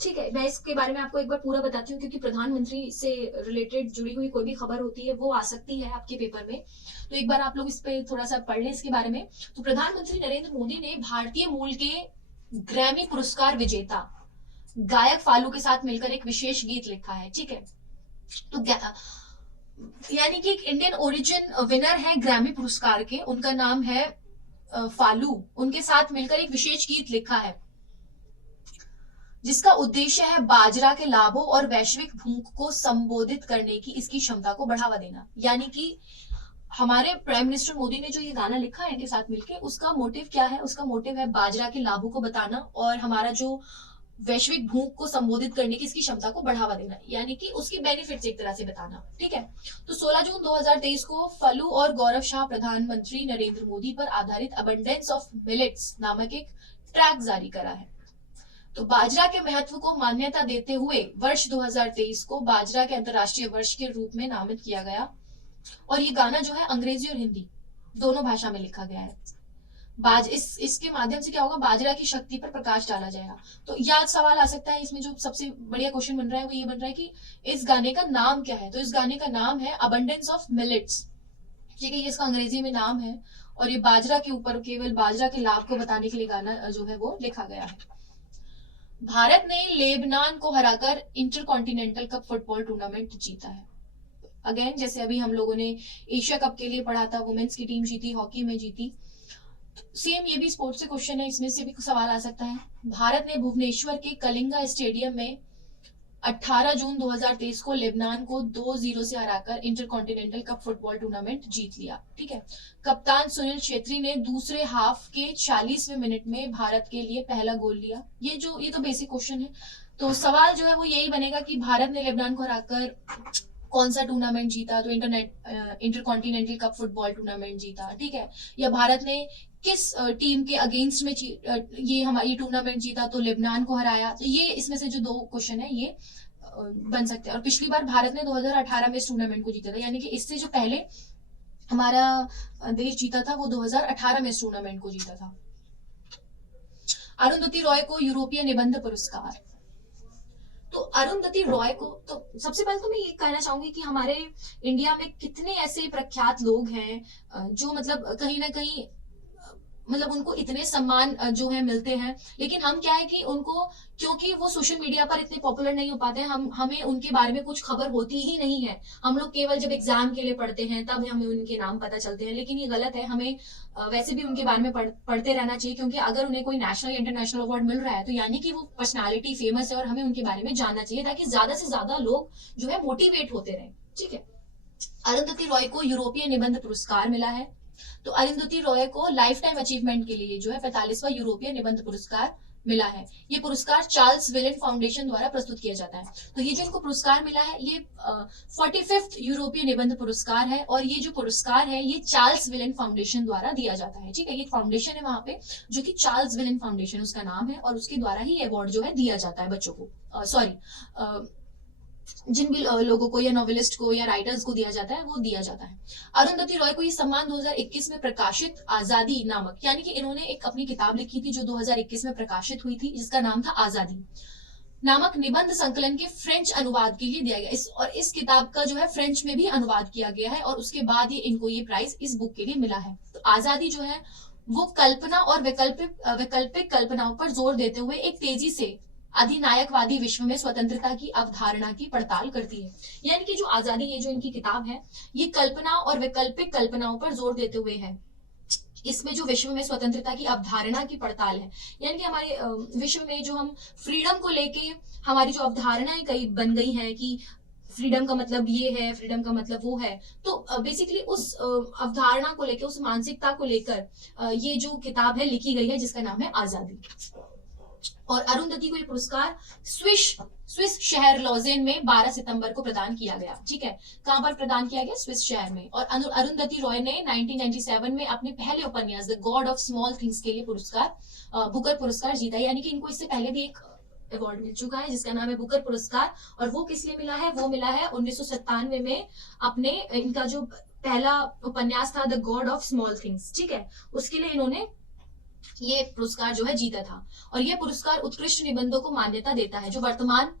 ठीक है, मैं इसके बारे में आपको एक बार पूरा बताती हूँ, क्योंकि प्रधानमंत्री से रिलेटेड जुड़ी हुई कोई भी खबर होती है वो आ सकती है आपके पेपर में, तो एक बार आप लोग इस पे थोड़ा सा पढ़ लें इसके बारे में। तो प्रधानमंत्री नरेंद्र मोदी ने भारतीय मूल के ग्रैमी पुरस्कार विजेता गायक फालू के साथ मिलकर एक विशेष गीत लिखा है। ठीक है, तो यानी कि एक इंडियन ओरिजिन विनर है ग्रैमी पुरस्कार के, उनका नाम है फालू, उनके साथ मिलकर एक विशेष गीत लिखा है जिसका उद्देश्य है बाजरा के लाभों और वैश्विक भूख को संबोधित करने की इसकी क्षमता को बढ़ावा देना। यानी कि हमारे प्राइम मिनिस्टर मोदी ने जो ये गाना लिखा है इनके साथ मिलकर, उसका मोटिव क्या है? उसका मोटिव है बाजरा के लाभों को बताना और हमारा जो वैश्विक भूख को संबोधित करने की इसकी क्षमता को बढ़ावा देना, यानी कि उसकी बेनिफिट्स एक तरह से बताना। ठीक है, तो 16 जून 2023 को फलू और गौरव शाह प्रधानमंत्री नरेंद्र मोदी पर आधारित अबंडेंस ऑफ मिलेट्स नामक एक ट्रैक जारी करा है। तो बाजरा के महत्व को मान्यता देते हुए वर्ष 2023 को बाजरा के अंतर्राष्ट्रीय वर्ष के रूप में नामित किया गया, और ये गाना जो है अंग्रेजी और हिंदी दोनों भाषा में लिखा गया है। इसके माध्यम से क्या होगा? बाजरा की शक्ति पर प्रकाश डाला जाएगा। तो याद सवाल आ सकता है, इसमें जो सबसे बढ़िया क्वेश्चन बन रहा है वो ये बन रहा है कि इस गाने का नाम क्या है? तो इस गाने का नाम है अबंडेंस ऑफ मिलेट्स। ठीक है, ये इसका अंग्रेजी में नाम है, और ये बाजरा के ऊपर केवल बाजरा के लाभ को बताने के लिए गाना जो है वो लिखा गया है। भारत ने लेबनान को हराकर इंटरकॉन्टिनेंटल कप फुटबॉल टूर्नामेंट जीता है। अगेन, जैसे अभी हम लोगों ने एशिया कप के लिए पढ़ा था, वुमेन्स की टीम जीती, हॉकी में जीती, सेम ये भी स्पोर्ट्स से क्वेश्चन है, इसमें से भी सवाल आ सकता है। भारत ने भुवनेश्वर के कलिंगा स्टेडियम में 18 जून 2023 को लेबनान को 2-0 से हराकर इंटरकॉन्टिनेंटल कप फुटबॉल टूर्नामेंट जीत लिया। ठीक है, कप्तान सुनील छेत्री ने दूसरे हाफ के 40वें मिनट में भारत के लिए पहला गोल लिया। ये तो बेसिक क्वेश्चन है, तो सवाल जो है वो यही बनेगा कि भारत ने लेबनान को हराकर कौन सा टूर्नामेंट जीता? तो इंटरकॉन्टिनेंटल कप फुटबॉल टूर्नामेंट जीता। ठीक है, या भारत ने किस टीम के अगेंस्ट में ये टूर्नामेंट जीता? तो लेबनान को हराया। तो ये इसमें से जो दो क्वेश्चन है ये बन सकते हैं। और पिछली बार भारत ने 2018 में इस टूर्नामेंट को जीता था, यानी कि इससे जो पहले हमारा देश जीता था वो 2018 में इस टूर्नामेंट को जीता था। अरुंधति रॉय को यूरोपीय निबंध पुरस्कार। तो अरुंधति रॉय को, तो सबसे पहले तो मैं ये कहना चाहूंगी कि हमारे इंडिया में कितने ऐसे प्रख्यात लोग हैं जो मतलब कहीं ना कहीं मतलब उनको इतने सम्मान जो है मिलते हैं, लेकिन हम क्या है कि उनको, क्योंकि वो सोशल मीडिया पर इतने पॉपुलर नहीं हो पाते हैं, हमें उनके बारे में कुछ खबर होती ही नहीं है। हम लोग केवल जब एग्जाम के लिए पढ़ते हैं तब हमें उनके नाम पता चलते हैं, लेकिन ये गलत है। हमें वैसे भी उनके बारे में पढ़ते रहना चाहिए, क्योंकि अगर उन्हें कोई नेशनल या इंटरनेशनल अवार्ड मिल रहा है तो यानी कि वो पर्सनैलिटी फेमस है और हमें उनके बारे में जानना चाहिए, ताकि ज्यादा से ज्यादा लोग जो है मोटिवेट होते रहे। ठीक है, अरुंधति रॉय को यूरोपीय निबंध पुरस्कार मिला है। तो अरुंधति रॉय को लाइफ टाइम अचीवमेंट के लिए जो है 45वां यूरोपीय निबंध पुरस्कार मिला है। ये पुरस्कार चार्ल्स विलन फाउंडेशन द्वारा प्रस्तुत किया जाता है। तो ये जो इनको पुरस्कार मिला है ये 45th यूरोपीय निबंध पुरस्कार है, और ये जो पुरस्कार है ये चार्ल्स विलन फाउंडेशन द्वारा दिया जाता है। ठीक है, ये फाउंडेशन है वहां पे जो कि चार्ल्स विलन फाउंडेशन उसका नाम है, और उसके द्वारा ही अवार्ड जो है दिया जाता है बच्चों को, सॉरी जिन भी लोगों को या नॉवेलिस्ट को या राइटर्स को दिया जाता है वो दिया जाता है। अरुंधति रॉय को ये सम्मान 2021 में प्रकाशित आजादी नामक, यानी कि इन्होंने एक अपनी किताब लिखी थी जो 2021 में प्रकाशित हुई थी, जिसका नाम था आजादी नामक निबंध संकलन के फ्रेंच अनुवाद के लिए दिया गया। इस किताब का जो है फ्रेंच में भी अनुवाद किया गया है, और उसके बाद ये इनको ये प्राइज इस बुक के लिए मिला है। तो आजादी जो है वो कल्पना और वैकल्पिक कल्पनाओं पर जोर देते हुए एक तेजी से अधिनायकवादी विश्व में स्वतंत्रता की अवधारणा की पड़ताल करती है। यानी कि जो आजादी, ये जो इनकी किताब है, ये कल्पना और वैकल्पिक कल्पनाओं पर जोर देते हुए है। इसमें जो विश्व में स्वतंत्रता की अवधारणा की पड़ताल है, यानी कि हमारे विश्व में जो हम फ्रीडम को लेके हमारी जो अवधारणाएं कई बन गई हैं कि फ्रीडम का मतलब ये है, फ्रीडम का मतलब वो है, तो बेसिकली उस अवधारणा को लेकर, उस मानसिकता को लेकर ये जो किताब है लिखी गई है, जिसका नाम है आजादी। और अरुंधति को ये पुरस्कार स्विस शहर लॉजेन में 12 सितंबर को प्रदान किया गया। ठीक है, कहां पर प्रदान किया गया? स्विस शहर में। और अरुंधति रॉय ने 1997 में अपने पहले उपन्यास the God of small things के लिए बुकर पुरस्कार जीता। यानी कि इनको इससे पहले भी एक अवार्ड मिल चुका है जिसका नाम है बुकर पुरस्कार। और वो किस लिए मिला है? वो मिला है 1997 में अपने, इनका जो पहला उपन्यास था the God of small things, ठीक है, उसके लिए इन्होंने ये पुरस्कार जो है जीता था। और ये पुरस्कार उत्कृष्ट निबंधों को मान्यता देता है। जो वर्तमान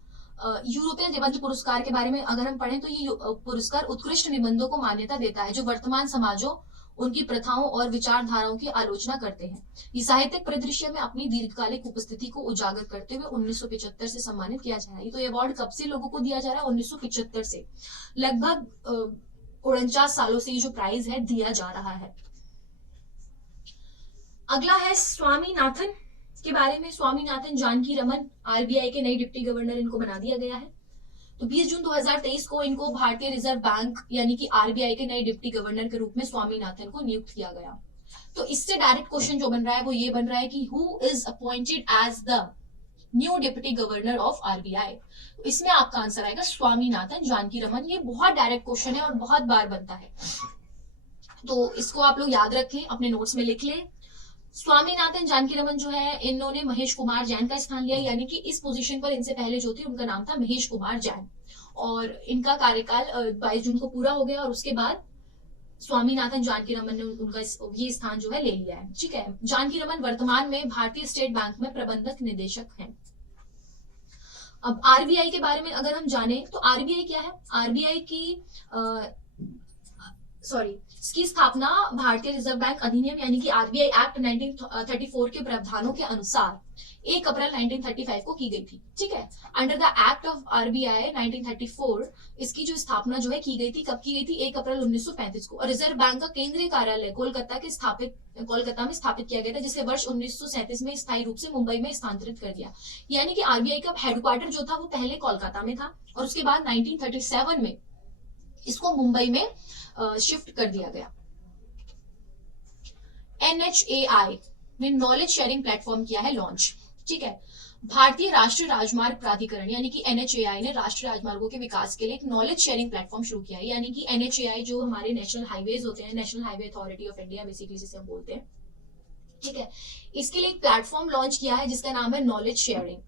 यूरोपीय निबंध पुरस्कार के बारे में अगर हम पढ़ें तो ये पुरस्कार उत्कृष्ट निबंधों को मान्यता देता है जो वर्तमान समाजों, उनकी प्रथाओं और विचारधाराओं की आलोचना करते हैं। ये साहित्यिक परिदृश्य में अपनी दीर्घकालिक उपस्थिति को उजागर करते हुए 1975 से सम्मानित किया जा रहा है। तो ये अवार्ड कब से लोगों को दिया जा रहा है? 1975 से। लगभग 49 सालों से ये जो प्राइज है दिया जा रहा है। अगला है स्वामीनाथन के बारे में। स्वामीनाथन जानकी रमन, आरबीआई के नए डिप्टी गवर्नर इनको बना दिया गया है। तो 20 जून 2023 को इनको भारतीय रिजर्व बैंक यानी कि आरबीआई के नए डिप्टी गवर्नर के रूप में स्वामीनाथन को नियुक्त किया गया। तो इससे डायरेक्ट क्वेश्चन जो बन रहा है वो ये बन रहा है कि who is appointed as the new deputy governor of RBI? इसमें आपका आंसर आएगा स्वामीनाथन जानकी रमन। ये बहुत डायरेक्ट क्वेश्चन है और बहुत बार बनता है, तो इसको आप लोग याद रखें, अपने नोट्स में लिख लें। स्वामीनाथन जानकी रमन जो है, इन्होंने महेश कुमार जैन का स्थान लिया, यानी कि इस पोजीशन पर इनसे पहले जो थे उनका नाम था महेश कुमार जैन, और इनका कार्यकाल 22 जून को पूरा हो गया, और उसके बाद स्वामीनाथन जानकी रमन ने उनका ये स्थान जो है ले लिया है। ठीक है, जानकी रमन वर्तमान में भारतीय स्टेट बैंक में प्रबंधक निदेशक हैं। अब आरबीआई के बारे में अगर हम जाने तो आरबीआई क्या है? आरबीआई की इसकी स्थापना भारतीय रिजर्व बैंक अधिनियम यानी कि आरबीआई एक्ट 1934 के प्रावधानों के अनुसार 1 अप्रैल 1935 को की गई थी। ठीक है, under the act of RBI 1934 इसकी जो स्थापना जो है की गई थी। कब की गई थी? 1 अप्रैल 1935 को। और रिजर्व बैंक का केंद्रीय कार्यालय कोलकाता में स्थापित किया गया था, जिसे वर्ष 1937 में स्थायी रूप से मुंबई में स्थानांतरित कर दिया। यानी कि आरबीआई का हेडक्वार्टर जो था वो पहले कोलकाता में था, और उसके बाद 1937 में इसको मुंबई में शिफ्ट कर दिया गया। NHAI ने नॉलेज शेयरिंग प्लेटफॉर्म किया है लॉन्च। ठीक है, भारतीय राष्ट्रीय राजमार्ग प्राधिकरण यानी कि NHAI ने राष्ट्रीय राजमार्गों के विकास के लिए एक नॉलेज शेयरिंग प्लेटफॉर्म शुरू किया है। यानी कि NHAI जो हमारे नेशनल हाईवेज होते हैं, national highway authority of India basically जिसे हम बोलते हैं, ठीक है, इसके लिए एक प्लेटफॉर्म लॉन्च किया है जिसका नाम है नॉलेज शेयरिंग।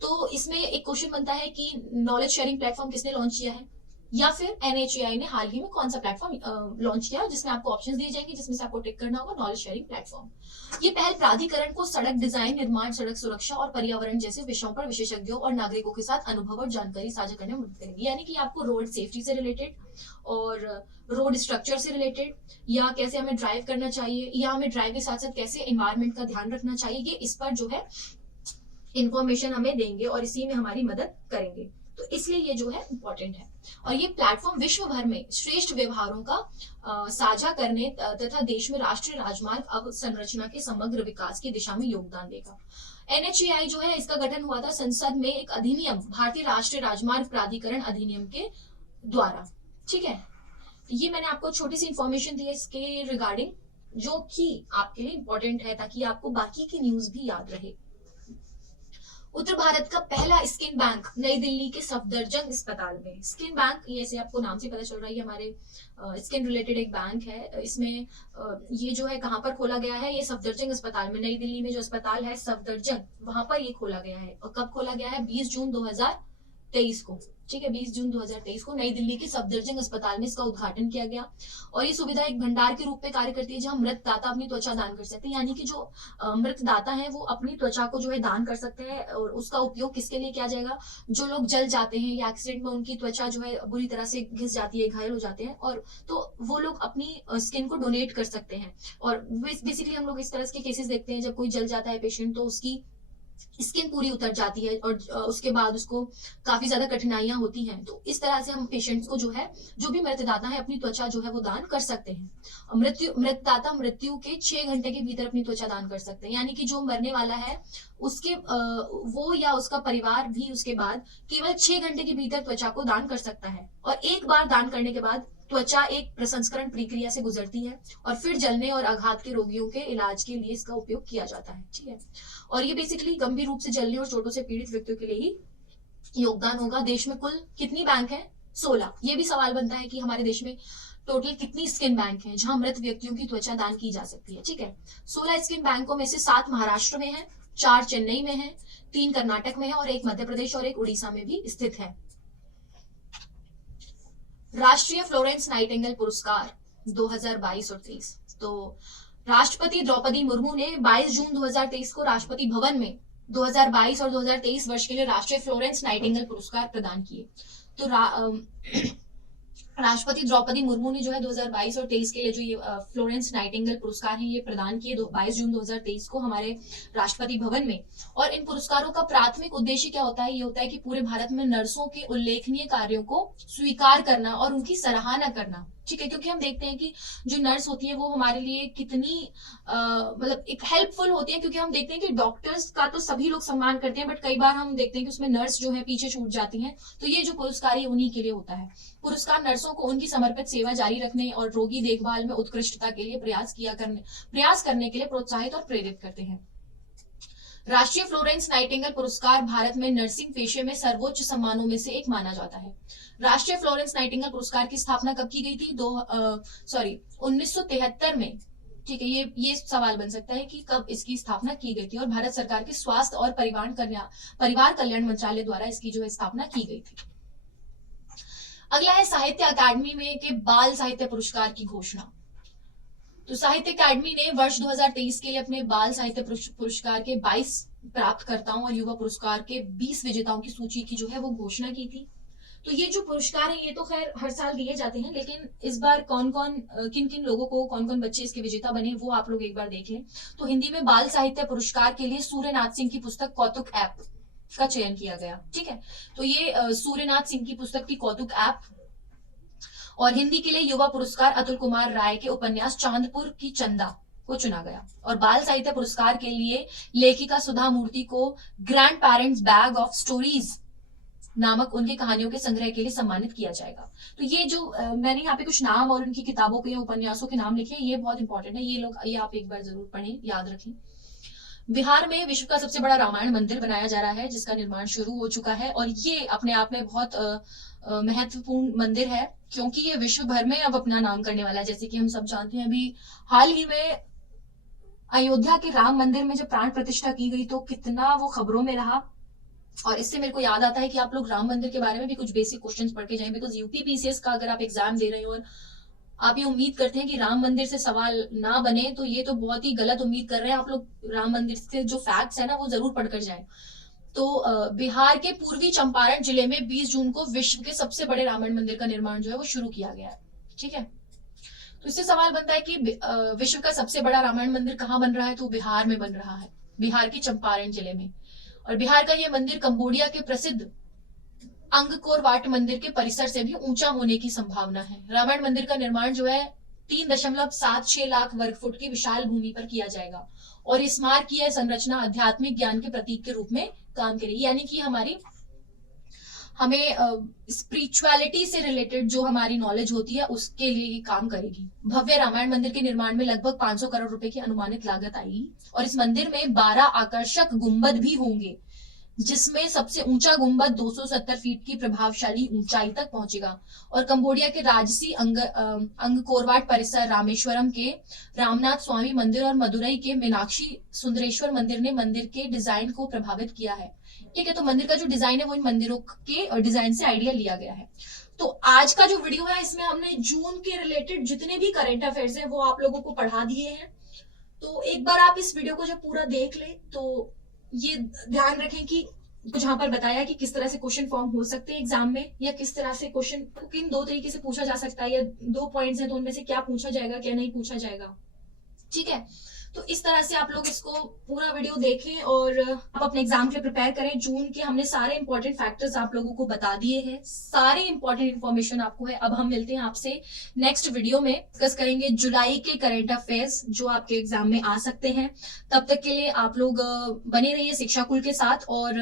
तो इसमें एक क्वेश्चन बनता है कि नॉलेज शेयरिंग प्लेटफॉर्म किसने लॉन्च किया है, या फिर NHAI ने हाल ही में कौन सा प्लेटफॉर्म लॉन्च किया, जिसमें आपको ऑप्शंस दिए जाएंगे, जिसमें से आपको टिक करना होगा नॉलेज शेयरिंग प्लेटफॉर्म। ये पहल प्राधिकरण को सड़क डिजाइन, निर्माण, सड़क सुरक्षा और पर्यावरण जैसे विषयों पर विशेषज्ञों और नागरिकों के साथ अनुभव और जानकारी साझा करने में मदद करेगी। यानी कि आपको रोड सेफ्टी से रिलेटेड और रोड स्ट्रक्चर से रिलेटेड, या कैसे हमें ड्राइव करना चाहिए, या हमें ड्राइव के साथ साथ कैसे एनवायरमेंट का ध्यान रखना चाहिए, ये इस पर जो है इंफॉर्मेशन हमें देंगे और इसी में हमारी मदद करेंगे। तो इसलिए ये जो है इंपॉर्टेंट है। और ये प्लेटफॉर्म विश्व भर में श्रेष्ठ व्यवहारों का साझा करने तथा देश में राष्ट्रीय राजमार्ग अवसंरचना के समग्र विकास की दिशा में योगदान देगा। NHAI जो है, इसका गठन हुआ था संसद में एक अधिनियम, भारतीय राष्ट्रीय राजमार्ग प्राधिकरण अधिनियम के द्वारा। ठीक है, ये मैंने आपको छोटी सी इंफॉर्मेशन दी है इसके रिगार्डिंग, जो कि आपके लिए इंपॉर्टेंट है ताकि आपको बाकी की न्यूज भी याद रहे। उत्तर भारत का पहला स्किन बैंक नई दिल्ली के सफदरजंग अस्पताल में। स्किन बैंक, ये से आपको नाम से पता चल रहा है, ये हमारे स्किन रिलेटेड एक बैंक है। इसमें ये जो है कहाँ पर खोला गया है, ये सफदरजंग अस्पताल में, नई दिल्ली में जो अस्पताल है सफदरजंग, वहां पर ये खोला गया है। और कब खोला गया है? 20 जून 2023 को। ठीक है, 20 जून 2023 को नई दिल्ली के सफदरजंग अस्पताल में इसका उद्घाटन किया गया। और ये सुविधा एक भंडार के रूप में कार्य करती है, जहां मृतदाता अपनी त्वचा दान कर सकते हैं। यानी कि जो मृतदाता है वो अपनी त्वचा को जो है दान कर सकते हैं। और उसका उपयोग किसके लिए किया जाएगा? जो लोग जल जाते हैं या एक्सीडेंट में उनकी त्वचा जो है बुरी तरह से घिस जाती है, घायल हो जाते हैं, और तो वो लोग अपनी स्किन को डोनेट कर सकते हैं। और बेसिकली हम लोग इस तरह के केसेस देखते हैं, जब कोई जल जाता है पेशेंट तो उसकी स्किन पूरी उतर जाती है और उसके बाद उसको काफी ज्यादा कठिनाइयां होती हैं। तो इस तरह से हम पेशेंट्स को जो है, जो भी मृतदाता है, अपनी त्वचा जो है वो दान कर सकते हैं। मृतदाता मृत्यु के 6 घंटे के भीतर अपनी त्वचा दान कर सकते हैं। यानी कि जो मरने वाला है उसके वो या उसका परिवार भी उसके बाद केवल 6 घंटे के भीतर त्वचा को दान कर सकता है। और एक बार दान करने के बाद त्वचा एक प्रसंस्करण प्रक्रिया से गुजरती है और फिर जलने और आघात के रोगियों के इलाज के लिए इसका उपयोग किया जाता है। ठीक है, और ये बेसिकली गंभीर रूप से जलने और चोटों से पीड़ित व्यक्तियों के लिए ही योगदान होगा। देश में कुल कितनी बैंक है? 16। ये भी सवाल बनता है कि हमारे देश में टोटल कितनी स्किन बैंक है जहां मृत व्यक्तियों की त्वचा दान की जा सकती है। ठीक है, 16 स्किन बैंकों में से 7 महाराष्ट्र में है, 4 चेन्नई में है, 3 कर्नाटक में है और 1 मध्य प्रदेश और 1 उड़ीसा में भी स्थित है। राष्ट्रीय फ्लोरेंस नाइटिंगेल पुरस्कार 2022 और 23। तो राष्ट्रपति द्रौपदी मुर्मू ने 22 जून 2023 को राष्ट्रपति भवन में 2022 और 2023 वर्ष के लिए राष्ट्रीय फ्लोरेंस नाइटिंगेल पुरस्कार प्रदान किए। तो राष्ट्रपति द्रौपदी मुर्मू ने जो है 2022 और 23 के लिए जो ये फ्लोरेंस नाइटिंगेल पुरस्कार है ये प्रदान किए 22 जून 2023 को हमारे राष्ट्रपति भवन में। और इन पुरस्कारों का प्राथमिक उद्देश्य क्या होता है? ये होता है कि पूरे भारत में नर्सों के उल्लेखनीय कार्यों को स्वीकार करना और उनकी सराहना करना। ठीक है, क्योंकि हम देखते हैं कि जो नर्स होती है वो हमारे लिए कितनी मतलब एक हेल्पफुल होती है। क्योंकि हम देखते हैं कि डॉक्टर्स का तो सभी लोग सम्मान करते हैं, बट कई बार हम देखते हैं कि उसमें नर्स जो है पीछे छूट जाती हैं। तो ये जो पुरस्कार है उन्हीं के लिए होता है। पुरस्कार नर्सों को उनकी समर्पित सेवा जारी रखने और रोगी देखभाल में उत्कृष्टता के लिए प्रयास करने के लिए प्रोत्साहित और प्रेरित करते हैं। राष्ट्रीय फ्लोरेंस नाइटिंगेल पुरस्कार भारत में नर्सिंग पेशे में सर्वोच्च सम्मानों में से एक माना जाता है। राष्ट्रीय फ्लोरेंस नाइटिंगेल पुरस्कार की स्थापना कब की गई थी? 1973 में। ठीक है, ये सवाल बन सकता है कि कब इसकी स्थापना की गई थी, और भारत सरकार के स्वास्थ्य और परिवार कल्याण मंत्रालय द्वारा इसकी जो है स्थापना की गई थी। अगला है साहित्य अकादमी में के बाल साहित्य पुरस्कार की घोषणा। तो साहित्य अकादमी ने वर्ष 2023 के लिए अपने बाल साहित्य पुरस्कार के 22 प्राप्तकर्ताओं और युवा पुरस्कार के 20 विजेताओं की सूची की जो है वो घोषणा की थी। तो ये जो पुरस्कार है ये तो खैर हर साल दिए जाते हैं, लेकिन इस बार किन किन लोगों को, कौन कौन बच्चे इसके विजेता बने वो आप लोग एक बार देख लें। तो हिंदी में बाल साहित्य पुरस्कार के लिए सूर्यनाथ सिंह की पुस्तक कौतुक ऐप का चयन किया गया। ठीक है, तो ये सूर्यनाथ सिंह की पुस्तक थी कौतुक ऐप। और हिंदी के लिए युवा पुरस्कार अतुल कुमार राय के उपन्यास चांदपुर की चंदा को चुना गया। और बाल साहित्य पुरस्कार के लिए लेखिका सुधा मूर्ति को grand parents bag of stories नामक उनकी कहानियों के संग्रह के लिए सम्मानित किया जाएगा। तो ये जो मैंने यहाँ पे कुछ नाम और उनकी किताबों के या उपन्यासों के नाम लिखे हैं, ये बहुत इंपॉर्टेंट है। ये आप एक बार जरूर पढ़ें, याद रखें। बिहार में विश्व का सबसे बड़ा रामायण मंदिर बनाया जा रहा है, जिसका निर्माण शुरू हो चुका है। और ये अपने आप में बहुत महत्वपूर्ण मंदिर है, क्योंकि ये विश्व भर में अब अपना नाम करने वाला है। जैसे कि हम सब जानते हैं, अभी हाल ही में अयोध्या के राम मंदिर में जब प्राण प्रतिष्ठा की गई तो कितना वो खबरों में रहा। और इससे मेरे को याद आता है कि आप लोग राम मंदिर के बारे में भी कुछ बेसिक क्वेश्चंस पढ़ के जाएं, बिकॉज यूपी पीसीएस का अगर आप एग्जाम दे रहे हो और आप ये उम्मीद करते हैं कि राम मंदिर से सवाल ना बने, तो ये तो बहुत ही गलत उम्मीद कर रहे हैं आप लोग। राम मंदिर से जो फैक्ट्स है ना वो जरूर पढ़कर जाएं। तो बिहार के पूर्वी चंपारण जिले में 20 जून को विश्व के सबसे बड़े रामायण मंदिर का निर्माण जो है वो शुरू किया गया है। ठीक है, तो इससे सवाल बनता है कि विश्व का सबसे बड़ा रामायण मंदिर कहाँ बन रहा है? तो बिहार में बन रहा है, बिहार के चंपारण जिले में। और बिहार का यह मंदिर कंबोडिया के प्रसिद्ध अंगकोर वाट मंदिर के परिसर से भी ऊंचा होने की संभावना है। रामायण मंदिर का निर्माण जो है 3.76 लाख वर्ग फुट की विशाल भूमि पर किया जाएगा। और इस स्मारक की यह संरचना आध्यात्मिक ज्ञान के प्रतीक के रूप में काम करेगी, यानी कि हमें स्पिरिचुअलिटी से रिलेटेड जो हमारी नॉलेज होती है उसके लिए काम करेगी। भव्य रामायण मंदिर के निर्माण में लगभग 500 करोड़ रुपए की अनुमानित लागत आएगी। और इस मंदिर में 12 आकर्षक गुंबद भी होंगे, जिसमें सबसे ऊंचा गुंबद 270 फीट की प्रभावशाली ऊंचाई तक पहुंचेगा। और कंबोडिया के राजसी अंगकोरवाट परिसर, रामेश्वरम के रामनाथ स्वामी मंदिर और मदुरई के मीनाक्षी सुंदरेश्वर मंदिर ने मंदिर के डिजाइन को प्रभावित किया है। ठीक है, तो मंदिर का जो डिजाइन है वो इन मंदिरों के डिजाइन से आइडिया लिया गया है। तो आज का जो वीडियो है इसमें हमने जून के रिलेटेड जितने भी करंट अफेयर्स हैं वो आप लोगों को पढ़ा दिए हैं। तो एक बार आप इस वीडियो को जब पूरा देख ले तो ये ध्यान रखें कि कुछ यहाँ पर बताया कि किस तरह से क्वेश्चन फॉर्म हो सकते हैं एग्जाम में, या किस तरह से क्वेश्चन किन दो तरीके से पूछा जा सकता है, या दो पॉइंट्स हैं तो उनमें से क्या पूछा जाएगा क्या नहीं पूछा जाएगा। ठीक है, तो इस तरह से आप लोग इसको पूरा वीडियो देखें और आप अपने एग्जाम के लिए प्रिपेयर करें। जून के हमने सारे इंपॉर्टेंट फैक्टर्स आप लोगों को बता दिए हैं, सारे इंपॉर्टेंट इन्फॉर्मेशन आपको है। अब हम मिलते हैं आपसे नेक्स्ट वीडियो में, डिस्कस करेंगे जुलाई के करंट अफेयर्स जो आपके एग्जाम में आ सकते हैं। तब तक के लिए आप लोग बने रहिए शिक्षाकुल के साथ और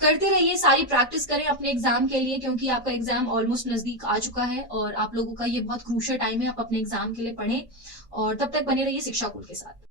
करते रहिए, सारी प्रैक्टिस करें अपने एग्जाम के लिए, क्योंकि आपका एग्जाम ऑलमोस्ट नजदीक आ चुका है और आप लोगों का ये बहुत क्रूशियल टाइम है। आप अपने एग्जाम के लिए पढ़ें और तब तक बने रहिए शिक्षाकुल के साथ।